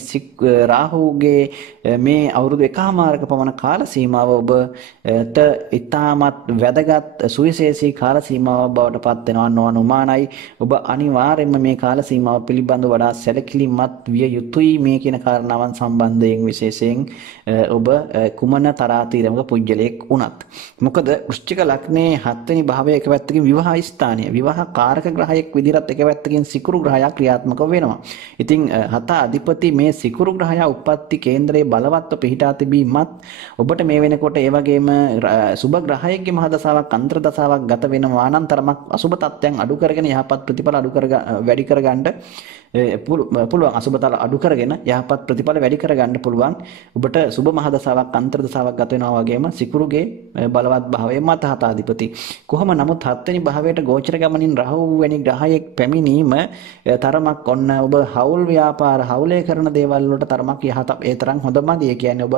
රාහුගේ මේ අවුරුදු එකමාරක පමණ කාල සීමාව ඔබට ඉතාමත් වැදගත් සුවිශේෂී කාල සීමාවක් බවට පත් වෙනවා නොඅනුමානයි. ඔබ අනිවාර්යයෙන්ම මේ කාල සීමාව පිළිබඳව වඩා සැලකිලිමත් විය යුතුයි. මේ කියන කාරණාවන් සම්බන්ධයෙන් විශේෂයෙන් ඔබ කුමන තරාතිරමක පුජ්‍යලයක් වුණත්. මොකද වෘශ්චික ලග්නයේ 7වෙනි භාවය එක පැත්තකින් විවාහ ස්ථානීය විවාහ කාරක ග්‍රහයක් විදිහට එක පැත්තකින් සිකුරු ග්‍රහයක් ක්‍රියාත්මක වෙනවා. ඉතින් 7 අධිපති මේ සිකුරු ග්‍රහය උප්පත්ති කේන්ද්‍රයේ බලවත්ව පිහිටා තිබීමත් ඔබට මේ වෙනකොට ඒ වගේම සුබ ග්‍රහයේගේ මහදසාවක් අන්තර්දසාවක් ගත වෙනවා නම් තරමක් අසුබ තත්ත්වයන් අඩු කරගෙන යහපත් ප්‍රතිඵල වැඩි කරගන්න පුළුවන්. අසුබතල අඩු කරගෙන යහපත් ප්‍රතිඵල වැඩි කරගන්න පුළුවන්. ඔබට සුබ මහදසාවක් අන්තර්දසාවක් ගත වෙනවා වගේම සිකුරුගේ බලවත් භාවය මත 7 අධිපති. කොහොම නමුත් 7වෙනි භාවයට ගෝචර ගමනින් රාහු වැනි ග්‍රහයෙක් පැමිණීම තරමක් ඔන්න ඔබ හවුල් ව්‍යාපාර හවුලේ කරන දේවල් වලට තරමක් ඒ තරම් හොඳමදි. ඒ කියන්නේ ඔබ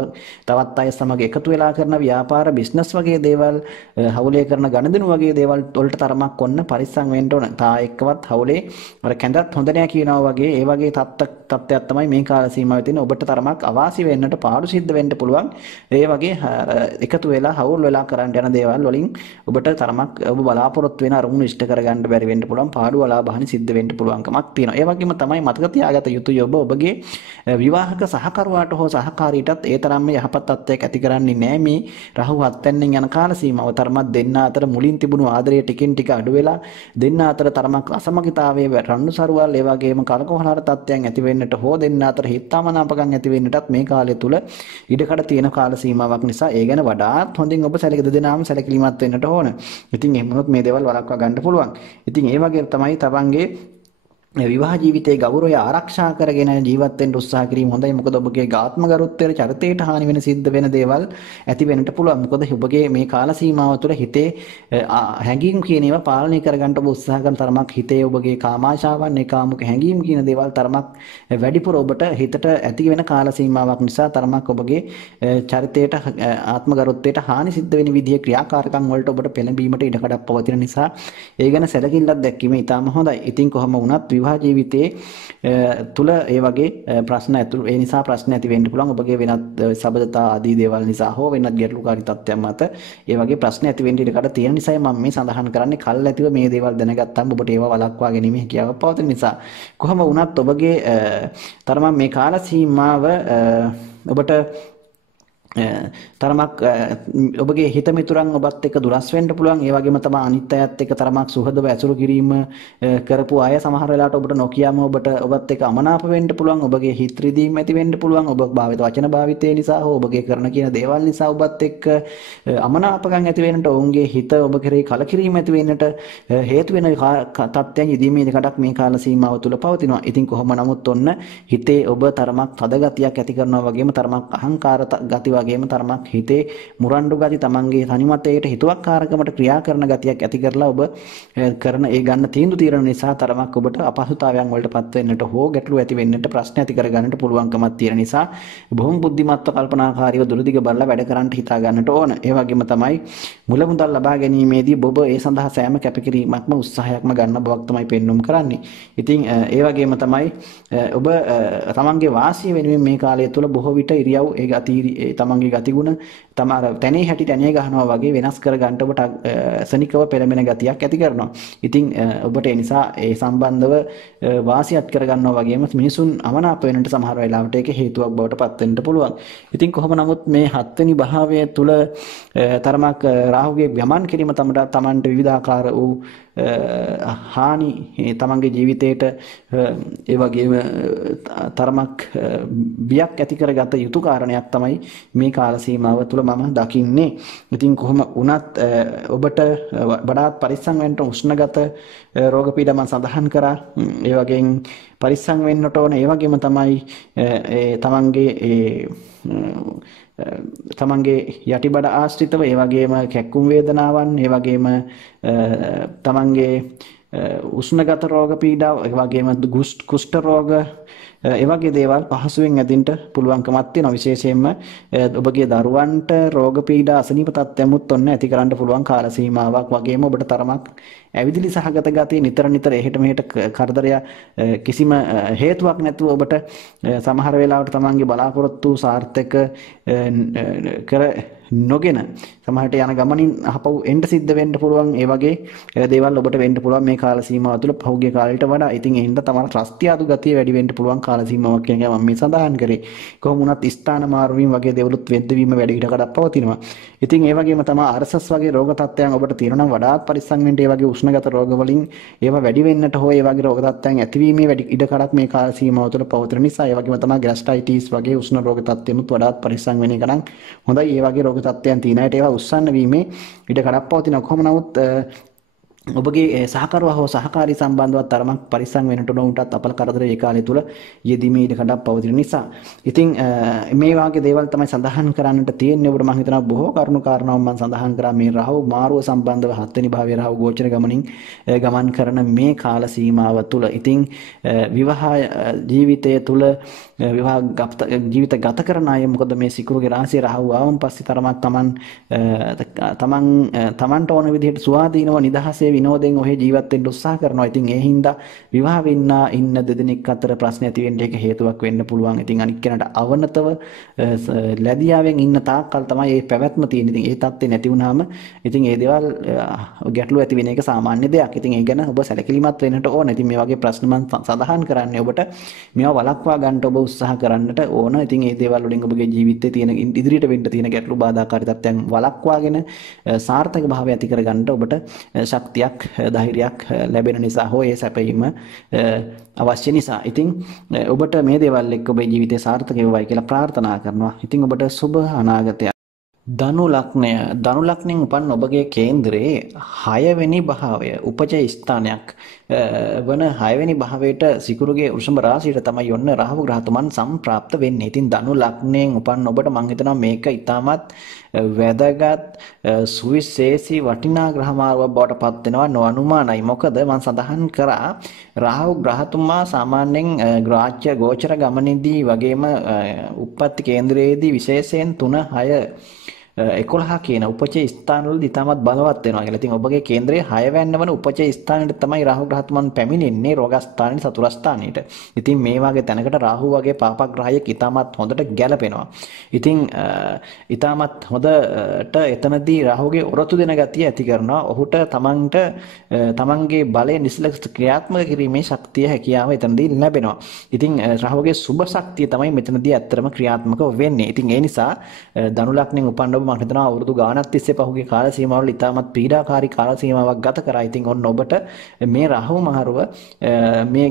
තවත් අය සමග එකතු වෙලා කරන ව්‍යාපාර බිස්නස් වගේ දේවල්, හවුලේ කරන ගණදෙනු වගේ දේවල් වලට තරමක් ඔන්න පරිස්සම් වෙන්න ඕන. තා එක්කවත් හවුලේ අර කැඳත් හොඳ නෑ කියනවා වගේ ඒ වගේ තත්ත්වයක් තමයි මේ කාල සීමාවේ තියෙන. ඔබට තරමක් අවාසි වෙන්නට පාඩු සිද්ධ වෙන්න පුළුවන්. ඒ වගේ එකතු වෙලා හවුල් වෙලා කරන්න යන දේවල් වලින් ඔබට තරමක් ඔබ බලාපොරොත්තු වෙන අරමුණු ඉෂ්ට කරගන්න බැරි වෙන්න පුළුවන්. පාඩු අලාභහනි සිද්ධ වෙන්න පුළුවන්කමක් තියෙනවා. ඒ වගේම තමයි මතක තියාගත යුතුයි ඔබගේ විවාහක සහකරුවාට හෝ සහකාරීටත් ඒ තරම්ම යහපත් තත්ත්වයක් ඇති කරන්නේ නැහැ මේ රාහු 7වෙනින් යන කාල සීමාව. තරමක් දෙන්න අතර මුලින් තිබුණු ආදරය ටිකින් ටික අඩු වෙලා දෙන්න අතර තරමක් අසමගිතාවයේ රණ්ඩු සරුවල් ඒ වගේම කලකෝහලර තත්ත්වයන් ඇති වෙන්නට හෝ දෙන්න අතර හිතාමනාපකම් ඇති වෙන්නටත් මේ කාලය තුල ඉඩකඩ තියෙන කාල සීමාවක් නිසා ඒ ගැන වඩාත් හොඳින් ඔබ දෙදෙනාම සැලකිලිමත් වෙන්නට ඕන. ඉතින් එහෙම වුණොත් මේ දේවල් වළක්වා ගන්න පුළුවන්. ඉතින් ඒ වගේ තමයි තමන්ගේ විවාහ ජීවිතයේ ගෞරවය ආරක්ෂා කරගෙන ජීවත් වෙන්න උත්සාහ කිරීම හොඳයි. මොකද ඔබගේ ආත්ම ගරුත්වයට චරිතයට හානි වෙන සිද්ධ වෙන දේවල් ඇති වෙන්නට පුළුවන්. මොකද ඔබගේ මේ කාල සීමාව තුළ හිතේ හැඟීම් කියන ඒවා පාලනය කරගන්න ඔබ උත්සාහ කරන තරමක් හිතේ ඔබගේ කාමාශාවන් ඒකාමුක හැඟීම් කියන දේවල් තරමක් වැඩිපුර ඔබට හිතට ඇති වෙන කාල සීමාවක් නිසා තරමක් ඔබගේ චරිතයට ආත්ම ගරුත්වයට හානි සිද්ධ වෙන විදිහේ ක්‍රියාකාරකම් වලට ඔබට පෙළඹීමට ඉඩකඩක් පවතින නිසා ඒ ගැන සැලකිල්ලක් දැක්වීම ඉතාම හොඳයි. ඉතින් කොහොම වුණත් විවාහ ජීවිතයේ තුල ඒ වගේ ප්‍රශ්න ඇතුළු ඒ නිසා ප්‍රශ්න ඇති වෙන්න පුළුවන්. ඔබගේ වෙනත් සබඳතා ආදී දේවල් නිසා හෝ වෙනත් ගැටලුකාරී තත්ත්වයන් මත ඒ වගේ ප්‍රශ්න ඇති වෙන්න ඉඩකඩ තියෙන නිසා මම මේ සඳහන් කරන්නේ කල් ඇතිව මේ දේවල් දැනගත්තාම ඔබට ඒවා වළක්වා ගැනීම හැකියාවක් පවතින නිසා. කොහොම වුණත් ඔබගේ තරම මේ කාල සීමාව ඔබට තරමක් ඔබගේ හිත මිතුරන් ඔබත් එක්ක දුරස් වෙන්න පුළුවන්. ඒ වගේම තමයි අනිත් අයත් එක්ක තරමක් සුහදව ඇසුරු කිරීම කරපු අය සමහර වෙලාවට ඔබට නොකියම ඔබත් එක්ක අමනාප වෙන්න පුළුවන්. ඔබගේ හිත රිදීම් ඇති වෙන්න පුළුවන්. ඔබ භාවිත වචන භාවිතය නිසා හෝ ඔබගේ කරන කියන දේවල් නිසා ඔබත් එක්ක අමනාපකම් ඇති වෙන්නට ඔවුන්ගේ හිත ඔබ කෙරෙහි කලකිරීම ඇති වෙන්නට හේතු වෙන තත්ත්වයන් යෙදීමේ දෙකටක් මේ කාල සීමාව තුළ පවතිනවා. ඉතින් කොහොම නමුත් ඔන්න හිතේ ඔබ තරමක් තද ගතියක් ඇති කරනවා වගේම තරමක් අහංකාර ගති වගේම තරමක් හිතේ මුරණ්ඩු ගති තමන්ගේ තනිමතයට හිතුවක්කාරකමට ක්‍රියා කරන ගතියක් ඇති කරලා ඔබ කරන ඒ ගන්න තීන්දුව తీරන නිසා තරමක් ඔබට අපහසුතාවයන් වලට පත් වෙන්නට හෝ ගැටලු ඇති වෙන්නට ප්‍රශ්න ඇති කර ගන්නට පුළුවන්කමක් තියෙන නිසා බොහොම බුද්ධිමත්ව කල්පනාකාරීව දුරදිග බලලා වැඩ කරන්න හිතා ගන්නට ඕන. ඒ වගේම තමයි මුල මුදල් ලබා ගැනීමේදී ඔබ ඒ සඳහා සෑම කැපකිරීමක්ම උත්සාහයක්ම ගන්න බවක් තමයි පෙන්වුම් කරන්නේ. ඉතින් ඒ වගේම තමයි ඔබ තමන්ගේ වාසිය වෙනුවෙන් මේ කාලය තුළ බොහෝ විට ඉරියව් ඒ ගති තමන්ගේ ගතිගුණ තමාර තැනේ හැටි තැනේ ගහනවා වගේ වෙනස් කර ගන්නට ඔබට සනිකව පෙළඹෙන ගතියක් ඇති කරනවා. ඉතින් ඔබට ඒ නිසා ඒ සම්බන්ධව වාසියත් කර ගන්නවා වගේම මිනිසුන් අමනාප වෙනට සමහර වෙලාවට ඒක හේතුවක් බවට පත් වෙන්න පුළුවන්. ඉතින් කොහොම නමුත් මේ හත්වෙනි භාවය තුල තරමක් රාහුගේ ගමන් කිරීම තමන්ට විවිධාකාර වූ හානි තමන්ගේ ජීවිතයට ඒ වගේම තරමක් බියක් ඇති කරගත යුතු කාරණයක් තමයි මේ කාල සීමාව තුළ මම දකින්නේ. ඉතින් කොහොම වුණත් ඔබට වඩාත් පරිස්සම් වෙන්න උෂ්ණගත රෝග පීඩා මම සඳහන් කරා. ඒ වගේම පරිස්සම් වෙන්නට ඕන. ඒ වගේම තමයි තමන්ගේ යටිබඩ ආශ්‍රිතව ඒ වගේම කැක්කුම් වේදනාවන් ඒ වගේම තමන්ගේ උෂ්ණගත රෝග පීඩා ඒ වගේම කුෂ්ඨ රෝග ඒ වගේ දේවල් පහසුවෙන් ඇදින්ට පුළුවන්කමක් තියෙනවා. විශේෂයෙන්ම ඔබගේ දරුවන්ට රෝග පීඩා අසනීප තත්ත්වමුත් ඔන්න ඇති කරන්න පුළුවන් කාල සීමාවක් වගේම ඔබට තරමක් ඇවිදිලි සහගත ගතිය නිතර එහෙට මෙහෙට කරදරය කිසිම හේතුවක් නැතුව ඔබට සමහර වෙලාවට තමන්ගේ බලාපොරොත්තු සාර්ථක කර නොගෙන සමහරට යන ගමනින් අහපව් එන්න සිද්ධ වෙන්න පුළුවන්. ඒ වගේ දේවල් ඔබට වෙන්න පුළුවන් මේ කාල සීමාව තුළ පහුගිය කාලයට වඩා. ඉතින් ඒ හින්දා තමයි රස්තියාදු ගතිය වැඩි වෙන්න පුළුවන් කාල සීමාවක් කියන එක මම මේ සඳහන් කරේ. කොහොම වුණත් ස්ථාන මාරුවීම වගේ දේවලුත් වෙද්දවීම වැඩි ඉඩකඩක් පවතිනවා. ඉතින් ඒ වගේම තමයි අරසස් වගේ රෝග තත්ත්වයන් ඔබට තියෙනවා නම් වඩාත් පරිස්සම් වෙන්න. ඒ වගේ උෂ්ණගත රෝග වලින් ඒවා වැඩි වෙන්නට හෝ ඒ වගේ රෝග තත්ත්වයන් ඇතිවීමේ වැඩි ඉඩකඩක් මේ කාල සීමාව තුළ පවතින නිසා ඒ වගේම තමයි ගෑස්ට්‍රයිටිස් වගේ උෂ්ණ රෝග තත්ත්වෙමුත් වඩාත් පරිස්සම් වෙන එක නම් හොඳයි. ඒ වගේ රෝග තත්ත්වයන් තියෙන අයට ඒවා උස්සන්න වීමේ ඉඩකඩක් පවතිනවා. කොහොම නමුත් ඔබගේ සහකරුවා හෝ සහකාරී සම්බන්ධවත් තරමක් පරිස්සම් වෙන්නට ඕන. උන්ටත් අපල කරදර ඒ කාලය තුල යෙදීමේ ඉඩකඩක් පවතින නිසා. ඉතින් මේ වාගේ දේවල් තමයි සඳහන් කරන්නට තියෙන්නේ. ඔබට මම හිතනවා බොහෝ කරුණු කාරණා මම සඳහන් කරා මේ රාහු මාරුව සම්බන්ධව 7 වෙනි භාවයේ රාහු ගෝචර ගමනින් ගමන් කරන මේ කාල සීමාව තුල. ඉතින් විවාහ ජීවිතය තුල විවාහ ජීවිත ගත කරන අය මොකද මේ සිකුරුගේ රාශිය රාහු ආවන් පස්සේ තරමක් තමන්ට ඕන විදිහට සුවාදීනව නිදහසේ විනෝදෙන් ඔහේ ජීවත් වෙන්න උත්සාහ කරනවා. ඉතින් ඒ හින්දා විවාහ වෙන්න ඉන්න දෙදෙනෙක් අතර ප්‍රශ්න ඇති වෙන්න ඒක හේතුවක් වෙන්න පුළුවන්. ඉතින් අනික් කෙනාට අවනතව ලැබියාවෙන් ඉන්න තාක්කල් තමයි මේ පැවැත්ම තියෙන්නේ. ඉතින් ඒ தත්ත්වේ නැති වුනහම ඉතින් ඒ දේවල් ගැටලු ඇති වෙන එක සාමාන්‍ය දෙයක්. ඉතින් ඒ ගැන ඔබ සැලකිලිමත් වෙන්නට ඕන. ඉතින් මේ වගේ ප්‍රශ්න මම සඳහන් කරන්නේ ඔබට මේවා වළක්වා ගන්නට ඔබ උත්සාහ කරන්නට ඕන. ඉතින් මේ දේවල් වලින් ඔබගේ ජීවිතයේ තියෙන ඉදිරියට වෙන්න තියෙන ගැටලු බාධාකාරී තත්ත්වයන් වළක්වාගෙන සාර්ථක භාවය ඇති කර ගන්නට ඔබට ශක්තියක් ධෛර්යයක් ලැබෙන නිසා හෝ ඒ සැපයීම අවශ්‍ය නිසා. ඉතින් ඔබට මේ දේවල් එක්ක ඔබේ ජීවිතය සාර්ථක වේවායි කියලා ප්‍රාර්ථනා කරනවා. ඉතින් ඔබට සුබ අනාගතයක්. ධනු ලග්නයෙන් උපන් ඔබගේ කේන්ද්‍රයේ 6 වෙනි භාවය උපජය ස්ථානයක් වන 6 වෙනි භාවයට සිකුරුගේ වෘෂභ රාශියට තමයි යොන්න රාහු ග්‍රහතුමන් සම්ප්‍රාප්ත වෙන්නේ. ඉතින් ධනු ලග්නයෙන් උපන් ඔබට මම හිතනවා මේක ඉතාමත් වැදගත් සුවිශේෂී වටිනා ග්‍රහ මාරුවක් බවට පත් වෙනවා නොඅනුමානයි. මොකද මම සඳහන් කරා රාහු ග්‍රහතුමා සාමාන්‍යයෙන් ග්‍රාහ්‍ය ගෝචර ගමනේදී වගේම උප්පත්ති කේන්ද්‍රයේදී විශේෂයෙන් 3 6 11 කියන උපචේ ස්ථානවලදී ඉතාමත් බලවත් වෙනවා කියලා. ඉතින් ඔබගේ කේන්ද්‍රයේ 6 වැන්න වන උපචේ ස්ථානෙට තමයි රාහු ග්‍රහතුමන් පැමිණෙන්නේ රෝගස්ථානෙට සතුරස්ථානෙට. ඉතින් මේ වගේ තැනකට රාහු වගේ පාපග්‍රහයෙක් ඉතාමත් හොඳට ගැලපෙනවා. ඉතින් ඉතාමත් හොඳට එතනදී රාහුගේ ඔරොත්තු දෙන ගතිය ඇති කරනවා. ඔහුට තමන්ගේ බලය නිසලස ක්‍රියාත්මක කිරීමේ ශක්තිය හැකියාව එතනදී ලැබෙනවා. ඉතින් රාහුගේ සුබ ශක්තිය තමයි මෙතනදී ඇත්තටම ක්‍රියාත්මක වෙන්නේ. ඉතින් ඒ නිසා ධනු ලග්නෙන් උපන් මම හිතනවා අවුරුදු ගාණක් තිස්සේ පහුගිය කාල සීමාවල ඉතාමත් පීඩාකාරී කාල සීමාවක් ගත කරා. ඉතින් ඔන්න ඔබට මේ රාහු මහරුව මේ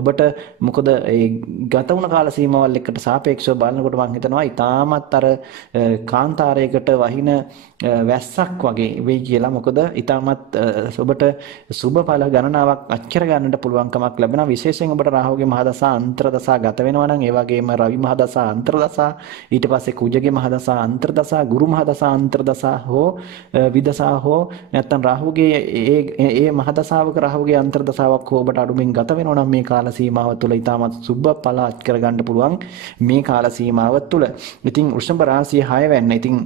ඔබට මොකද ඒ ගත වුණ කාල සීමාවල් එක්කට සාපේක්ෂව බලනකොට මම හිතනවා ඉතාමත් අර කාන්තාරයකට වහින වැස්සක් වගේ වෙයි කියලා. මොකද ඉතාමත් ඔබට සුබ ඵල ගණනාවක් අච්චර ගන්නට පුළුවන්කමක් ලැබෙනවා. විශේෂයෙන් ඔබට රාහුගේ මහදසා අන්තර්දසා ගත වෙනවා නම් ඒ වගේම රවි මහදසා අන්තර්දසා ඊට පස්සේ කුජගේ මහදසා අන්තර්දසා ගුරු මහදසා අන්තර්දසා හෝ විදසා හෝ නැත්නම් රාහුගේ ඒ මහදසාවක රාහුගේ අන්තර්දසාවක් හෝ ඔබට අඩුමින් ගත වෙනවා නම් මේ කාල සීමාව තුළ ඉතාමත් සුබ ඵල අත් කර ගන්න පුළුවන් මේ කාල සීමාව තුළ. ඉතින් වෘෂභ රාශිය 6 වෙන්න. ඉතින්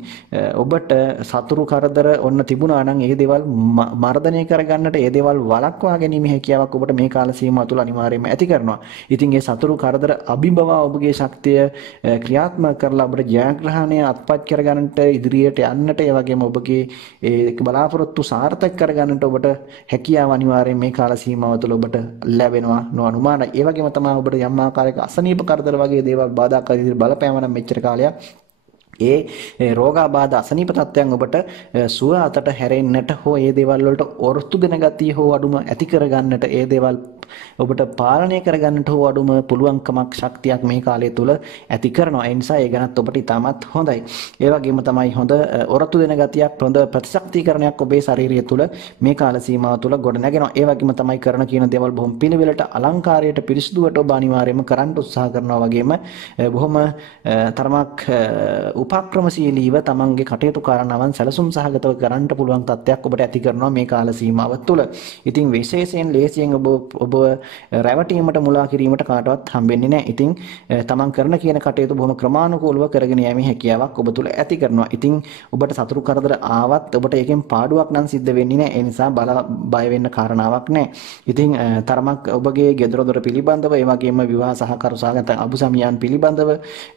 ඔබට සතුරු කරදර ඔන්න තිබුණා නම් ඒ දේවල් මර්ධනය කරගන්නට ඒ දේවල් වළක්වා ගැනීම හැකියාවක් ඔබට මේ කාල සීමාව තුළ අනිවාර්යයෙන්ම ඇති කරනවා. ඉතින් ඒ සතුරු කරදර අභිභව ඔබගේ ශක්තිය ක්‍රියාත්මක කරලා ඔබට ජයග්‍රහණය අත්පත් කරගන්නට ඉදිරියට යන්නට ඒ වගේම ඔබගේ ඒ බලාපොරොත්තු සාර්ථක කරගන්නට ඔබට හැකියාව අනිවාර්යයෙන් මේ කාල සීමාව තුළ ඔබට ලැබෙනවා නොඅනුමානයි. ඒ වගේම තමයි ඔබට යම් ආකාරයක අසනීප කරදර වගේ දේවල් බාධා කර ඉදිරි බලපෑම නම් මෙච්චර කාලයක් ඒ රෝගාබාධ අසනීප තත්ත්වයන් ඔබට සුව අතට හැරෙන්නට හෝ ඒ දේවල් වලට ඔරොත්තු දෙන ගතිය හෝ අඩුම ඇති කරගන්නට ඒ දේවල් ඔබට පාලනය කරගන්නට හෝ අඩුම පුළුවන්කමක් ශක්තියක් මේ කාලය තුල ඇති කරනවා. ඒ නිසා ඒ ගැනත් ඔබට ඉතාමත් හොඳයි. ඒ වගේම තමයි හොඳ ඔරොත්තු දෙන ගතියක් හොඳ ප්‍රතිශක්තිකරණයක් ඔබේ ශාරීරිය තුල මේ කාල සීමාව තුල ගොඩ නැගෙනවා. ඒ වගේම තමයි කරන කියන දේවල් බොහොම පිළිවෙලට අලංකාරයට පිරිසිදුවට ඔබ අනිවාර්යයෙන්ම කරන්න උත්සාහ කරනවා. වගේම බොහොම තරමක් උපක්‍රමශීලීව තමන්ගේ කටයුතු කාරණාවන් සැලසුම් සහගතව කරන්නට පුළුවන් තත්ත්වයක් ඔබට ඇති කරනවා මේ කාල සීමාව තුළ. ඉතින් විශේෂයෙන් ලේසියෙන් ඔබ රැවටීමට මුලා කිරීමට කාටවත් හම්බෙන්නේ නැහැ. ඉතින් තමන් කරන කියන කටයුතු බොහොම ක්‍රමානුකූලව කරගෙන යෑමේ හැකියාවක් ඔබ තුළ ඇති කරනවා. ඉතින් ඔබට සතුරු කරදර ආවත් ඔබට ඒකෙන් පාඩුවක් නම් සිද්ධ වෙන්නේ නැහැ. ඒ නිසා බය වෙන්න කාරණාවක් නැහැ. ඉතින් තරමක් ඔබගේ ගෙදරදොර පිළිබඳව ඒ වගේම විවාහ සහකරු සහගත අබුසමියන් පිළිබඳව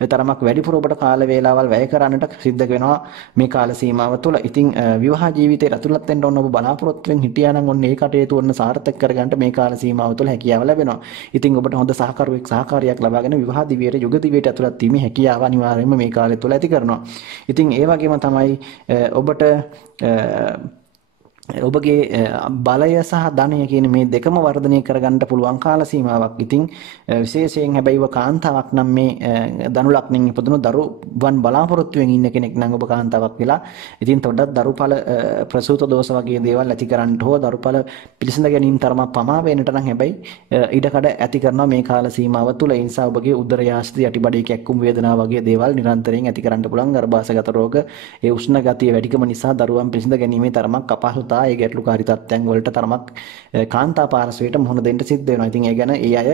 තරමක් වැඩිපුර ඔබට කාල වේලාවල් වැය කරන්නට සිද්ධ වෙනවා මේ කාල සීමාව තුළ. ඉතින් විවාහ ජීවිතයට ඇතුළත් වෙන්න ඕන ඔබ බලාපොරොත්තු වෙන හිටියා නම් ඔන්න ඒ කටයුතු ඔන්න සාර්ථක කරගන්න මේ කාල සීමාව තුළ හැකියාව ලැබෙනවා. ඉතින් ඔබට හොඳ සහකාරියක් ලබාගෙන විවාහ දිවියට යුග දිවියට ඇතුළත් වීමේ හැකියාව අනිවාර්යයෙන්ම මේ කාලය තුළ ඇති කරනවා. ඉතින් ඒ වගේම තමයි ඔබට ඔබගේ බලය සහ ධනය කියන මේ දෙකම වර්ධනය කරගන්න පුළුවන් කාල සීමාවක්. ඉතින් විශේෂයෙන් හැබැයිව කාන්තාවක් නම් මේ ධනු ලග්නෙන් ඉපදුණු දරුවන් බලාපොරොත්තුෙන් ඉන්න කෙනෙක් නම් ඔබ කාන්තාවක් වෙලා ඉතින් තොඩක් දරුඵල ප්‍රසූත දෝෂ වගේ දේවල් ඇති කරන්න හෝ දරුඵල පිළිසඳ ගැනීම තරම පමා වෙන්නට නම් හැබැයි ඉඩකඩ ඇති කරනවා මේ කාල සීමාව තුළ. ඒ නිසා ඔබගේ උදරයාස්ති යටිබඩේ කැක්කුම් වේදනා වගේ දේවල් නිරන්තරයෙන් ඇති කරන්න පුළුවන්. ගර්භාෂගත රෝග ඒ උෂ්ණ ගතිය වැඩිකම නිසා දරුවන් පිළිසඳ ගැනීමේ තරමක් අපහසුතාව ඒ ගැටලුකාරී තත්ත්වයන් වලට තරමක් කාන්තා පාර්ශවයට මුහුණ දෙන්න සිද්ධ වෙනවා. ඉතින් ඒ ගැන ඒ අය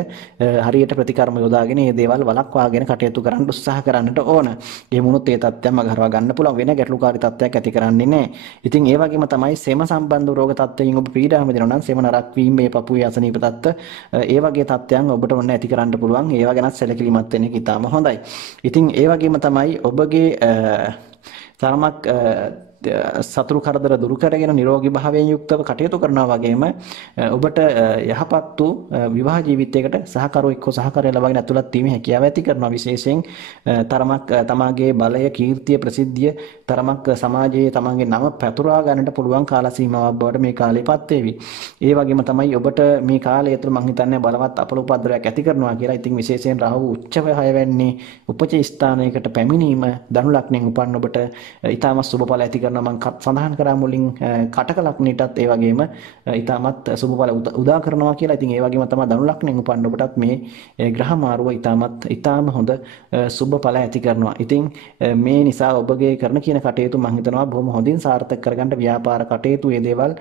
හරියට ප්‍රතිකර්ම යොදාගෙන මේ දේවල් වළක්වාගෙන කටයුතු කරන්න උත්සාහ කරන්නට ඕන. එහෙම වුණොත් ඒ තත්ත්වයන් මගහරවා ගන්න පුළුවන්. වෙන ගැටලුකාරී තත්ත්වයක් ඇති කරන්නේ නැහැ. ඉතින් ඒ වගේම තමයි සෙම සම්බන්ධ රෝග තත්ත්වයෙන් ඔබ පීඩා හැමදෙනවා නම් සෙම නරක් වීම, මේ පපුවේ අසනීප තත්ත්ව ඒ වගේ තත්ත්වයන් ඔබට ඔන්න ඇති කරන්න පුළුවන්. ඒවා ගැනත් සැලකිලිමත් වෙන්න එක ඉතාම හොඳයි. ඉතින් ඒ වගේම තමයි ඔබගේ තරමක් සතුරු කරදර දුරු කරගෙන නිරෝගී භාවයෙන් යුක්තව කටයුතු කරනවා වගේම ඔබට යහපත් වූ විවාහ ජීවිතයකට සහකරුවෙක් හෝ සහකාරිය ලබාගෙන ඇතුළත් වීමේ හැකියාව ඇති කරනවා. විශේෂයෙන් තරමක් තමාගේ බලය, කීර්තිය, ප්‍රසිද්ධිය තරමක් සමාජයේ තමාගේ නම පැතුරා ගන්නට පුළුවන් කාල සීමාවක් බවට මේ කාලෙපත් වේවි. ඒ වගේම තමයි ඔබට මේ කාලය තුළ මම හිතන්නේ බලවත් අපල උපද්‍රවයක් ඇති කරනවා කියලා. ඉතින් විශේෂයෙන් රාහු උච්චව 6 වෙන්නේ උපචේ ස්ථානයකට පැමිණීම ධනු ලග්නෙන් උපන් ඔබට ඊටමත් සුබඵල ඇති කරනවා. මම සඳහන් කරා මුලින් කටක ලග්නෙටත් ඒ වගේම ඊටමත් සුබඵල උදා කරනවා කියලා. ඉතින් ඒ වගේම තමයි ධනු ලග්නෙන් උපන් ඔබටත් මේ ග්‍රහ මාරුව ඊටම හොඳ සුබඵල ඇති කරනවා. ඉතින් මේ නිසා ඔබගේ කරන කියන කටයුතු මම හිතනවා බොහොම හොඳින් සාර්ථක කරගන්න, ව්‍යාපාර කටයුතු මේ දේවල්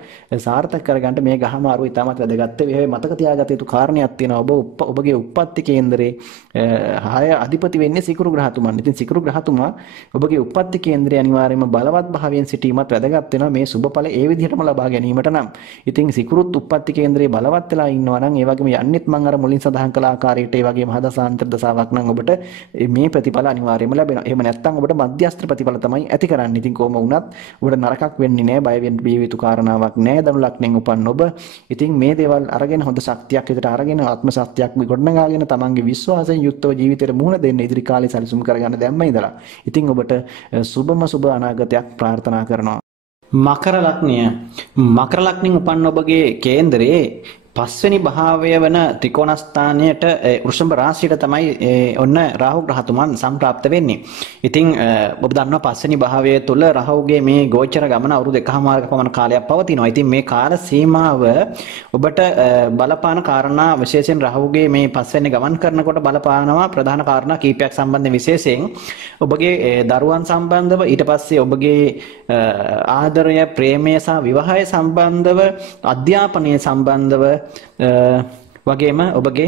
සාර්ථක කරගන්න මේ ග්‍රහ මාරුව ඊටමත් වැදගත් වෙයි. මේ මතක තියාගත යුතු කාරණයක් තියෙනවා. ඔබගේ උප්පත්ති කේන්දරේ 6 අධිපති වෙන්නේ සිකුරු ග්‍රහතුමන්. ඉතින් සිකුරු ග්‍රහතුමා ඔබගේ උප්පත්ති කේන්දරයේ අනිවාර්යයෙන්ම බලවත් භාවයෙන් සිටීමත් වැදගත් වෙනවා මේ සුබඵල ඒ විදිහටම ලබා ගැනීමට නම්. ඉතින් සිකුරුත් උප්පත්ති කේන්දරයේ බලවත් වෙලා ඉන්නවා නම් ඒ වගේම යන්නෙත් මම අර මුලින් සඳහන් කළ ආකාරයට ඒ වගේම හදසාන්තර දසාවක් නම් ඔබට මේ ප්‍රතිඵල අනිවාර්යයෙන්ම ලැබෙනවා. එහෙම නැත්නම් ඔබට මධ්‍යස්ථ ප්‍රතිඵල තමයි ඇති කරන්නේ. ඉතින් කොහොම වුණත් ඔබට නරකක් වෙන්නේ නැහැ, බය වෙන්න බිය යුතු කාරණාවක් නැහැ. ධනු ලග්නෙන් උපන් ඔබ ඉතින් මේ දේවල් අරගෙන හොඳ ශක්තියක් විතර අරගෙන ආත්ම ශක්තියක් ගොඩනගාගෙන තමන්ගේ විශ්වාසයෙන් යුක්තව ජීවිතේට මුහුණ දෙන්න ඉදිරි කාලේ සැලසුම් කරගන්න දැම්ම ඉඳලා. ඉතින් ඔබට සුබ අනාගතයක් ප්‍රාර්ථනා කරනවා. මකර ලග්නය. මකර ලග්නෙන් උපන් ඔබගේ කේන්දරයේ 5 වෙනි භාවය වන ත්‍රිකෝණ ස්ථානයට වෘෂභ රාශියට තමයි ඔන්න රාහු ග්‍රහතුමන් සම්ප්‍රාප්ත වෙන්නේ. ඉතින් ඔබ දන්නවා 5 වෙනි භාවය තුල රාහුගේ මේ ගෝචර ගමන අවුරුදු 1කමාරක පමණ කාලයක් පවතිනවා. ඉතින් මේ කාල සීමාව ඔබට බලපාන කාරණා විශේෂයෙන් රාහුගේ මේ 5 වෙනි ගමන් කරනකොට බලපානවා ප්‍රධාන කාරණා කීපයක් සම්බන්ධයෙන් විශේෂයෙන් ඔබගේ දරුවන් සම්බන්ධව, ඊට පස්සේ ඔබගේ ආදරය, ප්‍රේමය සහ විවාහය සම්බන්ධව, අධ්‍යාපනය සම්බන්ධව වගේම ඔබගේ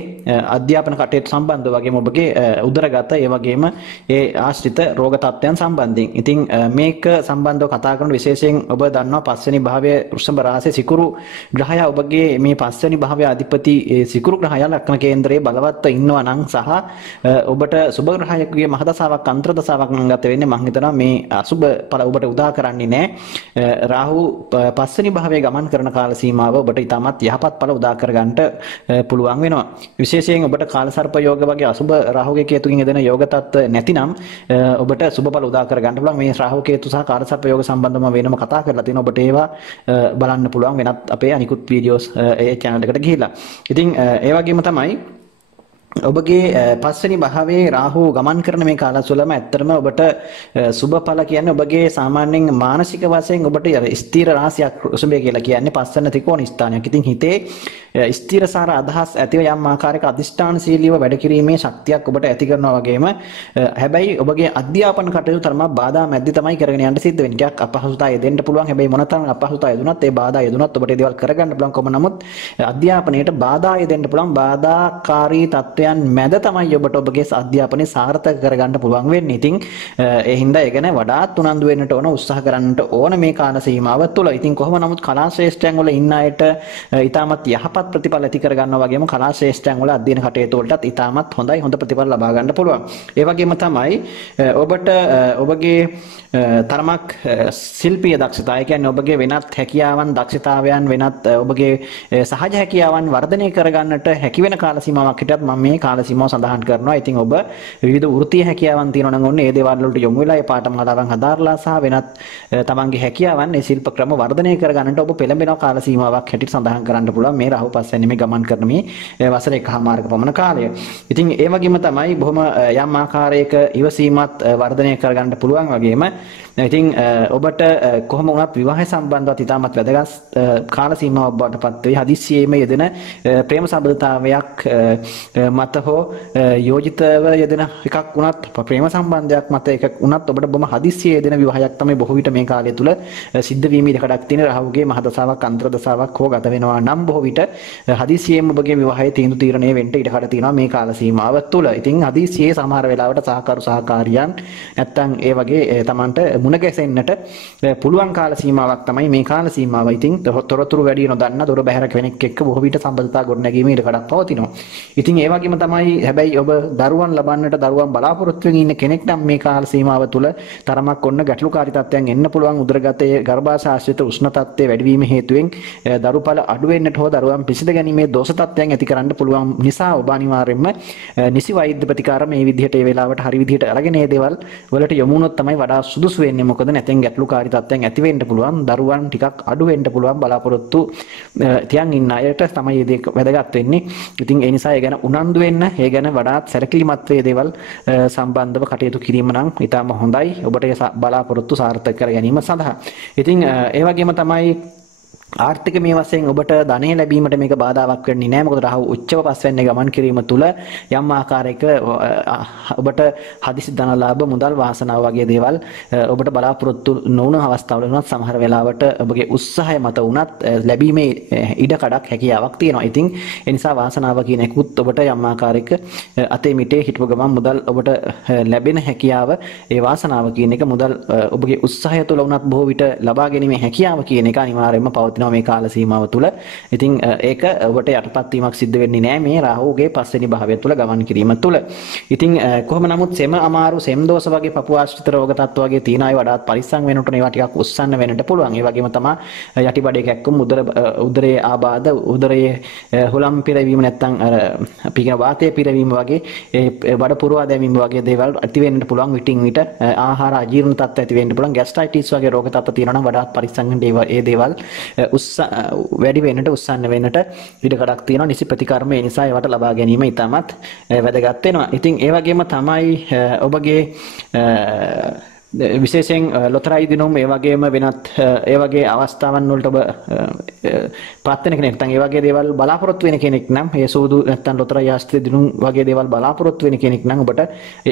අධ්‍යාපන කටයුතු සම්බන්ධව වගේම ඔබගේ උදරගත ඒ වගේම ඒ ආශ්‍රිත රෝග තත්ත්වයන් සම්බන්ධයෙන්. ඉතින් මේක සම්බන්ධව කතා කරන විශේෂයෙන් ඔබ දන්නවා 5 වෙනි භාවයේ වෘෂභ රාශියේ සිකුරු ග්‍රහය ඔබගේ මේ 5 වෙනි භාවයේ අධිපති සිකුරු ග්‍රහය ලග්න කේන්දරයේ බලවත්ව ඉන්නවා නම් සහ ඔබට සුබ ග්‍රහයකගේ මහදසාවක් අන්තර්දසාවක් නම් ගත වෙන්නේ මම හිතනවා මේ අසුබ ඵල ඔබට උදා කරන්නේ නැහැ. රාහු 5 වෙනි භාවයේ ගමන් කරන කාල සීමාව ඔබට ඊටමත් යහපත් ඵල උදා කරගන්නට පුළුවන් වෙනවා. විශේෂයෙන් ඔබට කාලසර්ප යෝග වගේ අසුබ රාහුගේ කේතුකින් එදෙන යෝග තත්ත්ව නැතිනම් ඔබට සුබඵල උදා කර ගන්න පුළුවන්. මේ රාහු කේතු සහ කාලසර්ප යෝග සම්බන්ධව වෙනම කතා කරලා තියෙනවා. ඔබට ඒවා බලන්න පුළුවන් වෙනත් අපේ අනිකුත් වීඩියෝස් ඒ channel එකට ගිහිල්ලා. ඉතින් ඒ වගේම තමයි ඔබගේ 5 වෙනි භාවයේ රාහු ගමන් කරන මේ කාලසුලම ඇත්තටම ඔබට සුබඵල කියන්නේ ඔබගේ සාමාන්‍යයෙන් මානසික වශයෙන් ඔබට ස්ථිර රාශියක් වෘෂභය කියලා කියන්නේ 5 වෙනි ත්‍රිකෝණ ස්ථානයක්. ඉතින් හිතේ ස්ථිරසාර අදහස් ඇතිව යම් ආකාරයක අධිෂ්ඨානශීලීව වැඩ කිරීමේ ශක්තියක් ඔබට ඇති කරනවා වගේම හැබැයි ඔබගේ අධ්‍යාපන කටයුතු තරම බාධා මැද්දේ තමයි කරගෙන යන්න සිද්ධ වෙන්නේ. ටිකක් අපහසුතාවය යෙදෙන්න පුළුවන්. හැබැයි මොනතරම් අපහසුතාවය යෙදුනත් ඒ බාධා යෙදුනත් ඔබට ඒ දේවල් කරගන්න පුළුවන්. කොහොම නමුත් අධ්‍යාපනයේට බාධා යෙදෙන්න පුළුවන්. බාධාකාරී තත්ත්වයන් මැද තමයි ඔබට ඔබගේ අධ්‍යාපනය සාර්ථක කරගන්න පුළුවන් වෙන්නේ. ඉතින් ඒ හින්දා ඒ ගැන වඩාත් උනන්දු වෙන්නට ඕන, උත්සාහ කරන්නට ඕන මේ කාල සීමාව තුළ. ඉතින් කොහොම නමුත් කලා ශ්‍රේෂ්ඨයන් වල ඉන්න අයට ඊටමත් යහපත් ප්‍රතිඵල ඇති කර ගන්නවා වගේම කලා ශ්‍රේෂ්ඨයන් වල අධ්‍යයන කටයුතු වලටත් ඊටමත් හොඳ ප්‍රතිඵල ලබා ගන්න පුළුවන්. ඒ වගේම තමයි ඔබට ඔබගේ තරමක් ශිල්පීය දක්ෂතාවය කියන්නේ ඔබගේ වෙනත් හැකියාවන්, දක්ෂතාවයන් වෙනත් ඔබගේ සහජ හැකියාවන් වර්ධනය කරගන්නට හැකි වෙන කාල සීමාවක් හිටියත් මම මේ කාල සීමාව සඳහන් කරනවා. ඉතින් ඔබ විවිධ වෘත්තීය හැකියාවන් තියෙනවා නම් ඔන්න ඒ දේවල් වලට යොමු වෙලා ඒ පාඨමාලාවන් හදාarලා සහ වෙනත් තමන්ගේ හැකියාවන් ඒ ශිල්ප ක්‍රම වර්ධනය කරගන්නට ඔබ පෙළඹෙන කාල සීමාවක් හැටියට සඳහන් කරන්න පුළුවන් මේ රාහු 5 වෙනි මේ ගමන් කරන මේ වසර එකහමාරක පමණ කාලය. ඉතින් ඒ වගේම තමයි බොහොම යම් ආකාරයක ඉවසීමත් වර්ධනය කරගන්න පුළුවන් වගේම ඉතින් ඔබට කොහොම වුණත් විවාහය සම්බන්ධවත් ඉතාමත් වැදගත් කාල සීමාවක් බවට පත් වෙයි. හදිස්සියේම යෙදෙන ප්‍රේම සම්බන්ධතාවයක් මත හෝ යෝජිතව යෙදෙන එකක් වුණත් ප්‍රේම සම්බන්ධයක් මත එකක් වුණත් ඔබට බොහොම හදිස්සියේ යෙදෙන විවාහයක් තමයි බොහෝ විට මේ කාලය තුල සිද්ධ වීමේ ඉඩකඩක් තියෙන. රාහුගේ මහදසාවක් අන්තර්දසාවක් හෝ ගත වෙනවා නම් බොහෝ විට හදිස්සියෙම ඔබගේ විවාහයේ තීන්දුව තීරණය වෙන්න ඉඩකඩ තියෙනවා මේ කාල සීමාව තුල. ඉතින් හදිස්සියේ සමහර වෙලාවට සහකාරියන් නැත්තම් ඒ වගේ Tamanට මුණ ගැසෙන්නට පුළුවන් කාල සීමාවක් තමයි මේ කාල සීමාව. ඉතින් තොරතුරු වැඩි නොදන්න දොර බැහැර කෙනෙක් එක්ක බොහෝ විට සම්බන්ධතා ගොඩනැගීමේ ඉඩකඩක් පවතිනවා. ඉතින් ඒ වගේම වගේම තමයි හැබැයි ඔබ දරුවන් ලබන්නට දරුවන් බලාපොරොත්තු වෙමින් ඉන්න කෙනෙක් නම් මේ කාල සීමාව තුළ තරමක් ඔන්න ගැටලුකාරී තත්ත්වයන් එන්න පුළුවන්. උදරගතයේ ගර්භාෂාශ්‍රිත උෂ්ණ තත්ත්වයේ වැඩිවීම හේතුවෙන් දරුපල අඩු වෙන්නට හෝ දරුවන් පිසිඳ ගැනීමේ දෝෂ තත්ත්වයන් ඇති කරන්න පුළුවන් නිසා ඔබ අනිවාර්යයෙන්ම නිසි වෛද්‍ය ප්‍රතිකාර මේ විදිහට ඒ වෙලාවට හරි විදිහට අරගෙන මේ දේවල් වලට යොමු වුණොත් තමයි වඩා සුදුසු වෙන්නේ. මොකද නැතෙන් ගැටලුකාරී තත්ත්වයන් ඇති වෙන්න පුළුවන්. දරුවන් ටිකක් අඩු වෙන්න පුළුවන්. බලාපොරොත්තු තියන් ඉන්න අයට තමයි මේ වැදගත් වෙන්නේ. ඉතින් ඒ නිසා ඒ ගැන උනන්දු වෙන්න, ඒ ගැන වඩාත් සැලකිලිමත් වේ දේවල් සම්බන්ධව කටයුතු කිරීම නම් ඉතාම හොඳයි. ඔබට බලාපොරොත්තු සාර්ථක කර ගැනීම සඳහා. ඉතින් ඒ වගේම තමයි ආර්ථික මේ වශයෙන් ඔබට ධනෙ ලැබීමට මේක බාධාවක් වෙන්නේ නැහැ. මොකද රාහු උච්චව පස්වැන්නේ ගමන් කිරීම තුළ යම් ආකාරයක ඔබට හදිසි ධනලාභ, මුදල් වාසනාව වගේ දේවල් ඔබට බලාපොරොත්තු නොවුන අවස්ථාවල වුණත් සමහර වෙලාවට ඔබගේ උත්සාහය මත වුණත් ලැබීමේ ඉඩ කඩක් හැකියාවක් තියෙනවා. ඉතින් ඒ නිසා වාසනාව කියන එකකුත් ඔබට යම් ආකාරයක අතේ මිටේ හිටපු ගමන් මුදල් ඔබට ලැබෙන හැකියාව, ඒ වාසනාව කියන එක මුදල් ඔබගේ උත්සාහය තුළ වුණත් බොහෝ විට ලබා ගැනීමේ හැකියාව කියන එක අනිවාර්යයෙන්ම පවතිනවා මේ කාල සීමාව තුළ. ඉතින් ඒක ඔබට යටපත් වීමක් සිද්ධ වෙන්නේ නැහැ මේ රාහුගේ පස්වෙනි භාවය තුළ ගමන් කිරීම තුළ. ඉතින් කොහොම නමුත් සෙම අමාරු, සෙම් දෝෂ වගේ පපුව ආශ්‍රිත රෝග තත්ත්ව වගේ තියෙන අය වඩාත් පරිස්සම් වෙනකොට ඒවා ටිකක් උස්සන්න වෙන්නට පුළුවන්. ඒ වගේම තමයි යටිබඩේ කැක්කුම්, උදරයේ ආබාධ, උදරයේ හුලම් පිරවීම නැත්නම් අපි කියන වාතයේ පිරවීම වගේ ඒ බඩ පුරවා දැමීම වගේ දේවල් ඇති වෙන්නට පුළුවන්. විටින් විට ආහාර අජීර්ණ තත්ත්ව ඇති වෙන්න පුළුවන්. ગેස්ට්‍රයිටිස් වගේ රෝග තත්ත්ව තියෙනවා නම් වඩාත් පරිස්සම් වෙන්න ඒ දේවල් වැඩි වෙන්නට උස්සන්න වෙන්නට ඉඩ කඩක් තියෙනවා. නිසි ප්‍රතිකර්ම ඒ නිසා ඒවට ලබා ගැනීම ඉතාමත් වැදගත් වෙනවා. ඉතින් ඒ වගේම තමයි ඔබගේ විශේෂයෙන් ලොතරැයි දිනුම් ඒ වගේම වෙනත් ඒ වගේ අවස්ථාවන් වලට ඔබ පත් වෙන කෙනෙක් නැත්නම් ඒ වගේ දේවල් බලාපොරොත්තු වෙන කෙනෙක් නම් ඒ සූදු නැත්නම් ලොතරැයි ආශ්‍රිත දිනුම් වගේ දේවල් බලාපොරොත්තු වෙන කෙනෙක් නම් ඔබට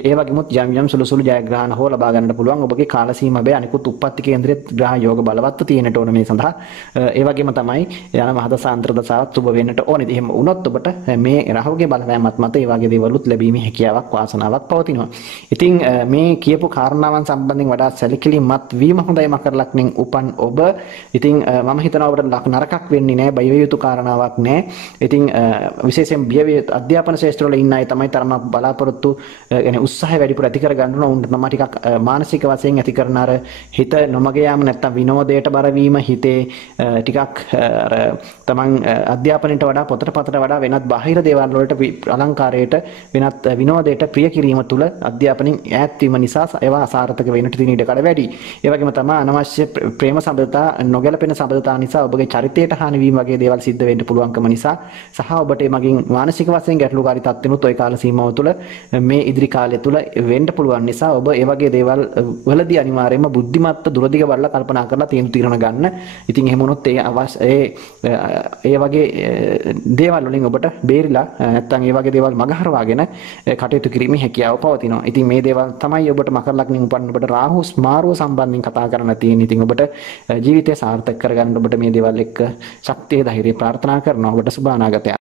ඒ වගේමුත් යම් සුළු සුළු ජයග්‍රහණ හෝ ලබා ගන්නට පුළුවන්. ඔබගේ කාල සීමාවේ අනිකුත් උප්පත්ති කේන්ද්‍රයේ ග්‍රහ යෝග බලවත් තියෙනට ඕන මේ සඳහා. ඒ වගේම තමයි යන මහදසාන්තර දසාවත් සුබ වෙන්නට ඕනේ. එහෙම වුණොත් ඔබට මේ රාහුගේ බලපෑමත් මත ඒ වගේ දේවලුත් ලැබීමේ හැකියාවක්, වාසනාවක් පවතිනවා. ඉතින් මේ කියපු කාරණාවන් සම්බන්ධයෙන් වඩා සැලකිලිමත් වීම හොඳයි මකර ලග්නෙන් උපන් ඔබ. ඉතින් මම හිතනවා ඔබට නරකක් වෙන්නේ නැහැ, බය විය යුතු කාරණාවක් නැහැ. ඉතින් විශේෂයෙන් අධ්‍යාපන ශාස්ත්‍රවල ඉන්න අය තමයි තරම බලාපොරොත්තු يعني උත්සාහය වැඩිපුර ඇති කර ගන්න ඕන. උන්ට තමයි ටිකක් මානසික වශයෙන් ඇති කරන අර හිත නොමග යාම නැත්නම් විනෝදයට බර වීම, හිතේ ටිකක් අර තමන් අධ්‍යාපනයට වඩා පොතට වඩා වෙනත් බාහිර දේවල් වලට අලංකාරයට වෙනත් විනෝදයට ප්‍රිය කිරීම තුළ අධ්‍යාපනයෙන් ඈත් වීම නිසා ඒවා අසාර්ථක වෙන්නට තියෙන ඉඩ කඩ වැඩි. ඒ වගේම තමයි අනවශ්‍ය ප්‍රේම සම්බන්ධතා, නොගැලපෙන සම්බන්ධතා නිසා ඔබගේ චරිතයට හානි වීම වගේ දේවල් සිද්ධ වෙන්න පුළුවන්කම නිසා සහ ඔබට මගින් මානසික වශයෙන් ගැටලුකාරී තත්ත්වෙනුත් ওই කාල සීමාව තුළ මේ ඉදිරි කාලය තුළ වෙන්න පුළුවන් නිසා ඔබ ඒ වගේ දේවල් වලදී අනිවාර්යයෙන්ම බුද්ධිමත්ව දුරදිග බලලා කල්පනා කරලා තීරණ ගන්න. ඉතින් එහෙම වුණොත් ඒ වගේ දේවල් වලින් ඔබට බේරිලා නැත්නම් ඒ වගේ දේවල් මගහරවාගෙන කටයුතු කිරීමේ හැකියාව පවතිනවා. ඉතින් මේ දේවල් තමයි ඔබට මකර ලග්නෙන් උපන්න ඔබට රාහු මාරුව සම්බන්ධයෙන් කතා කරන්න තියෙන. ඉතින් ඔබට ජීවිතය සාර්ථක කරගන්න ඔබට මේ දේවල් එක්ක ශක්තිය ධෛර්යය ප්‍රාර්ථනා කරනවා. ඔබට සුබ අනාගතයක්.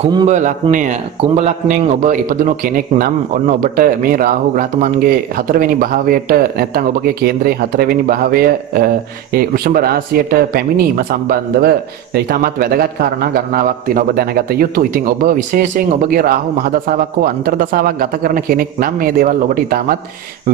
කුම්භ ලග්නෙන් ඔබ ඉපදුණු කෙනෙක් නම් ඔන්න ඔබට මේ රාහු ග්‍රහතුමන්ගේ 4 වෙනි භාවයට නැත්නම් ඔබගේ කේන්ද්‍රයේ 4 වෙනි භාවය ඒ වෘෂභ රාශියට පැමිණීම සම්බන්ධව ඉතාමත් වැදගත් කාරණා ගණනාවක් තියෙනවා ඔබ දැනගත යුතු. ඉතින් ඔබ විශේෂයෙන් ඔබගේ රාහු මහදසාවක් හෝ අන්තර්දසාවක් ගත කරන කෙනෙක් නම් මේ දේවල් ඔබට ඉතාමත්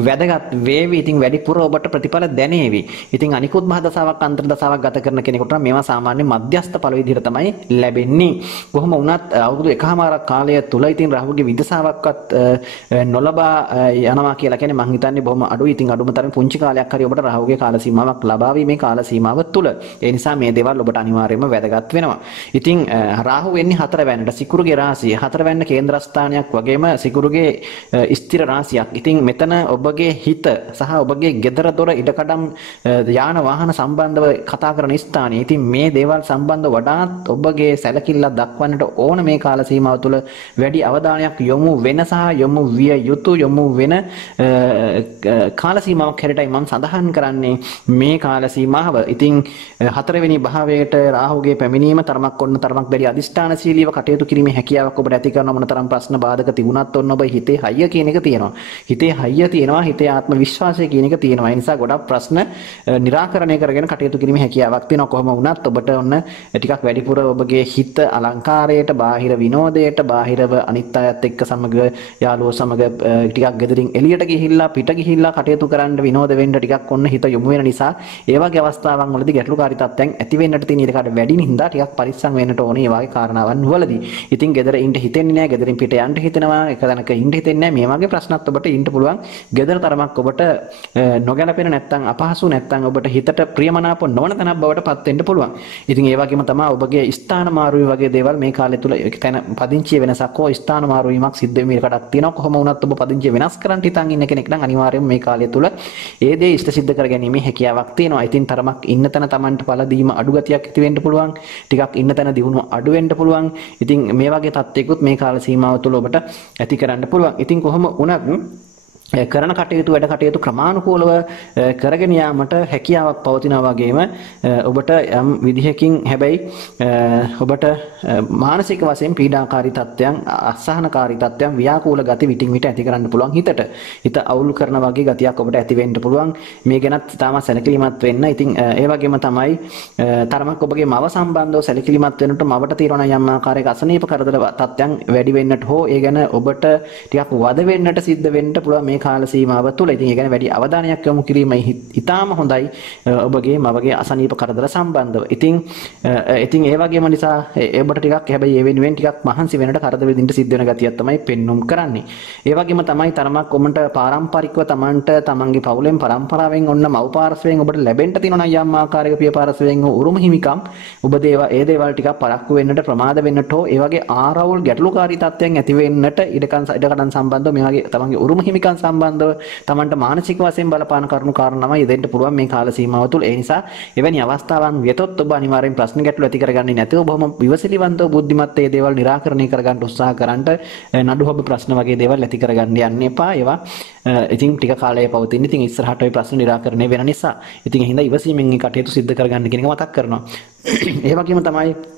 වැදගත් වේවි. ඉතින් වැඩිපුර ඔබට ප්‍රතිඵල දැනේවි. ඉතින් අනිකුත් මහදසාවක් අන්තර්දසාවක් ගත කරන කෙනෙකුට නම් මේවා සාමාන්‍ය මධ්‍යස්ථ ඵල විදිහට තමයි ලැබෙන්නේ. කොහොම වුණත් අවුරුදු එකමාරක් කාලය තුල ඉතින් රාහුගේ විදසාවක්වත් නොලබා යනවා කියලා කියන්නේ මම හිතන්නේ බොහොම අඩුයි. ඉතින් අඩුම තරම් පුංචි කාලයක් හරි ඔබට රාහුගේ කාල සීමාවක් ලබාවි මේ කාල සීමාව තුල. ඒ නිසා මේ දේවල් ඔබට අනිවාර්යයෙන්ම වැදගත් වෙනවා. ඉතින් රාහු වෙන්නේ 4 වැන්නට සිකුරුගේ රාශිය 4 වැන්න කේන්ද්‍රස්ථානයක් වගේම සිකුරුගේ ස්ථිර රාශියක්. ඉතින් මෙතන ඔබගේ හිත සහ ඔබගේ gedara dora ඉඩකඩම් යාන වාහන සම්බන්ධව කතා කරන ස්ථානය. ඉතින් මේ දේවල් සම්බන්ධව වඩාත් ඔබගේ සැලකිල්ල දක්වන්නට ඕන මේ කාල සීමාව තුළ වැඩි අවධානයක් යොමු වෙන සහ යොමු විය යුතු යොමු වෙන කාල සීමාවක් හැරටයි මම සඳහන් කරන්නේ මේ කාල සීමාව. ඉතින් 4 වෙනි භාවයට රාහුගේ පැමිණීම තරමක් බැරි අදිෂ්ඨානශීලීව කටයුතු කිරීමේ හැකියාවක් ඔබට ඇති කරන මොන තරම් ප්‍රශ්න බාධක තිබුණත් ඔන්න ඔබ හිතේ හයිය කියන එක තියෙනවා. හිතේ හයිය තියෙනවා, හිතේ ආත්ම විශ්වාසය කියන එක තියෙනවා. ඒ නිසා ගොඩක් ප්‍රශ්න निराකරණය කරගෙන කටයුතු කිරීමේ හැකියාවක් තියෙනවා. කොහොම වුණත් ඔබට ඔන්න ටිකක් වැඩිපුර ඔබගේ හිත අලංකාරයට බාහිර විනෝදයට බාහිරව අනිත් අයත් එක්ක සමග යාළුවෝ සමග ටිකක් ගෙදරින් එළියට ගිහිල්ලා පිට ගිහිල්ලා කටයුතු කරන්න විනෝද වෙන්න ටිකක් ඔන්න හිත යොමු වෙන නිසා ඒ වගේ අවස්ථාවන් වලදී ගැටලුකාරී තත්ත්වයන් ඇති වෙන්නට තියෙන ඉඩකඩ වැඩි නිසා ටිකක් පරිස්සම් වෙන්නට ඕනේ මේ වගේ කාරණාවන් වලදී. ඉතින් ගෙදර ඉන්න හිතෙන්නේ නැහැ, ගෙදරින් පිට යන්න හිතෙනවා, එක තැනක ඉන්න හිතෙන්නේ නැහැ. මේ වගේ ප්‍රශ්නත් ඔබට ඉන්න පුළුවන්. ගෙදර තරමක් ඔබට නොගැලපෙන නැත්නම් අපහසු නැත්නම් ඔබට හිතට ප්‍රියමනාප නොවන තැනක් බවට පත් වෙන්න පුළුවන්. ඉතින් ඒ වගේම තමයි ඔබගේ ස්ථාන මාරු වගේ දේවල් මේ කාලය තුල තැන පදිංචිය වෙනසක් හෝ ස්ථාන මාරු වීමක් සිද්ධ වෙමින් කඩක් තියෙනවා. කොහොම වුණත් ඔබ පදිංචිය වෙනස් කරන්න හිතන් ඉන්න කෙනෙක් නම් අනිවාර්යයෙන්ම මේ කාලය තුල ඒ දේ ඉෂ්ට සිද්ධ කර ගැනීමේ හැකියාවක් තියෙනවා. ඉතින් තරමක් ඉන්න තැන Tamanට පළ දීම අඩු ගතියක් ඇති වෙන්න පුළුවන්. ටිකක් ඉන්න තැන දිනුව අඩු වෙන්න පුළුවන්. ඉතින් මේ වගේ තත්ත්වයකුත් මේ කාල සීමාව තුළ ඔබට ඇති කරන්න පුළුවන්. ඉතින් කොහොම වුණත් කරන කටයුතු වැඩ කටයුතු ක්‍රමානුකූලව කරගෙන යාමට හැකියාවක් පවතිනා වගේම ඔබට යම් විදිහකින් හැබැයි ඔබට මානසික වශයෙන් පීඩාකාරී තත්ත්වයන් අසහනකාරී තත්ත්වයන් ව්‍යාකූල ගති විටින් විට ඇති කරන්න පුළුවන් හිත අවුල් කරන වගේ ගතියක් ඔබට ඇති වෙන්න පුළුවන්. මේ ගැනත් තාම සැලකිලිමත් වෙන්න. ඉතින් ඒ වගේම තමයි තරමක් ඔබගේ මව සම්බන්ධව සැලකිලිමත් වෙනට මවට తీරන යම් ආකාරයක අසනීප කරදර තත්ත්වයන් වැඩි වෙන්නට හෝ ඒ ගැන ඔබට ටිකක් වද වෙන්නට සිද්ධ වෙන්න පුළුවන් කාල සීමාව තුළ. ඉතින් ඒ ගැන වැඩි අවධානයක් යොමු කිරීම ඉතාම හොඳයි ඔබගේ මවගේ අසනීප කරදර සම්බන්ධව. ඉතින් ඒ වගේම නිසා ඔබට ටිකක් හැබැයි ඒ වෙනුවෙන් ටිකක් මහන්සි වෙනට කරදර විඳින්න සිද්ධ වෙන ගතියක් තමයි පෙන්눔 කරන්නේ. ඒ වගේම තමයි තරමක් ඔබට පාරම්පරිකව Tamanට තමන්ගේ පවුලෙන් පරම්පරාවෙන් ඔන්න මව් පාර්ශවයෙන් ඔබට ලැබෙන්න තියෙන යම් ආකාරයක පිය පාර්ශවයෙන් උරුම හිමිකම් ඔබ ඒ දේවල් ටිකක් පරක්කු වෙන්නට ප්‍රමාද වෙන්නට හෝ ඒ වගේ ආරවුල් ගැටලුකාරී තත්ත්වයන් ඇති වෙන්නට ඉඩකඩන් සම්බන්ධව මේ වගේ තමන්ගේ උරුම හිමිකම් සම්බන්ධව Tamanට මානසික වශයෙන් බලපාන කරුණු කාරණාමයි දෙන්න පුළුවන් මේ කාල සීමාව තුළ. ඒ නිසා එවැනි අවස්ථාවන් වියතොත් ඔබ අනිවාර්යෙන් ප්‍රශ්න ගැටලු ඇති කරගන්නේ නැතුව බොහොම විවසිලිවන්තව බුද්ධිමත් මේ දේවල් निराකරණය කරගන්න උත්සාහ කරන්නට නඩු හොබ ප්‍රශ්න වගේ දේවල් ඇති කරගන්න යන්න එපා. ඒවා ඉතින් ටික කාලයක් පවතින. ඉතින් ඉස්සරහට ওই ප්‍රශ්න निराකරණය වෙන නිසා ඉතින් ඒ හින්දා ඉවසීමෙන් මේ කටයුතු සිද්ධ කරගන්න කියන එක මතක් කරනවා. ඒ වගේම තමයි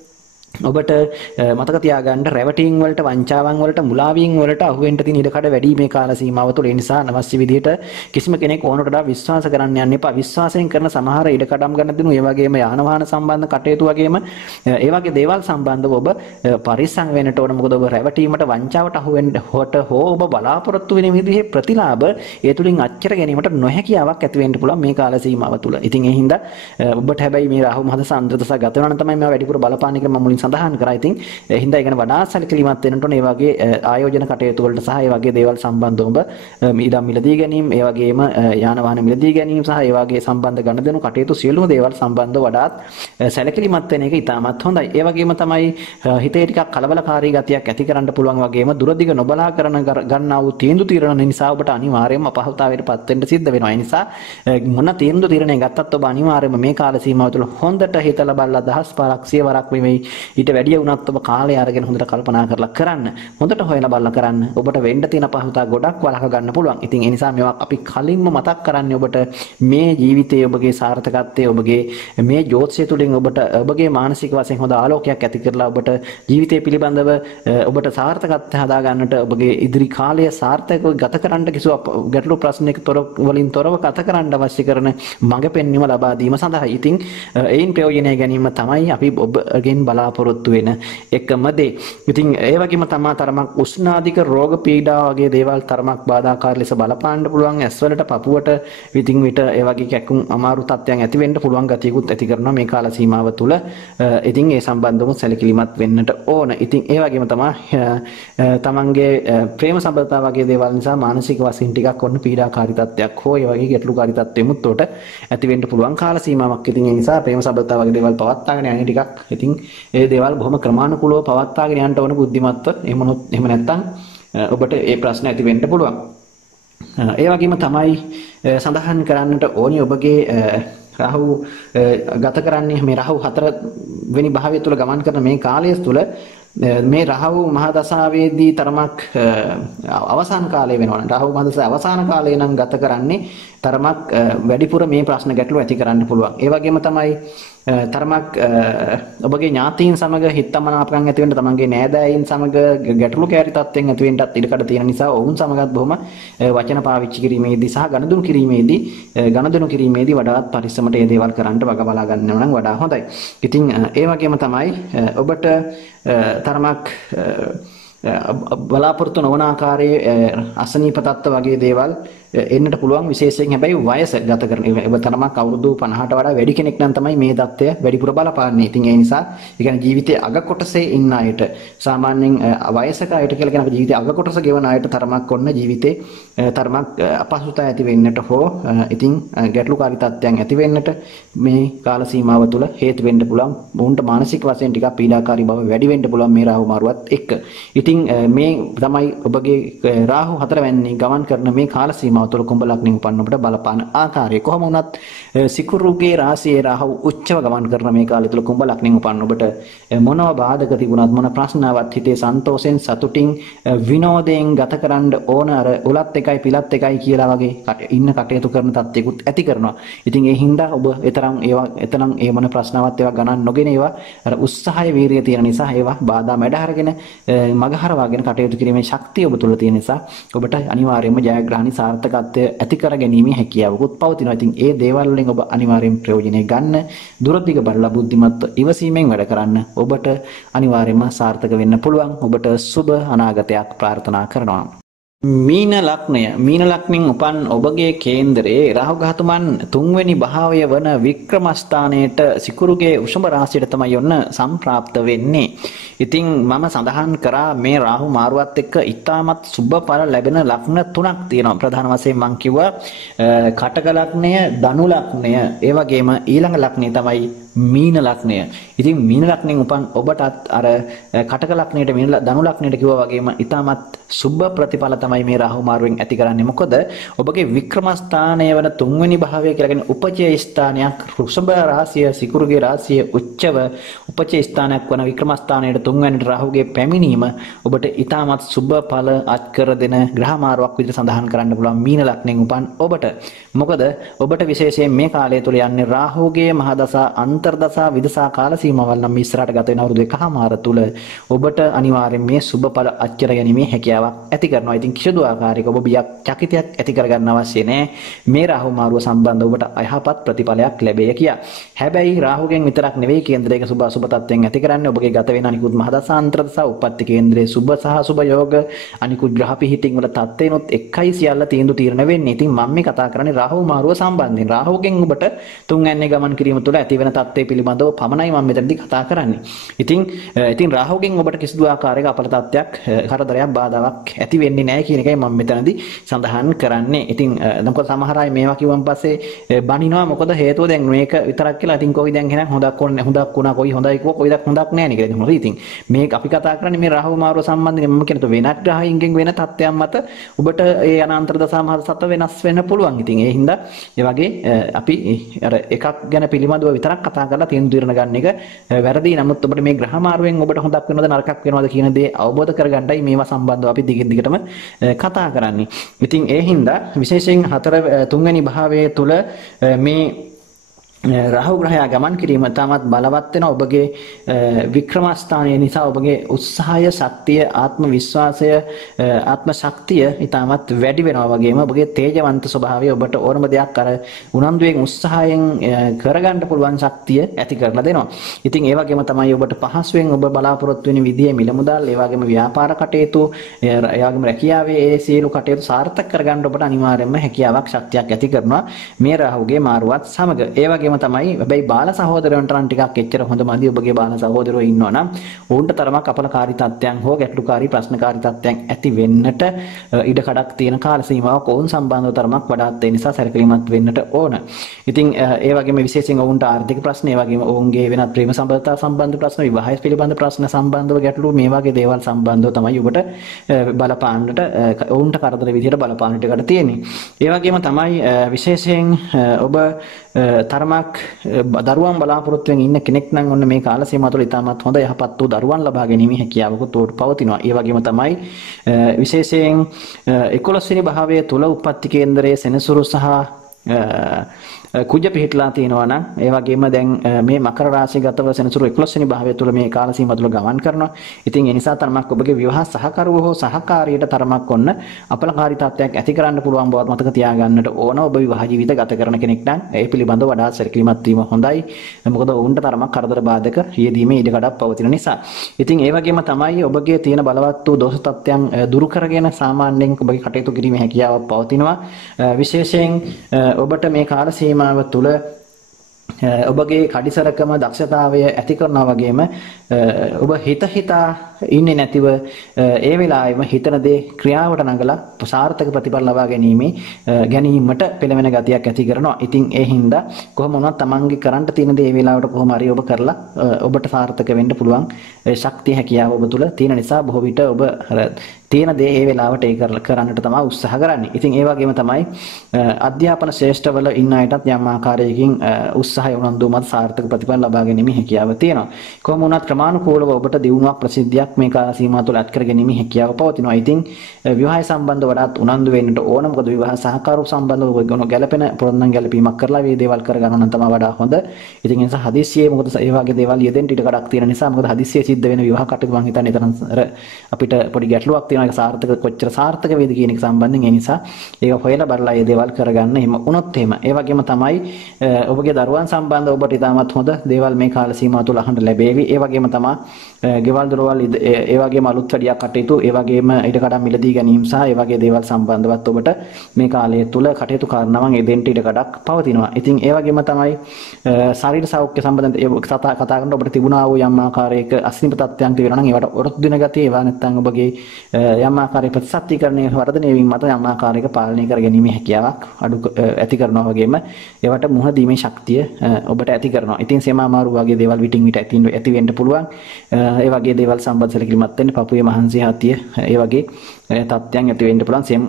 ඔබට මතක තියාගන්න රැවටීම් වලට වංචාවන් වලට මුලාවීම් වලට අහු වෙන්න තියෙන ඉඩකඩ වැඩි මේ කාල සීමාව තුළ. ඒ නිසා අවශ්‍ය විදිහට කිසිම කෙනෙක් ඕනට වඩා විශ්වාස කරන්න යන්න එපා. විශ්වාසයෙන් කරන සමහර ඉඩකඩම් ගන්න දෙනු ඒ වගේම යාන වාහන සම්බන්ධ කටයුතු වගේම ඒ වගේ දේවල් සම්බන්ධව ඔබ පරිස්සම් වෙන්නට ඕන. මොකද ඔබ රැවටීමට වංචාවට අහු වෙන්න හෝ ඔබ බලාපොරොත්තු වෙන විදිහේ ප්‍රතිලාභ ඒ තුලින් අච්චර ගැනීමට නොහැකියාවක් ඇති වෙන්න පුළුවන් මේ කාල සීමාව තුළ. ඉතින් ඒ හින්දා ඔබට හැබැයි මේ රාහු මහද සම්ද්‍රතස ගත වෙනවා නම් තමයි මේ වැඩිපුර බලපාන එක මම මුලින් සඳහන් කරා. ඉතින් ඒ හින්දා ඒ ගැන වඩා සැලකිලිමත් වෙන්න ඕනේ. ඒ වගේ ආයෝජන කටයුතු වලට සහ ඒ වගේ දේවල් සම්බන්ධව ඔබ ඉඩම් මිලදී ගැනීම, ඒ වගේම යාන වාහන මිලදී ගැනීම සහ ඒ වගේ සම්බන්ධ ගනුදෙනු කටයුතු සියලුම දේවල් සම්බන්ධව වඩාත් සැලකිලිමත් වෙන එක ඉතාමත් හොඳයි. ඒ වගේම තමයි හිතේ ටිකක් කලබලකාරී ගතියක් ඇති කරන්න පුළුවන් වගේම දුරදිග නොබලා කරන ගන්නා වූ තීන්දුව తీරන නිසා ඔබට අනිවාර්යයෙන්ම අපහසුතාවයට පත් වෙන්න සිද්ධ වෙනවා. ඒ නිසා මොන තීන්දුව తీරණය ගත්තත් ඔබ අනිවාර්යයෙන්ම මේ කාල සීමාව තුළ හොඳට හිතලා බලලා දහස් පාරක් සිය වරක් වෙමෙයි ඊට වැඩිය වුණත් ඔබ කාලය අරගෙන හොඳට කල්පනා කරලා කරන්න. හොඳට හොයලා බලලා කරන්න. ඔබට වෙන්න තියෙන අපහසුතා ගොඩක් වළක ගන්න පුළුවන්. ඉතින් ඒ නිසා මේවා අපි කලින්ම මතක් කරන්නේ ඔබට මේ ජීවිතයේ ඔබගේ සාර්ථකත්වයේ ඔබගේ මේ ජෝතිෂය තුළින් ඔබට ඔබගේ මානසික වශයෙන් හොඳ ආලෝකයක් ඇති කරලා ඔබට ජීවිතය පිළිබඳව ඔබට සාර්ථකත්වය හදා ගන්නට ඔබගේ ඉදිරි කාලය සාර්ථකව ගත කරන්න කිසිව ගැටලු ප්‍රශ්නයක වලින් තොරව ගත කරන්න අවශ්‍ය කරන මඟ පෙන්වීම ලබා දීම සඳහා. ඉතින් ඒයින් ප්‍රයෝජනය ගැනීම තමයි අපි ඔබගෙන් බලාපොරොත්තු වෙන එකම දේ. ඉතින් ඒ වගේම තමා තරමක් උෂ්ණාධික රෝග පීඩා වගේ දේවල් තරමක් බාධාකාරී ලෙස බලපාන්න පුළුවන්. ඇස්වලට පපුවට විතින් විට ඒ වගේ කැක්කුම් අමාරු තත්ත්වයන් ඇති වෙන්න පුළුවන් ගතියකුත් ඇති කරනවා මේ කාල සීමාව තුළ. ඉතින් ඒ සම්බන්ධව සැලකිලිමත් වෙන්නට ඕන. ඉතින් ඒ වගේම තමයි තමන්ගේ ප්‍රේම සම්බන්ධතා වගේ දේවල් නිසා මානසික වශයෙන් ටිකක් ඔන්න පීඩාකාරී තත්ත්වයක් හෝ ඒ වගේ ගැටලුකාරී තත්ත්වෙමුත් උඩ ඇති වෙන්න පුළුවන් කාල සීමාවක්. ඉතින් ඒ නිසා ප්‍රේම සම්බන්ධතා වගේ දේවල් පවත්වාගෙන යන්නේ ටිකක් ඉතින් ඒ දේවල් බොහොම ක්‍රමානුකූලව පවත්වාගෙන යන්න ඕන බුද්ධිමත්ව. එහෙම නැත්නම් ඔබට ඒ ප්‍රශ්න ඇති වෙන්න පුළුවන්. ඒ වගේම තමයි සඳහන් කරන්නට ඕනි ඔබගේ රාහු ගත කරන්නේ මේ රාහු 4 වෙනි භාවය තුල ගමන් කරන මේ කාලය තුල මේ රාහු මහා දශාවේදී තරමක් අවසාන කාලය වෙනවා. රාහු මහා දශාවේ අවසාන කාලය නම් ගත කරන්නේ තරමක් වැඩිපුර මේ ප්‍රශ්න ගැටලු ඇති කරන්න පුළුවන්. ඒ වගේම තමයි තරමක් ඔබගේ ඥාතීන් සමග හිතමනාපකම් ඇති වෙන්න තමන්ගේ නෑදෑයින් සමග ගැටලු කැරි තත්ත්වෙන් ඇති වෙන්නත් ඉඩකඩ තියෙන නිසා ඔවුන් සමගත් බොහොම වචන පාවිච්චි කිරීමේදී සහ ගනුදෙනු කිරීමේදී වඩාත් පරිස්සමට මේ දේවල් කරන්න වග බලා ගන්නවා නම් වඩා හොඳයි. ඉතින් ඒ වගේම තමයි ඔබට තරමක් බලාපොරොත්තු නොවන ආකාරයේ අසනීප තත්ත්ව වගේ දේවල් එන්නට පුළුවන් විශේෂයෙන් හැබැයි වයස ගත කරන ඔබ තරමක් අවුරුදු 50ට වඩා වැඩි කෙනෙක් නම් තමයි මේ தත්ත්වය වැඩිපුර බලපාන්නේ. ඉතින් ඒ නිසා ඒ කියන්නේ ජීවිතයේ අග කොටසේ ඉන්න අයට සාමාන්‍යයෙන් වයසක අයට කියලා කියන අපේ ජීවිතයේ අග කොටස ගෙවන අයට තරමක් ඔන්න ජීවිතේ තරමක් අපහසුතාව ඇති වෙන්නට හෝ ඉතින් ගැටලුකාරී තත්ත්වයන් ඇති වෙන්නට මේ කාල සීමාව තුළ හේතු වෙන්න පුළුවන්. උන්ට මානසික වශයෙන් ටිකක් පීඩාකාරී බව වැඩි වෙන්න පුළුවන් මේ රාහු මාරුවත් එක්ක. ඉතින් මේ තමයි ඔබගේ රාහු 4 වැනි ගමන් කරන මේ කාල සීමාව තුළ කුම්භ ලග්නෙ උපන්න ඔබට බලපාන ආකාරය කොහොම වුණත් සිකුරුගේ රාශියේ රාහු උච්චව ගමන් කරන මේ කාලය තුළ කුම්භ ලග්නෙ උපන්න ඔබට මොනවා බාධක තිබුණත් මොන ප්‍රශ්නාවක් හිතේ සන්තෝෂෙන් සතුටින් විනෝදයෙන් ගත කරන්න ඕන අර උලත් එකයි පිලත් එකයි කියලා වගේ ඉන්න කටයුතු කරන තත්ත්වයකුත් ඇති කරනවා. ඉතින් ඒ හින්දා ඔබ එතරම් ඒ මොන ප්‍රශ්නාවක් ඒවා ගණන් නොගෙන ඒවා අර උත්සාහය වීරිය තියෙන නිසා ඒවා බාධා මැඩ හරගෙන මගහරවාගෙන කටයුතු කිරීමේ ශක්තිය ඔබ තුළ තියෙන නිසා ඔබට අනිවාර්යයෙන්ම ජයග්‍රහණී සාර්ථකත්වය ඇති කර ගැනීමේ හැකියාවකුත් පවතිනවා. ඉතින් ඒ දේවල් වලින් ඔබ අනිවාර්යෙන් ප්‍රයෝජනෙ ගන්න දුරදිග බලලා බුද්ධිමත් ඉවසීමෙන් වැඩ කරන්න ඔබට අනිවාර්යයෙන්ම සාර්ථක වෙන්න පුළුවන්. ඔබට සුබ අනාගතයක් ප්‍රාර්ථනා කරනවා. මීන ලග්නෙන් උපන් ඔබගේ කේන්දරයේ රාහු ගහතුමන් 3 වෙනි භාවය වන වික්‍රමස්ථානයේට සිකුරුගේ වෘෂභ රාශියට තමයි යොන්න සම්ප්‍රාප්ත වෙන්නේ. ඉතින් මම සඳහන් කරා මේ රාහු මාරුවත් එක්ක ඉතාමත් සුබ ඵල ලැබෙන ලග්න 3ක් තියෙනවා. ප්‍රධාන වශයෙන් මම කිව්වා කටක ලග්නය, ධනු ලග්නය, ඒ වගේම ඊළඟ ලග්නය තමයි මීන ලග්නය. ඉතින් මීන ලග්නෙන් උපන් ඔබටත් අර කටක ලග්නයට ධනු ලග්නයට කිව්වා වගේම ඉතාමත් සුබ ප්‍රතිඵල තමයි මේ රාහු මාරුවෙන් ඇති කරන්නේ. මොකද ඔබගේ වික්‍රම ස්ථානය වන 3 වෙනි භාවය කියලා කියන උපචය ස්ථානයක් වෘෂභ රාශිය සිකුරුගේ රාශිය උච්චව උපචය ස්ථානයක් වන වික්‍රම ස්ථානයට 3 වෙනිට රාහුගේ පැමිණීම ඔබට ඉතාමත් සුබ ඵල අත් කර දෙන ග්‍රහ මාරුවක් විදිහට සඳහන් කරන්න පුළුවන් මීන ලග්නෙන් උපන් ඔබට. මොකද ඔබට විශේෂයෙන් මේ කාලය තුල යන්නේ රාහුගේ මහදසා අන්තර්දසා විදසා කාල සීමාවල් නම් ඉස්සරහට ගත වෙන අවුරුදු 1මාර තුල ඔබට අනිවාර්යෙන් මේ සුබ ඵල අච්චර ගැනීමේ හැකියාවක් ඇති කරනවා. ඉතින් කිසිදු ආකාරයක ඔබ බියක් චකිතයක් ඇති කරගන්න අවශ්‍ය නැහැ. මේ රාහු මාරුව සම්බන්ධව ඔබට අයහපත් ප්‍රතිඵලයක් ලැබෙයි කියා. හැබැයි රාහුගෙන් විතරක් නෙවෙයි කේන්ද්‍රයක සුබ අසුබ තත්ත්වයන් ඇති කරන්නේ ඔබගේ ගත වෙන අනිකුත් මහදසාන්තරදසා උප්පත්ති කේන්ද්‍රයේ සුබ සහ සුබ යෝග අනිකුත් ග්‍රහ පිහිටින් වල තත්ත්වයනොත් එකයි සියල්ල තීරණය වෙන්නේ. ඉතින් මම මේ කතා කරන්නේ රාහු මාරුව සම්බන්ධයෙන්. රාහුගෙන් ඔබට 3 යන්නේ ගමන් කිරීම තුළ ඇති වෙන තත්ත්වය පිළිබඳව පමණයි මම මෙතනදී කතා කරන්නේ. ඉතින් රාහුගෙන් ඔබට කිසිදු ආකාරයක අපල තත්ත්වයක් කරදරයක් බාධාවක් ඇති වෙන්නේ නැහැ කියන එකයි මම මෙතනදී සඳහන් කරන්නේ. ඉතින් මොකද සමහර අය මේවා කිව්වන් පස්සේ බනිනවා. මොකද හේතුව දැන් මේක විතරක් කියලා. ඉතින් කොයි දැන් එහෙනම් හොඳක් වුණා කොයි හොඳයි කිව්වා කොයිදක් හොඳක් නැහැ නේ කියලා. හොඳයි. ඉතින් මේක අපි කතා කරන්නේ මේ රාහු මාරුව සම්බන්ධයෙන් මම කියන වෙනත් ග්‍රහයින්ගෙන් වෙන තත්ත්වයන් මත ඔබට ඒ අනාන්තර දසා මහ සත්ව වෙනස් වෙන්න පුළුවන්. ඉතින් ඒ හින්දා ඒ වගේ අපි අර එකක් ගැන පිළිබඳව විතරක් කතා කරලා තීරණ ගන්න එක වැරදි. නමුත් ඔබට මේ ග්‍රහ මාරුවෙන් ඔබට හොඳක් වෙනවද නරකක් වෙනවද කියන දේ අවබෝධ කරගන්නයි මේවා සම්බන්ධව අපි දිගින් දිගටම කතා කරන්නේ. ඉතින් ඒ හින්දා විශේෂයෙන් 3 වෙනි භාවයේ තුල මේ රාහු ග්‍රහයා ගමන් කිරීම තාමත් බලවත් වෙන ඔබගේ වික්‍රමස්ථානයේ නිසා ඔබගේ උත්සාහය, ශක්තිය, ආත්ම විශ්වාසය, ආත්ම ශක්තිය ඊටමත් වැඩි වෙනවා. වගේම ඔබගේ තේජවන්ත ස්වභාවය ඔබට ඕනම දෙයක් අර උනන්දුවෙන් උත්සාහයෙන් කරගන්න පුළුවන් ශක්තිය ඇති කරලා දෙනවා. ඉතින් ඒ වගේම තමයි ඔබට පහසුවෙන් ඔබ බලාපොරොත්තු වෙන විදිහේ මිල මුදල්, ඒ වගේම ව්‍යාපාර කටයුතු, ඒ වගේම රැකියාවේ ඒ සියලු කටයුතු සාර්ථක කරගන්න ඔබට අනිවාර්යයෙන්ම හැකියාවක්, ශක්තියක් ඇති කරනවා මේ රාහුගේ මාරුවත් සමග. ඒ වගේම තමයි හැබැයි බාල සහෝදරයන්ට නම් ටිකක් එච්චර හොඳ මදි. ඔබගේ බාල සහෝදරයෝ ඉන්නවා නම් ඔවුන්ට තරමක් අපලකාරී තත්ත්වයන් හෝ ගැටලුකාරී ප්‍රශ්නකාරී තත්ත්වයන් ඇති වෙන්නට ඉඩ කඩක් තියෙන කාල සීමාවක් ඔවුන් සම්බන්ධව තරමක් වඩාත් ඒ නිසා සැලකිලිමත් වෙන්නට ඕන. ඉතින් ඒ වගේම විශේෂයෙන් ඔවුන්ට ආර්ථික ප්‍රශ්න, ඒ වගේම ඔවුන්ගේ වෙනත් ප්‍රේම සම්බන්ධතා සම්බන්ධ ප්‍රශ්න, විවාහය පිළිබඳ ප්‍රශ්න සම්බන්ධව ගැටලු මේ වගේ දේවල් සම්බන්ධව තමයි ඔබට බලපාන්නට ඔවුන්ට කරදර විදිහට බලපාන්නට එකට තියෙන්නේ. ඒ වගේම තමයි විශේෂයෙන් ඔබ තරමක් දරුවන් බලාපොරොත්තුෙන් ඉන්න කෙනෙක් නම් ඔන්න මේ කාල සීමාව තුළ ඉතාමත් හොඳ යහපත් වූ දරුවන් ලබා ගැනීමේ හැකියාවකුත් උඩ පවතිනවා. ඒ වගේම තමයි විශේෂයෙන් 11 වෙනි භාවයේ තුල උප්පත්ති කේන්දරයේ සෙනසුරු සහ කුජ පිහිටලා තියෙනවා නම් ඒ වගේම දැන් මේ මකර රාශිගතව සෙනසුරු 11 වෙනි භාවය තුළ මේ කාල සීමාව තුළ ගමන් කරනවා. ඉතින් ඒ නිසා තරමක් ඔබගේ විවාහ සහකරුවෝ හෝ සහකාරියට තරමක් ඔන්න අපලකාරී තත්ත්වයක් ඇති කරන්න පුළුවන් බවත් මතක තියාගන්නට ඕන. ඔබ විවාහ ජීවිත ගත කරන කෙනෙක් නම් ඒ පිළිබඳව වඩාත් සැලකිලිමත් වීම හොඳයි. මොකද ඔවුන්ට තරමක් කරදර බාධක යෙදීමේ ඉඩකඩක් පවතින නිසා. ඉතින් ඒ වගේම තමයි ඔබගේ තියෙන බලවත් වූ දෝෂ තත්ත්වයන් දුරු කරගෙන සාමාන්‍යයෙන් ඔබගේ කටයුතු කිරීමේ හැකියාවක් පවතිනවා. විශේෂයෙන් ඔබට මේ කාල සීමාව තුළ ඔබගේ කඩිසරකම දක්ෂතාවය ඇති කරනවා වගේම ඔබ හිතා ඉන්නේ නැතිව ඒ වෙලාවෙම හිතන දේ ක්‍රියාවට නඟලා සාර්ථක ප්‍රතිඵල ලබා ගැනීමට පෙළවෙන ගතියක් ඇති කරනවා. ඉතින් ඒ හින්දා කොහොම වුණත් තමන්ගේ කරන්න තියෙන දේ ඒ වෙලාවට කොහොම හරි ඔබ කරලා ඔබට සාර්ථක වෙන්න පුළුවන් ශක්තිය හැකියාව ඔබ තුල තියෙන නිසා බොහෝ විට ඔබ තියෙන දේ ඒ වෙලාවට ඒ කරන්නට තමයි උත්සාහ කරන්නේ. ඉතින් ඒ වගේම තමයි අධ්‍යාපන ශ්‍රේෂ්ඨවල ඉන්න අයටත් යම් ආකාරයකින් උත්සාහය උනන්දුව මත සාර්ථක ප්‍රතිඵල ලබා ගැනීමේ හැකියාව තියෙනවා. කොහොම වුණත් ක්‍රමානුකූලව ඔබට දියුණුවක් ප්‍රසිද්ධියක් මේ කාල සීමාව තුළ අත් කර ගැනීමේ හැකියාව පවතිනවා. ඉතින් විවාහය සම්බන්ධව වඩාත් උනන්දු වෙන්නට ඕන. මොකද විවාහ සහකාරව සම්බන්ධව ඔයගොල්ලෝ ගැළපෙන පොරොන්දම් ගැළපීමක් කරලා මේ දේවල් කරගන්න නම් තමයි වඩා හොඳ. ඉතින් ඒ නිසා හදිස්සියේ මොකද ඒ වගේ දේවල් යෙදෙන්න ඉඩ කඩක් තියෙන නිසා මොකද හදිස්සියේ සිද්ධ වෙන විවාහ කටයුතු මම හිතන්නේ තරම් අපිට පොඩි ගැටලුවක් තියෙනවා. ඒක සාර්ථක කොච්චර සාර්ථක වේද කියන එක සම්බන්ධයෙන් ඒ නිසා ඒක හොයලා බලලා මේ දේවල් කරගන්න. එහෙම වුණොත් එහෙම ඒ වගේම තමයි ඔබගේ දරුවන් සම්බන්ධව ඔබට ඉතාමත් හොඳ දේවල් මේ කාල සීමාව තුළ අහන්න ලැබේවි. ඒ වගේම තමයි ගෙවල් දොරවල් ඒ වගේම අලුත් වැඩියක් කටයුතු ඒ වගේම ඊට කඩම් මිලදී ගැනීම සහ ඒ වගේ දේවල් සම්බන්ධවත් ඔබට මේ කාලය තුල කටයුතු කරනවන් එදෙන්ට ඊට කඩක් පවතිනවා. ඉතින් ඒ වගේම තමයි ශරීර සෞඛ්‍ය සම්බන්ධයෙන් කතා කරනකොට ඔබට තිබුණා වූ යම් ආකාරයක අස්නිප තත්ත්වයන් තියෙනවා නම් ඒවට ඔරොත්තු දෙන ගතිය ඒවා නැත්නම් ඔබගේ යම් ආකාරයක ප්‍රතිසත්තිකරණයේ වර්ධනය වීම මත යම් ආකාරයක පාලනය කර ගැනීමේ හැකියාවක් අඩු ඇති කරනවා වගේම ඒවට මුහුණ දීමේ ශක්තිය ඔබට ඇති කරනවා. ඉතින් සේමා මාරු වගේ දේවල් විටින් විට ඇති වෙන්න පුළුවන්. ඒ වගේ දේවල් සම්බන්ධ සැලකිලිමත් වෙන්න පපුවේ මහන්සිය හතිය ඒ වගේ තත්ත්වයන් ඇති වෙන්න පුළුවන්. සෙම්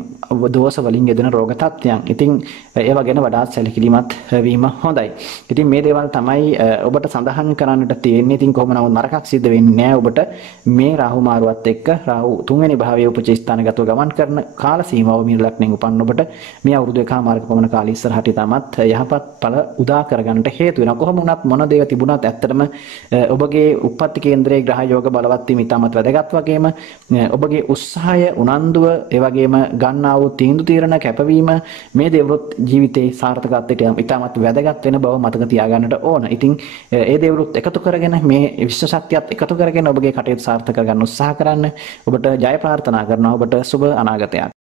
දෝෂ වලින් යෙදෙන රෝග තත්ත්වයන්. ඉතින් ඒවා ගැන වඩාත් සැලකිලිමත් වීම හොඳයි. ඉතින් මේ දේවල් තමයි ඔබට සඳහන් කරන්නට තියෙන්නේ. ඉතින් කොහොම නමුත් නරකක් සිද්ධ වෙන්නේ නැහැ ඔබට මේ රාහු මාරුවත් එක්ක රාහු 3 වෙනි භාවයේ උපචේ ස්ථානගතව ගමන් කරන කාල සීමාව මීන ලග්නෙන් උපන්න ඔබට මේ අවුරුදු එකමාරක පමණ කාලය ඉස්සරහට තමත් යහපත් ඵල උදා කරගන්නට හේතු වෙනවා. කොහොම වුණත් මොන දේව තිබුණත් ඇත්තටම ඔබගේ උප්පත්ති කේන්ද්‍රයේ ග්‍රහ යෝග බලවත් වීම ඉතාමත් වැදගත් වගේම ඔබගේ උත්සාහය උනන්දුව ඒ වගේම ගන්නා වූ තීන්දුව తీරන කැපවීම මේ දේවලුත් ජීවිතේ සාර්ථකත්වයට ඉතාමත් වැදගත් වෙන බව මතක තියාගන්නට ඕන. ඉතින් ඒ දේවලුත් එකතු කරගෙන මේ විශ්ව ශක්තියත් එකතු කරගෙන ඔබගේ කටයුතු සාර්ථක කරගන්න උත්සාහ කරන්න. ඔබට ජය ප්‍රාර්ථනා කරනවා. ඔබට සුබ අනාගතයක්.